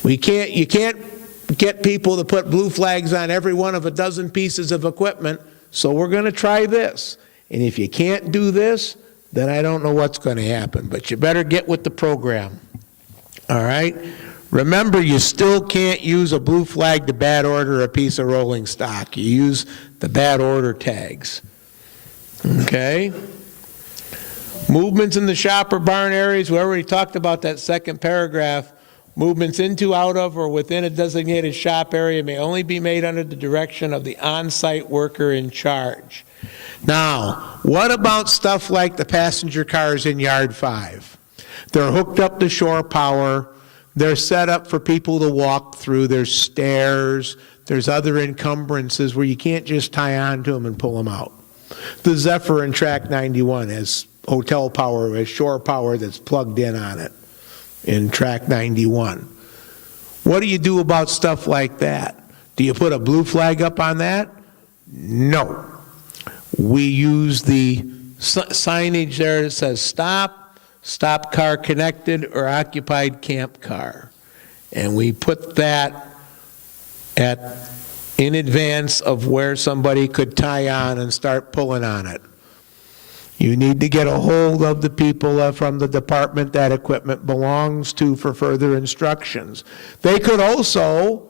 You can't get people to put blue flags on every one of a dozen pieces of equipment, so we're going to try this. And if you can't do this, then I don't know what's going to happen, but you better get with the program. All right? Remember, you still can't use a blue flag to bad order a piece of rolling stock. You use the bad order tags. Okay? Movements in the shop or barn areas, we already talked about that second paragraph. Movements into, out of, or within a designated shop area may only be made under the direction of the on-site worker in charge. Now, what about stuff like the passenger cars in Yard 5? They're hooked up to shore power. They're set up for people to walk through. There's stairs. there's other encumbrances where you can't just tie on to them and pull them out. The Zephyr in Track 91 has hotel power, has shore power that's plugged in on it in Track 91. What do you do about stuff like that? Do you put a blue flag up on that? No. We use the signage there that says stop, stop car connected, or occupied camp car. And we put that in advance of where somebody could tie on and start pulling on it. You need to get a hold of the people from the department that equipment belongs to for further instructions. They could also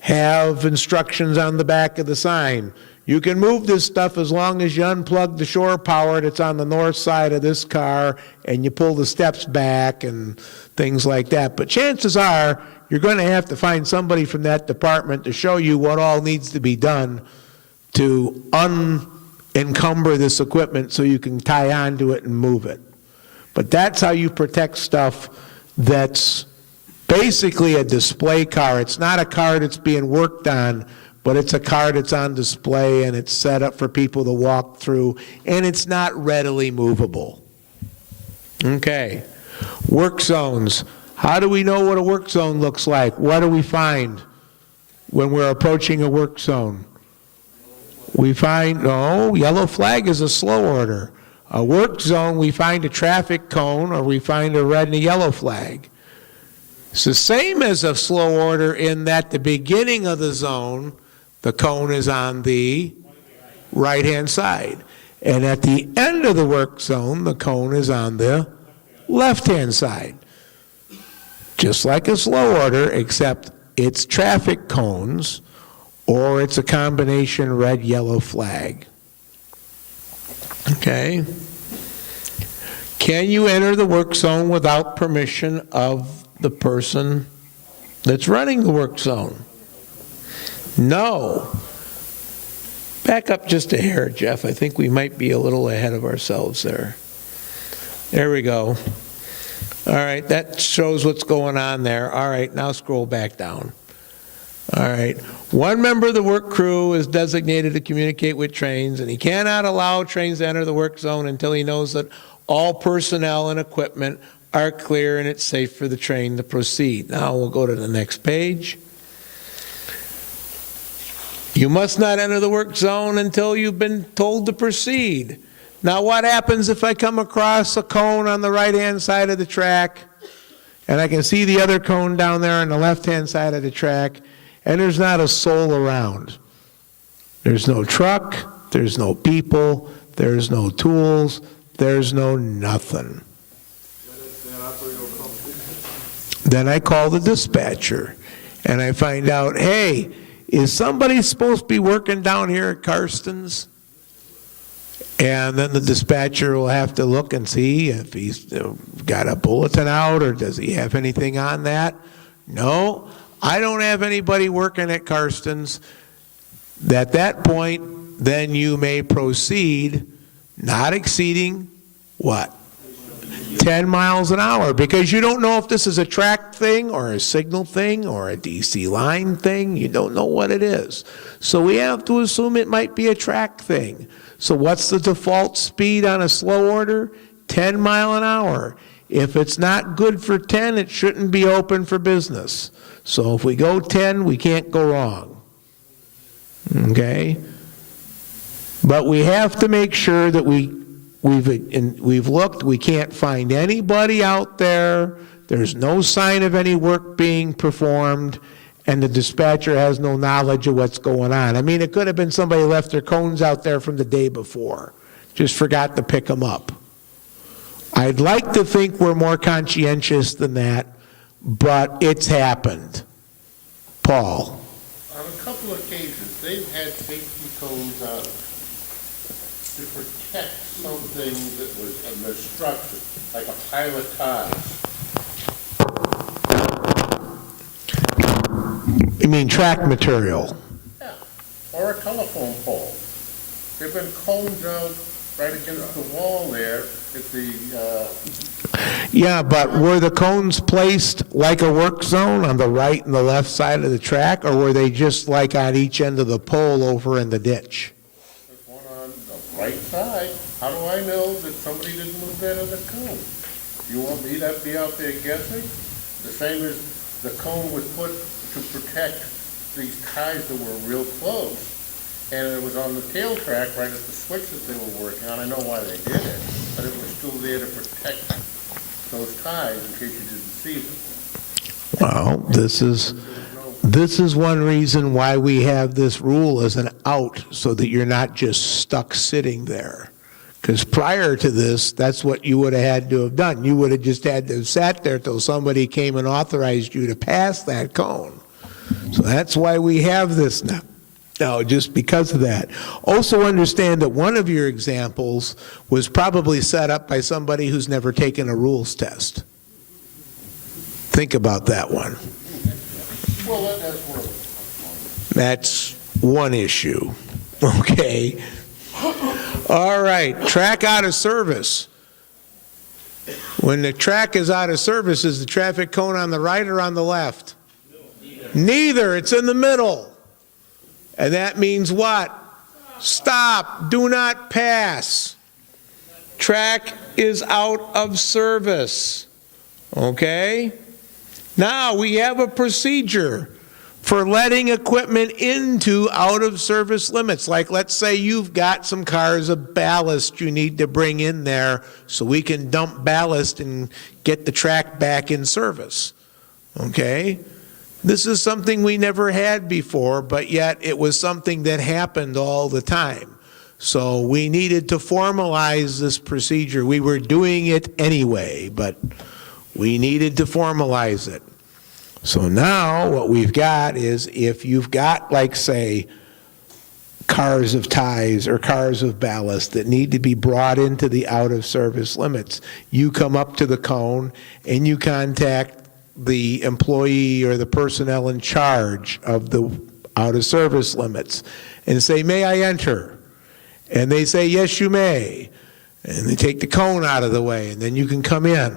have instructions on the back of the sign. You can move this stuff as long as you unplug the shore power that's on the north side of this car and you pull the steps back and things like that. But chances are you're going to have to find somebody from that department to show you what all needs to be done to unencumber this equipment so you can tie onto it and move it. But that's how you protect stuff that's basically a display car. It's not a car that's being worked on, but it's a car that's on display and it's set up for people to walk through, and it's not readily movable. Okay. Work zones. How do we know what a work zone looks like? What do we find when we're approaching a work zone? We find, no, yellow flag is a slow order. A work zone, we find a traffic cone or we find a red and a yellow flag. It's the same as a slow order in that the beginning of the zone, the cone is on the right-hand side. And at the end of the work zone, the cone is on the left-hand side. Just like a slow order, except it's traffic cones or it's a combination red-yellow flag. Okay? Can you enter the work zone without permission of the person that's running the work zone? No. Back up just a hair, Jeff. I think we might be a little ahead of ourselves there. There we go. All right, that shows what's going on there. All right, now scroll back down. All right, one member of the work crew is designated to communicate with trains, and he cannot allow trains to enter the work zone until he knows that all personnel and equipment are clear and it's safe for the train to proceed. Now we'll go to the next page. You must not enter the work zone until you've been told to proceed. Now what happens if I come across a cone on the right-hand side of the track and I can see the other cone down there on the left-hand side of the track and there's not a soul around? There's no truck, there's no people, there's no tools, there's no nothing. Then I call the dispatcher and I find out, hey, is somebody supposed to be working down here at Karsten's? And then the dispatcher will have to look and see if he's got a bulletin out or does he have anything on that. No, I don't have anybody working at Karsten's. At that point, then you may proceed, not exceeding what? 10 miles an hour, because you don't know if this is a track thing or a signal thing or a DC line thing. You don't know what it is. So we have to assume it might be a track thing. So what's the default speed on a slow order? 10 mile an hour. If it's not good for 10, it shouldn't be open for business. So if we go 10, we can't go wrong. Okay? But we have to make sure that we've looked, we can't find anybody out there, there's no sign of any work being performed, and the dispatcher has no knowledge of what's going on. I mean, it could have been somebody left their cones out there from the day before, just forgot to pick them up. I'd like to think we're more conscientious than that, but it's happened. Paul. On a couple of occasions, they've had safety cones out to protect something that was an obstruction, like a pile of cars. You mean track material? Yeah, or a telephone pole. There've been cones out right against the wall there at the Yeah, but were the cones placed like a work zone on the right and the left side of the track, or were they just like on each end of the pole over in the ditch? There's one on the right side. How do I know that somebody didn't move that other cone? You want me to be out there guessing? The same as the cone was put to protect these ties that were real close, and it was on the tail track right at the switch that they were working on. I know why they did it, but it was still there to protect those ties in case you didn't see them. Well, this is one reason why we have this rule as an out, so that you're not just stuck sitting there. Because prior to this, that's what you would have had to have done. You would have just had to have sat there till somebody came and authorized you to pass that cone. So that's why we have this now. No, just because of that. Also understand that one of your examples was probably set up by somebody who's never taken a rules test. Think about that one. Well, that's one of them. That's one issue. Okay. All right, track out of service. When the track is out of service, is the traffic cone on the right or on the left? Neither. It's in the middle. And that means what? Stop. Do not pass. Track is out of service. Okay? Now we have a procedure for letting equipment into out of service limits. Like, let's say you've got some cars of ballast you need to bring in there so we can dump ballast and get the track back in service. Okay? This is something we never had before, but yet it was something that happened all the time. So we needed to formalize this procedure. We were doing it anyway, but we needed to formalize it. So now what we've got is, if you've got, like, say, cars of ties or cars of ballast that need to be brought into the out-of-service limits, you come up to the cone and you contact the employee or the personnel in charge of the out-of-service limits and say, may I enter? And they say, yes, you may. And they take the cone out of the way, and then you can come in.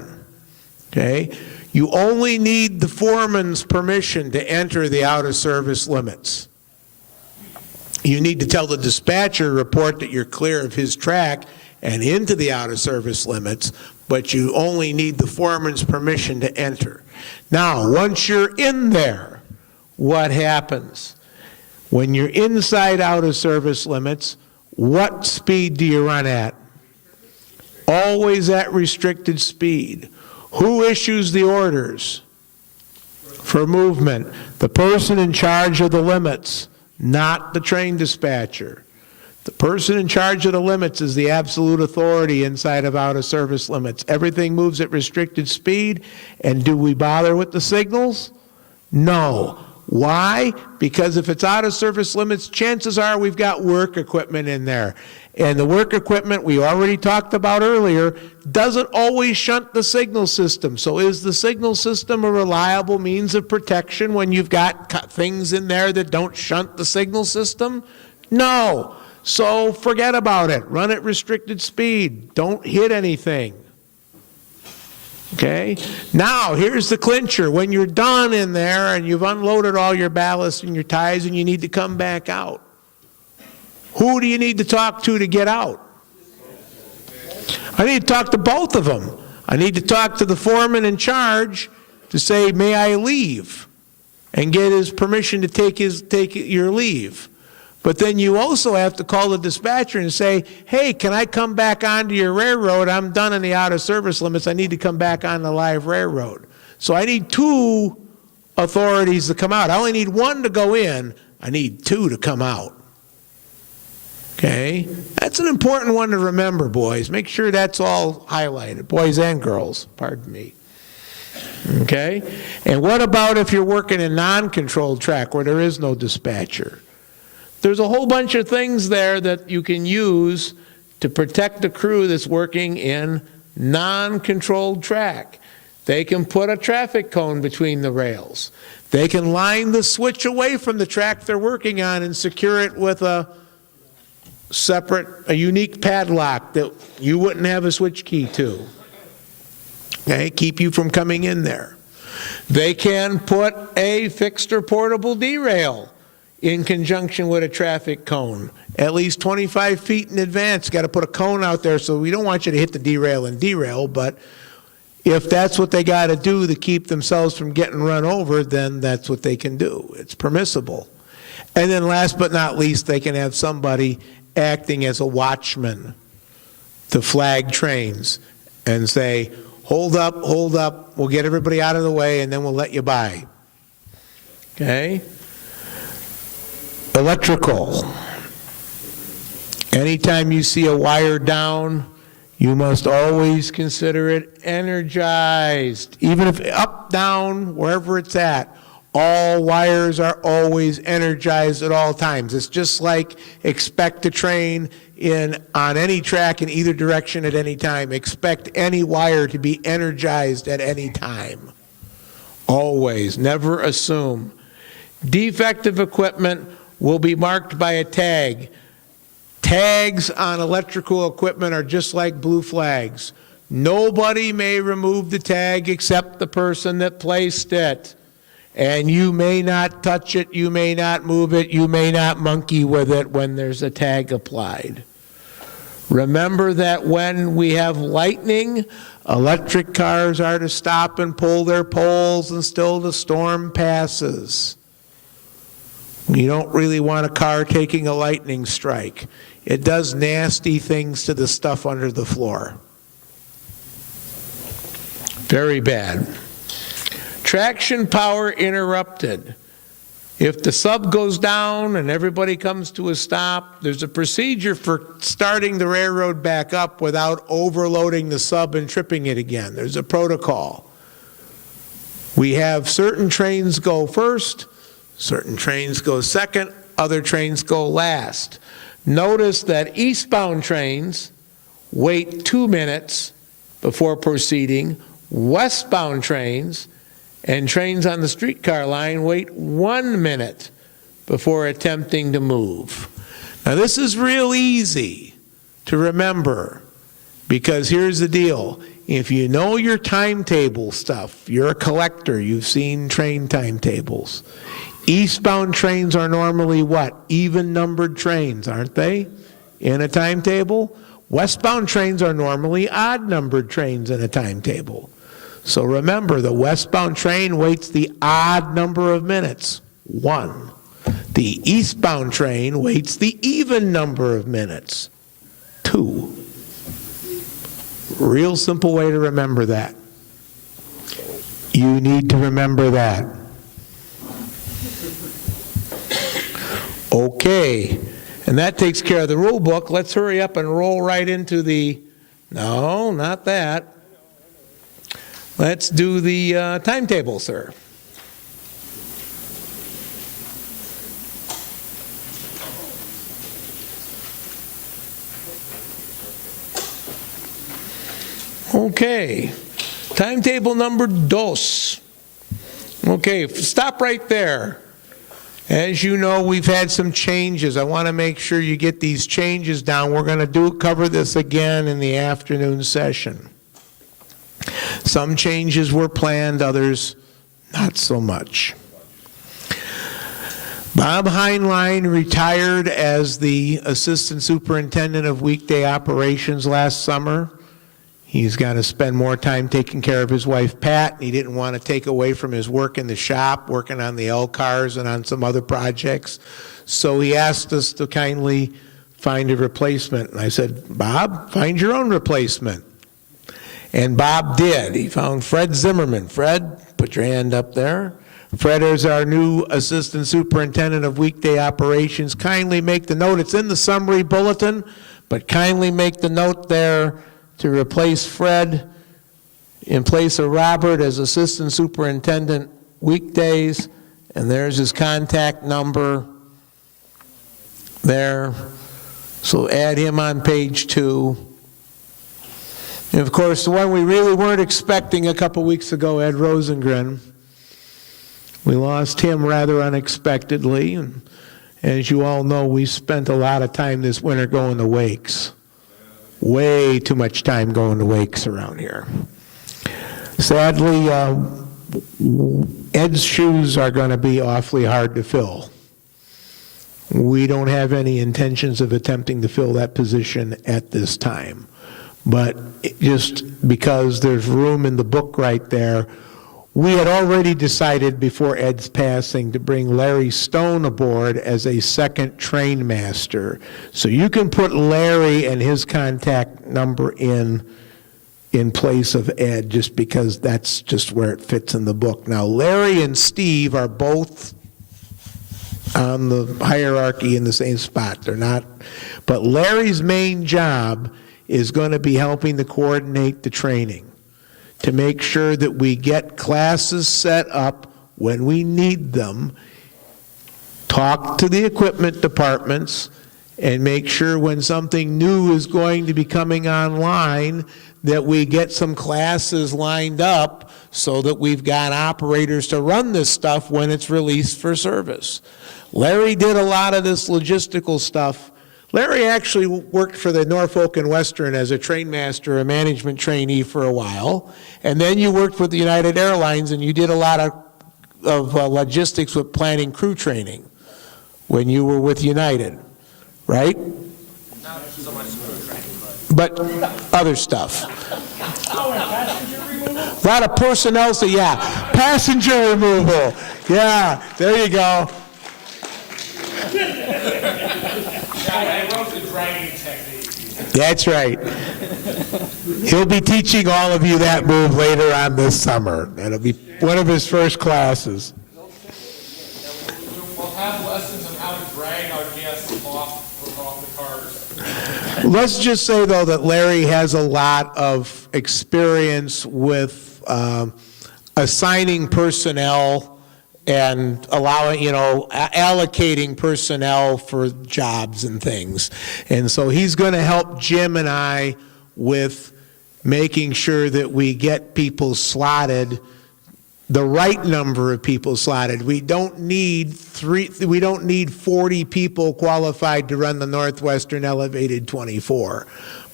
Okay? You only need the foreman's permission to enter the out-of-service limits. You need to tell the dispatcher report that you're clear of his track and into the out-of-service limits, but you only need the foreman's permission to enter. Now, once you're in there, what happens? When you're inside out-of-service limits, what speed do you run at? Always at restricted speed. Who issues the orders for movement? The person in charge of the limits, not the train dispatcher. The person in charge of the limits is the absolute authority inside of out-of-service limits. Everything moves at restricted speed, and do we bother with the signals? No. Why? Because if it's out-of-service limits, chances are we've got work equipment in there. And the work equipment we already talked about earlier doesn't always shunt the signal system. So is the signal system a reliable means of protection when you've got things in there that don't shunt the signal system? No. So forget about it. Run at restricted speed. Don't hit anything. Okay? Now, here's the clincher. When you're done in there and you've unloaded all your ballast and your ties and you need to come back out, who do you need to talk to get out? I need to talk to both of them. I need to talk to the foreman in charge to say, may I leave? And get his permission to take your leave. But then you also have to call the dispatcher and say, hey, can I come back onto your railroad? I'm done in the out-of-service limits. I need to come back on the live railroad. So I need two authorities to come out. I only need one to go in. I need two to come out. Okay? That's an important one to remember, boys. Make sure that's all highlighted, boys and girls, pardon me. Okay? And what about if you're working in non-controlled track where there is no dispatcher? There's a whole bunch of things there that you can use to protect the crew that's working in non-controlled track. They can put a traffic cone between the rails. They can line the switch away from the track they're working on and secure it with a unique padlock that you wouldn't have a switch key to. Okay, keep you from coming in there. They can put a fixed or portable derail in conjunction with a traffic cone, at least 25 feet in advance. Got to put a cone out there, so we don't want you to hit the derail and derail, but if that's what they got to do to keep themselves from getting run over, then that's what they can do. It's permissible. And then last but not least, they can have somebody acting as a watchman to flag trains and say, hold up, we'll get everybody out of the way and then we'll let you by. Okay? Electrical. Anytime you see a wire down, you must always consider it energized. Even if up, down, wherever it's at, all wires are always energized at all times. It's just like expect a train on any track in either direction at any time. Expect any wire to be energized at any time. Always, never assume. Defective equipment will be marked by a tag. Tags on electrical equipment are just like blue flags. Nobody may remove the tag except the person that placed it. And you may not touch it, you may not move it, you may not monkey with it when there's a tag applied. Remember that when we have lightning, electric cars are to stop and pull their poles until the storm passes. You don't really want a car taking a lightning strike. It does nasty things to the stuff under the floor. Very bad. Traction power interrupted. If the sub goes down and everybody comes to a stop, there's a procedure for starting the railroad back up without overloading the sub and tripping it again. There's a protocol. We have certain trains go first, certain trains go second, other trains go last. Notice that eastbound trains wait 2 minutes before proceeding. Westbound trains and trains on the streetcar line wait 1 minute before attempting to move. Now this is real easy to remember because here's the deal. If you know your timetable stuff, you're a collector, you've seen train timetables. Eastbound trains are normally what? Even numbered trains, aren't they? In a timetable? Westbound trains are normally odd numbered trains in a timetable. So remember, the westbound train waits the odd number of minutes, 1. The eastbound train waits the even number of minutes, 2. Real simple way to remember that. You need to remember that. Okay, and that takes care of the rule book. Let's hurry up and roll right into no, not that. Let's do the timetable, sir. Okay, timetable number 2. Okay, stop right there. As you know, we've had some changes. I want to make sure you get these changes down. We're going to cover this again in the afternoon session. Some changes were planned, others not so much. Bob Heinlein retired as the Assistant Superintendent of Weekday Operations last summer. He's got to spend more time taking care of his wife, Pat. He didn't want to take away from his work in the shop, working on the L cars and on some other projects. So he asked us to kindly find a replacement. And I said, Bob, find your own replacement. And Bob did. He found Fred Zimmerman. Fred, put your hand up there. Fred is our new Assistant Superintendent of Weekday Operations. Kindly make the note. It's in the summary bulletin, but kindly make the note there to replace Fred in place of Robert as Assistant Superintendent weekdays. And there's his contact number there. So add him on page 2. And of course, the one we really weren't expecting a couple weeks ago, Ed Rosengren. We lost him rather unexpectedly. And as you all know, we spent a lot of time this winter going to wakes. Way too much time going to wakes around here. Sadly, Ed's shoes are going to be awfully hard to fill. We don't have any intentions of attempting to fill that position at this time. But just because there's room in the book right there, we had already decided before Ed's passing to bring Larry Stone aboard as a second train master. So you can put Larry and his contact number in place of Ed, just because that's just where it fits in the book. Now, Larry and Steve are both on the hierarchy in the same spot. They're not, but Larry's main job is going to be helping to coordinate the training, to make sure that we get classes set up when we need them, talk to the equipment departments, and make sure when something new is going to be coming online that we get some classes lined up so that we've got operators to run this stuff when it's released for service. Larry did a lot of this logistical stuff. Larry actually worked for the Norfolk and Western as a train master, a management trainee for a while, and then you worked with the United Airlines and you did a lot of logistics with planning crew training when you were with United, right? Not so much crew training, but other stuff. A lot of personnel, so yeah, passenger removal. Yeah, there you go. I wrote the dragging technique. That's right. He'll be teaching all of you that move later on this summer. That'll be one of his first classes. We'll have lessons on how to drag our guests off the cars. Let's just say, though, that Larry has a lot of experience with assigning personnel and allocating personnel for jobs and things. And so he's going to help Jim and I with making sure that we get people slotted, the right number of people slotted. We don't need 40 people qualified to run the Northwestern Elevated 24.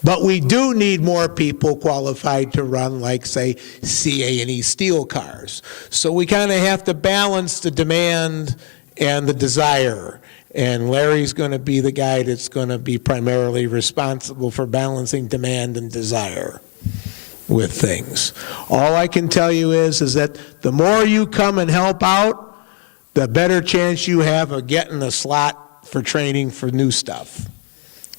But we do need more people qualified to run, like, say, CA&E steel cars. So we kind of have to balance the demand and the desire. And Larry's going to be the guy that's going to be primarily responsible for balancing demand and desire with things. All I can tell you is that the more you come and help out, the better chance you have of getting a slot for training for new stuff.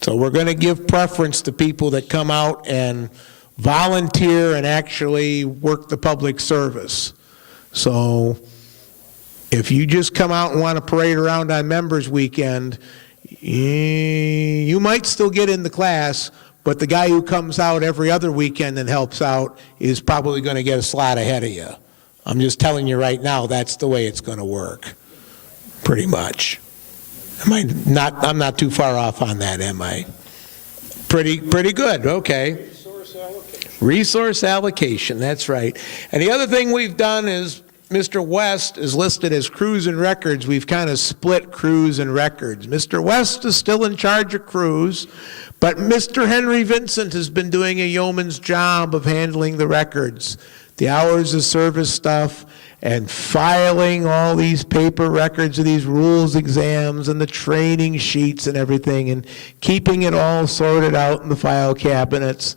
So we're going to give preference to people that come out and volunteer and actually work the public service. So if you just come out and want to parade around on Members Weekend, you might still get in the class, but the guy who comes out every other weekend and helps out is probably going to get a slot ahead of you. I'm just telling you right now, that's the way it's going to work, pretty much. I'm not too far off on that, am I? Pretty good, okay. Resource allocation, that's right. And the other thing we've done is Mr. West is listed as crews and records. We've kind of split crews and records. Mr. West is still in charge of crews, but Mr. Henry Vincent has been doing a yeoman's job of handling the records, the hours of service stuff, and filing all these paper records of these rules exams and the training sheets and everything, and keeping it all sorted out in the file cabinets.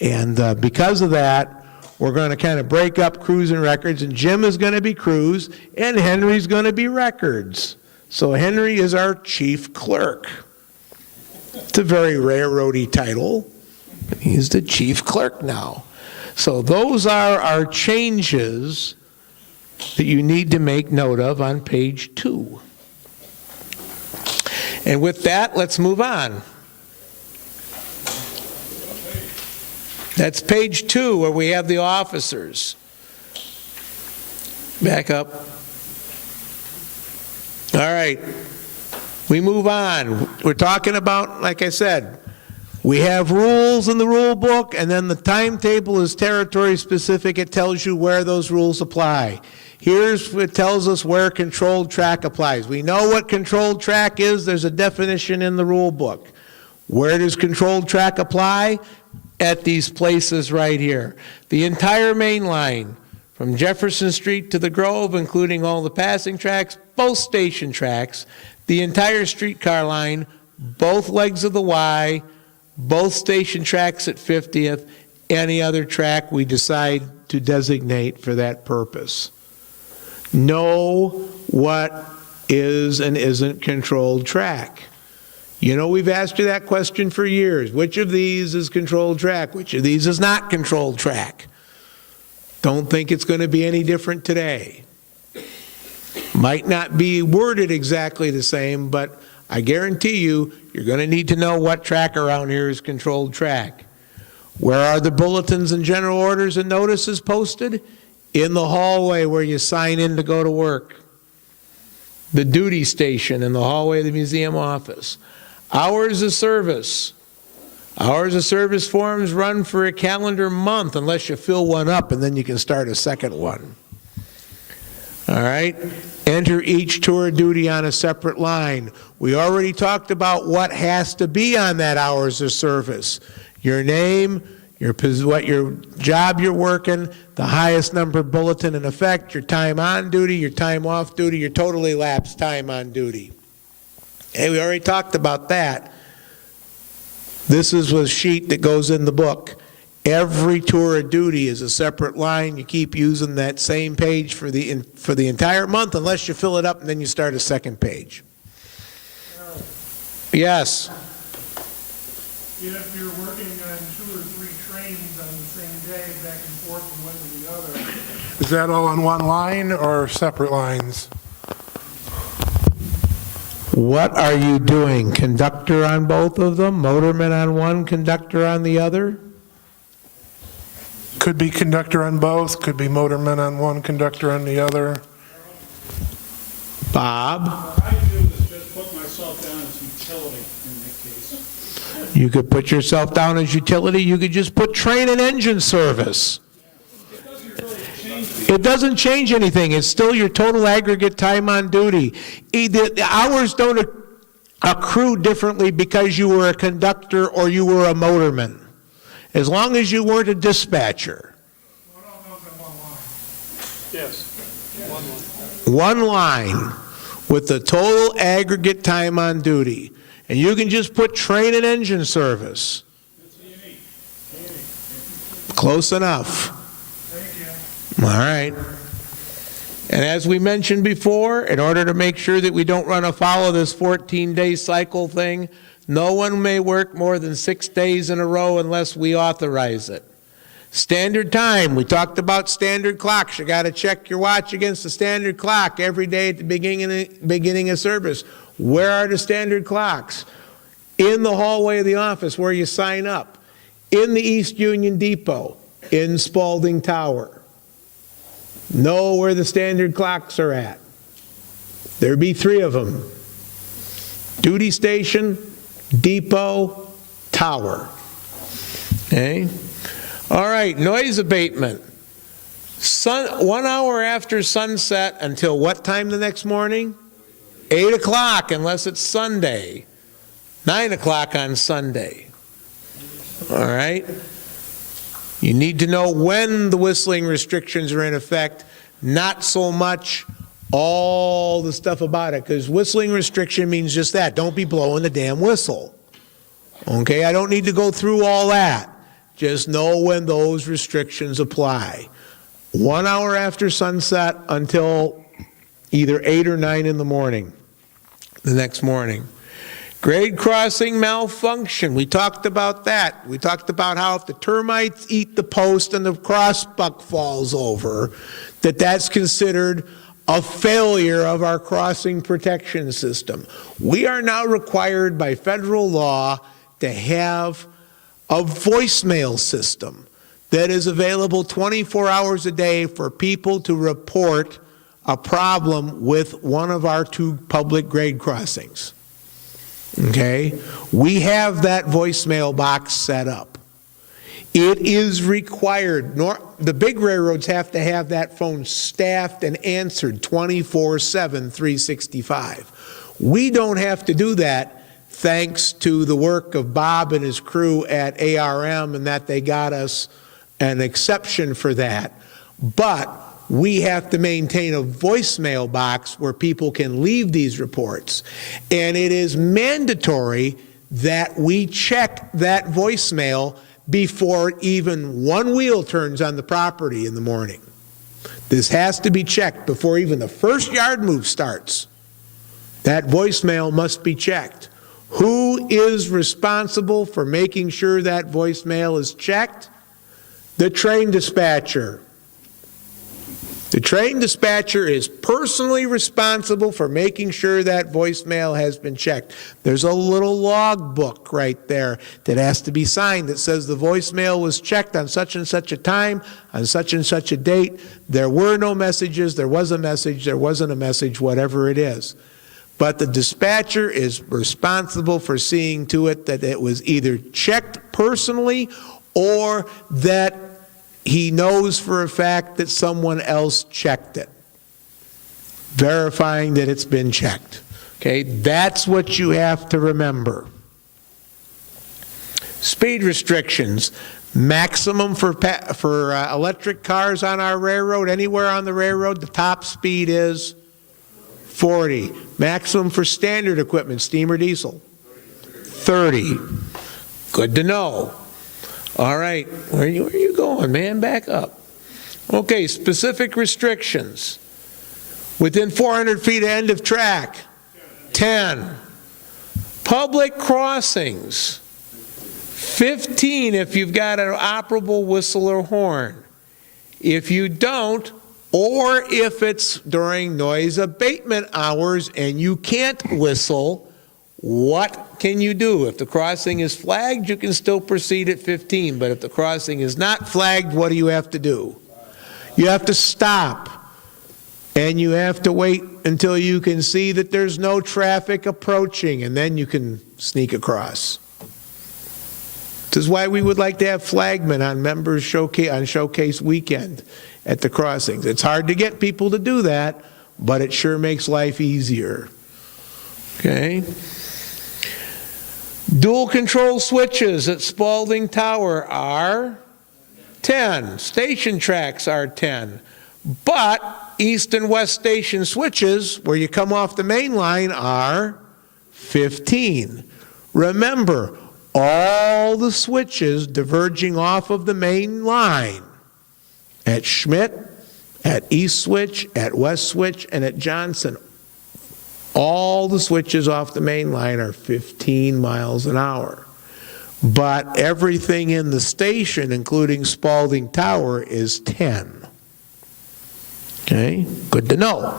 And because of that, we're going to kind of break up crews and records, and Jim is going to be crews, and Henry's going to be records. So Henry is our chief clerk. It's a very railroady title. He's the chief clerk now. So those are our changes that you need to make note of on page 2. And with that, let's move on. That's page 2, where we have the officers. Back up. All right. We move on. We're talking about, like I said, we have rules in the rule book, and then the timetable is territory specific. It tells you where those rules apply. Here's what tells us where controlled track applies. We know what controlled track is. There's a definition in the rule book. Where does controlled track apply? at these places right here. The entire main line, from Jefferson Street to the Grove, including all the passing tracks, both station tracks, the entire streetcar line, both legs of the Y, both station tracks at 50th, any other track we decide to designate for that purpose. Know what is and isn't controlled track. You know, we've asked you that question for years. Which of these is controlled track? Which of these is not controlled track? Don't think it's going to be any different today. Might not be worded exactly the same, but I guarantee you, you're going to need to know what track around here is controlled track. Where are the bulletins and general orders and notices posted? In the hallway where you sign in to go to work. The duty station in the hallway of the museum office. Hours of service. Hours of service forms run for a calendar month unless you fill one up, and then you can start a second one. All right? Enter each tour of duty on a separate line. We already talked about what has to be on that hours of service. Your name, what your job you're working, the highest number bulletin in effect, your time on duty, your time off duty, your totally elapsed time on duty. Hey, we already talked about that. This is a sheet that goes in the book. Every tour of duty is a separate line. You keep using that same page for the entire month unless you fill it up and then you start a second page. Yes? If you're working on 2 or 3 trains on the same day, back and forth from one to the other. Is that all on one line or separate lines? What are you doing? Conductor on both of them? Motorman on one, conductor on the other? Could be conductor on both, could be motorman on one, conductor on the other. Bob? What I do is just put myself down as utility in that case. You could put yourself down as utility. You could just put train and engine service. It doesn't change anything. It's still your total aggregate time on duty. The hours don't accrue differently because you were a conductor or you were a motorman. As long as you weren't a dispatcher. Yes. One line with the total aggregate time on duty. And you can just put train and engine service. Close enough. All right. And as we mentioned before, in order to make sure that we don't run afoul of this 14-day cycle thing, no one may work more than 6 days in a row unless we authorize it. Standard time, we talked about standard clocks. You got to check your watch against the standard clock every day at the beginning of service. Where are the standard clocks? In the hallway of the office where you sign up. In the East Union Depot. In Spalding Tower. Know where the standard clocks are at. There be 3 of them. Duty station, depot, tower. Okay? All right, noise abatement. 1 hour after sunset until what time the next morning? 8 o'clock, unless it's Sunday. 9 o'clock on Sunday. All right? You need to know when the whistling restrictions are in effect, not so much all the stuff about it, because whistling restriction means just that. Don't be blowing the damn whistle. Okay, I don't need to go through all that. Just know when those restrictions apply. 1 hour after sunset until either 8 or 9 in the morning, the next morning. Grade crossing malfunction, we talked about that. We talked about how if the termites eat the post and the crossbuck falls over, that's considered a failure of our crossing protection system. We are now required by federal law to have a voicemail system that is available 24 hours a day for people to report a problem with one of our 2 public grade crossings. Okay? We have that voicemail box set up. It is required. The big railroads have to have that phone staffed and answered 24/7, 365. We don't have to do that thanks to the work of Bob and his crew at ARM, and that they got us an exception for that. But we have to maintain a voicemail box where people can leave these reports. And it is mandatory that we check that voicemail before even one wheel turns on the property in the morning. This has to be checked before even the first yard move starts. That voicemail must be checked. Who is responsible for making sure that voicemail is checked? The train dispatcher. The train dispatcher is personally responsible for making sure that voicemail has been checked. There's a little log book right there that has to be signed that says the voicemail was checked on such and such a time, on such and such a date. There were no messages, there was a message, there wasn't a message, whatever it is. But the dispatcher is responsible for seeing to it that it was either checked personally or that he knows for a fact that someone else checked it, verifying that it's been checked. Okay, that's what you have to remember. Speed restrictions, maximum for electric cars on our railroad, anywhere on the railroad, the top speed is 40. Maximum for standard equipment, steam or diesel, 30. Good to know. All right, where are you going, man? Back up. Okay, specific restrictions. Within 400 feet of end of track, 10. Public crossings, 15 if you've got an operable whistle or horn. If you don't, or if it's during noise abatement hours and you can't whistle, what can you do? If the crossing is flagged, you can still proceed at 15, but if the crossing is not flagged, what do you have to do? You have to stop, and you have to wait until you can see that there's no traffic approaching, and then you can sneak across. This is why we would like to have flagmen on members showcase weekend at the crossings. It's hard to get people to do that, but it sure makes life easier. Okay? Dual control switches at Spalding Tower are 10. Station tracks are 10. But east and west station switches, where you come off the main line, are 15. Remember, all the switches diverging off of the main line at Schmidt, at East Switch, at West Switch, and at Johnson, all the switches off the main line are 15 miles an hour. But everything in the station, including Spalding Tower, is 10. Okay, good to know.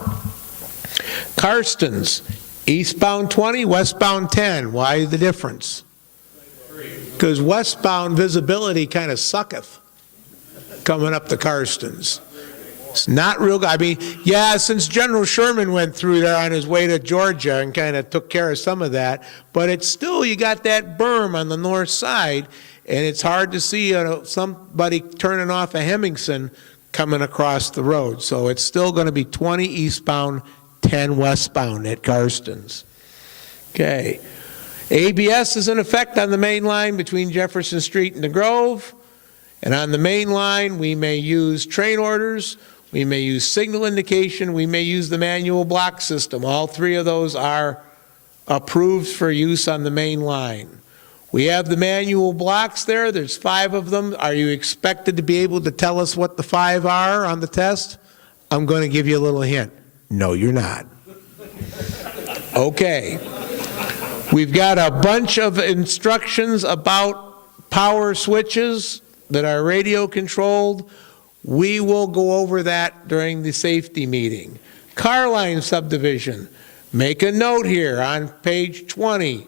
Karstens, eastbound 20, westbound 10. Why the difference? Because westbound visibility kind of sucketh coming up the Karstens. It's not real good. I mean, yeah, since General Sherman went through there on his way to Georgia and kind of took care of some of that, but it's still, you got that berm on the north side, and it's hard to see somebody turning off a Hemmingson coming across the road. So it's still going to be 20 eastbound, 10 westbound at Karstens. Okay. ABS is in effect on the main line between Jefferson Street and the Grove. And on the main line, we may use train orders, we may use signal indication, we may use the manual block system. All three of those are approved for use on the main line. We have the manual blocks there. There's 5 of them. Are you expected to be able to tell us what the 5 are on the test? I'm going to give you a little hint. No, you're not. Okay. We've got a bunch of instructions about power switches that are radio controlled. We will go over that during the safety meeting. Car line subdivision. Make a note here on page 20.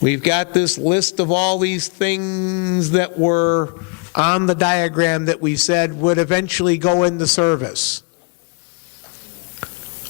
We've got this list of all these things that were on the diagram that we said would eventually go into service.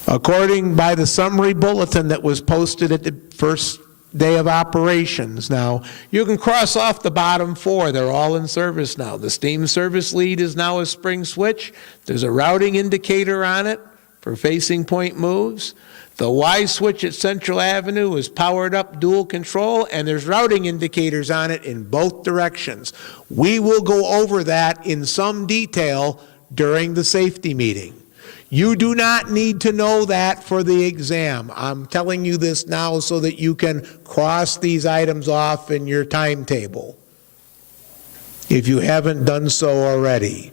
According by the summary bulletin that was posted at the first day of operations. Now, you can cross off the bottom 4. They're all in service now. The steam service lead is now a spring switch. There's a routing indicator on it for facing point moves. The Y switch at Central Avenue is powered up dual control, and there's routing indicators on it in both directions. We will go over that in some detail during the safety meeting. You do not need to know that for the exam. I'm telling you this now so that you can cross these items off in your timetable, if you haven't done so already.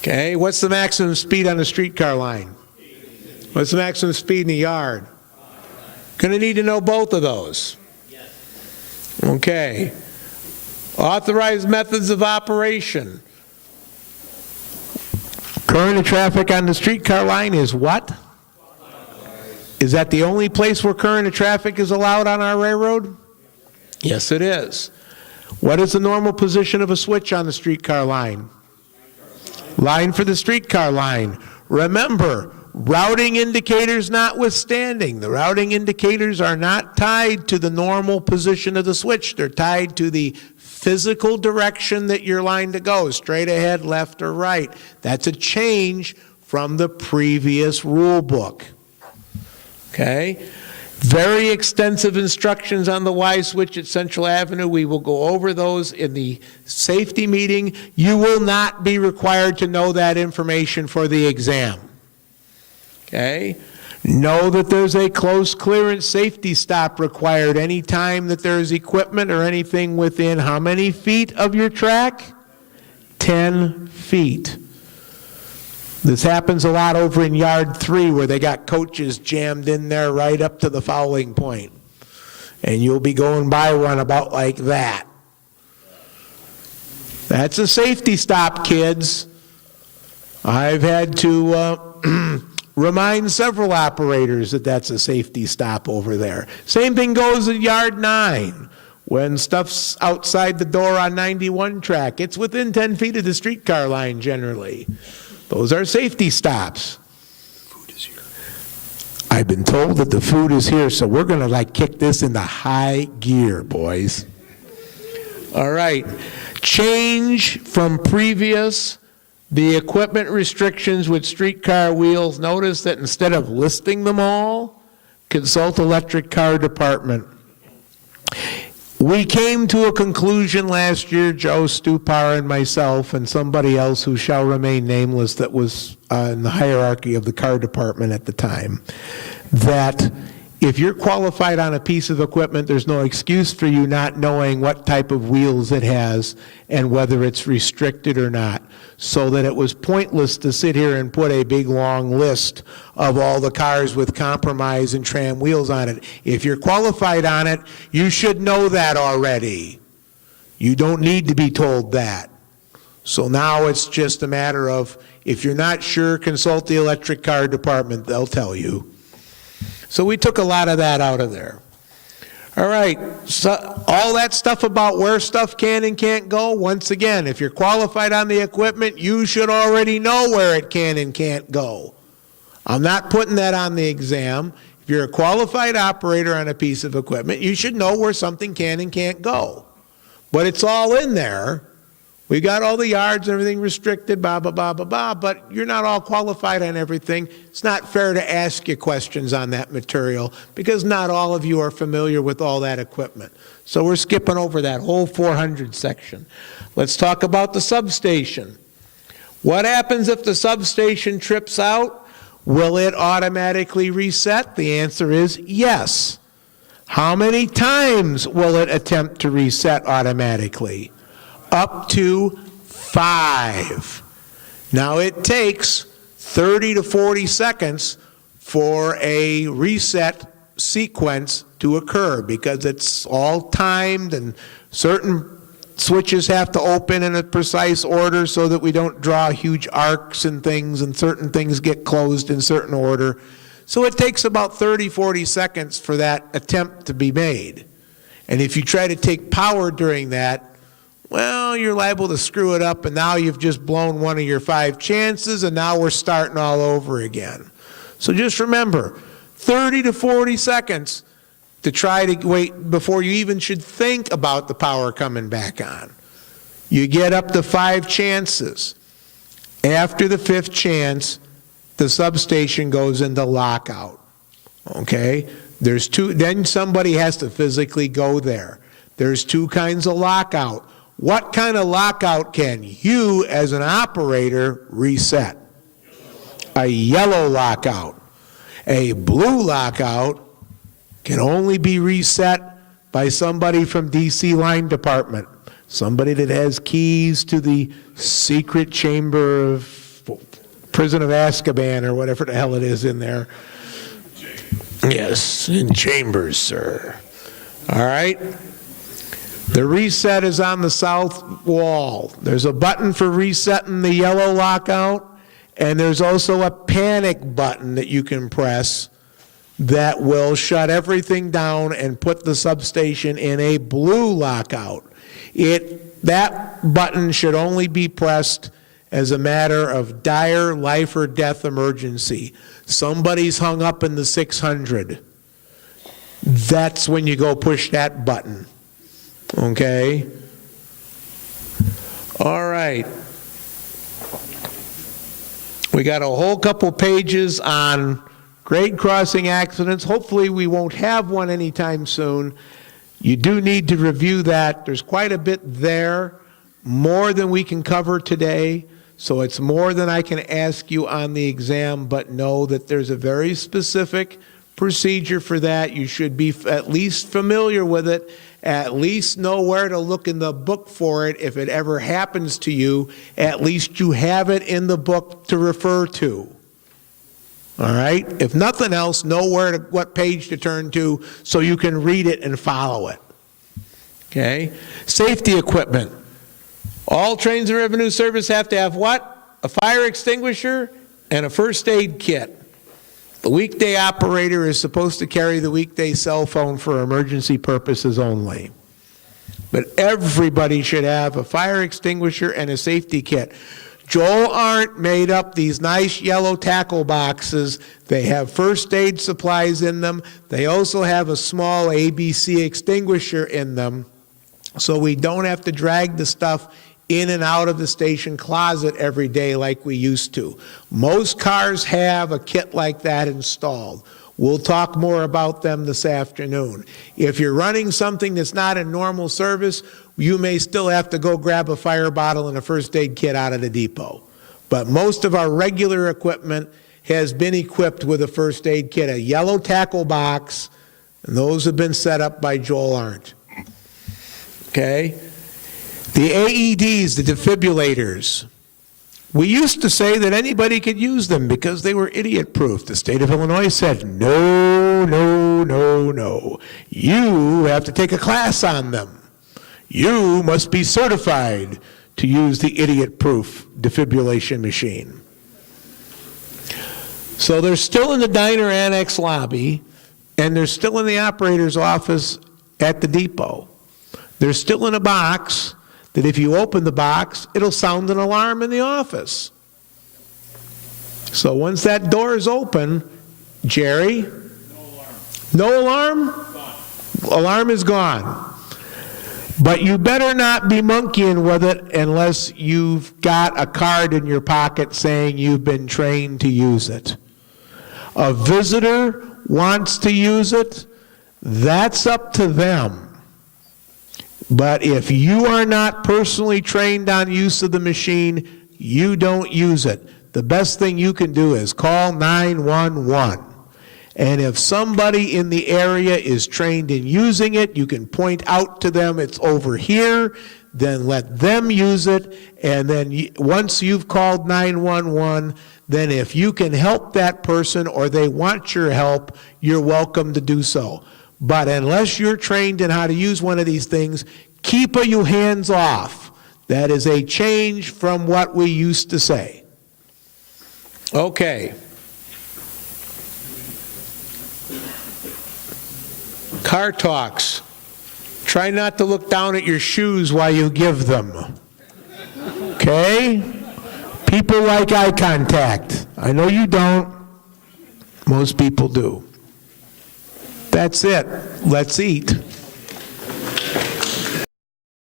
Okay, what's the maximum speed on a streetcar line? What's the maximum speed in the yard? Going to need to know both of those. Okay. Authorized methods of operation. Current of traffic on the streetcar line is what? Is that the only place where current of traffic is allowed on our railroad? Yes, it is. What is the normal position of a switch on the streetcar line? Line for the streetcar line. Remember, routing indicators notwithstanding, the routing indicators are not tied to the normal position of the switch. They're tied to the physical direction that you're line to go, straight ahead, left, or right. That's a change from the previous rule book. Okay? Very extensive instructions on the Y switch at Central Avenue. We will go over those in the safety meeting. You will not be required to know that information for the exam. Okay? Know that there's a close clearance safety stop required any time that there's equipment or anything within how many feet of your track? 10 feet. This happens a lot over in Yard 3 where they got coaches jammed in there right up to the fouling point. And you'll be going by one about like that. That's a safety stop, kids. I've had to remind several operators that that's a safety stop over there. Same thing goes at Yard 9. When stuff's outside the door on 91 track, it's within 10 feet of the streetcar line generally. Those are safety stops. Food is here. I've been told that the food is here, so we're going to like kick this into high gear, boys. All right. Change from previous, the equipment restrictions with streetcar wheels. Notice that instead of listing them all, consult electric car department. We came to a conclusion last year, Joe Stupar and myself and somebody else who shall remain nameless that was in the hierarchy of the car department at the time, that if you're qualified on a piece of equipment, there's no excuse for you not knowing what type of wheels it has and whether it's restricted or not. So that it was pointless to sit here and put a big long list of all the cars with compromise and tram wheels on it. If you're qualified on it, you should know that already. You don't need to be told that. So now it's just a matter of, if you're not sure, consult the electric car department, they'll tell you. So we took a lot of that out of there. All right, so all that stuff about where stuff can and can't go, once again, if you're qualified on the equipment, you should already know where it can and can't go. I'm not putting that on the exam. If you're a qualified operator on a piece of equipment, you should know where something can and can't go. But it's all in there. We got all the yards and everything restricted, blah, blah, blah, blah, blah, but you're not all qualified on everything. It's not fair to ask you questions on that material because not all of you are familiar with all that equipment. So we're skipping over that whole 400 section. Let's talk about the substation. What happens if the substation trips out? Will it automatically reset? The answer is yes. How many times will it attempt to reset automatically? Up to 5. Now it takes 30 to 40 seconds for a reset sequence to occur because it's all timed and certain switches have to open in a precise order so that we don't draw huge arcs and things, and certain things get closed in certain order. So it takes about 30, 40 seconds for that attempt to be made. And if you try to take power during that, well, you're liable to screw it up, and now you've just blown one of your 5 chances, and now we're starting all over again. So just remember, 30 to 40 seconds to try to wait before you even should think about the power coming back on. You get up to 5 chances. After the 5th chance, the substation goes into lockout, okay? There's two, then somebody has to physically go there. There's two kinds of lockout. What kind of lockout can you, as an operator, reset? A yellow lockout. A blue lockout can only be reset by somebody from DC Line Department, somebody that has keys to the secret chamber of prison of Azkaban or whatever the hell it is in there. Yes, in chambers, sir. All right? The reset is on the south wall. There's a button for resetting the yellow lockout, and there's also a panic button that you can press that will shut everything down and put the substation in a blue lockout. That button should only be pressed as a matter of dire life or death emergency. Somebody's hung up in the 600. That's when you go push that button. Okay? All right. We got a whole couple pages on grade crossing accidents. Hopefully we won't have one anytime soon. You do need to review that. There's quite a bit there, more than we can cover today. So it's more than I can ask you on the exam, but know that there's a very specific procedure for that. You should be at least familiar with it, at least know where to look in the book for it. If it ever happens to you, at least you have it in the book to refer to. All right? If nothing else, know what page to turn to so you can read it and follow it. Okay? Safety equipment. All trains and revenue service have to have what? A fire extinguisher and a first aid kit. The weekday operator is supposed to carry the weekday cell phone for emergency purposes only. But everybody should have a fire extinguisher and a safety kit. Joel Arndt made up these nice yellow tackle boxes. They have first aid supplies in them. They also have a small ABC extinguisher in them, so we don't have to drag the stuff in and out of the station closet every day like we used to. Most cars have a kit like that installed. We'll talk more about them this afternoon. If you're running something that's not in normal service, you may still have to go grab a fire bottle and a first aid kit out of the depot. But most of our regular equipment has been equipped with a first aid kit, a yellow tackle box, and those have been set up by Joel Arndt. Okay? The AEDs, the defibrillators, we used to say that anybody could use them because they were idiot-proof. The state of Illinois said, no, no, no, no. You have to take a class on them. You must be certified to use the idiot-proof defibrillation machine. So they're still in the diner annex lobby, and they're still in the operator's office at the depot. They're still in a box that if you open the box, it'll sound an alarm in the office. So once that door is open, Jerry? No alarm? Gone. Alarm is gone. But you better not be monkeying with it unless you've got a card in your pocket saying you've been trained to use it. A visitor wants to use it, that's up to them. But if you are not personally trained on use of the machine, you don't use it. The best thing you can do is call 911. And if somebody in the area is trained in using it, you can point out to them it's over here, then let them use it, and then once you've called 911, then if you can help that person or they want your help, you're welcome to do so. But unless you're trained in how to use one of these things, keep your hands off. That is a change from what we used to say. Okay. Car talks. Try not to look down at your shoes while you give them. Okay? People like eye contact. I know you don't. Most people do. That's it. Let's eat.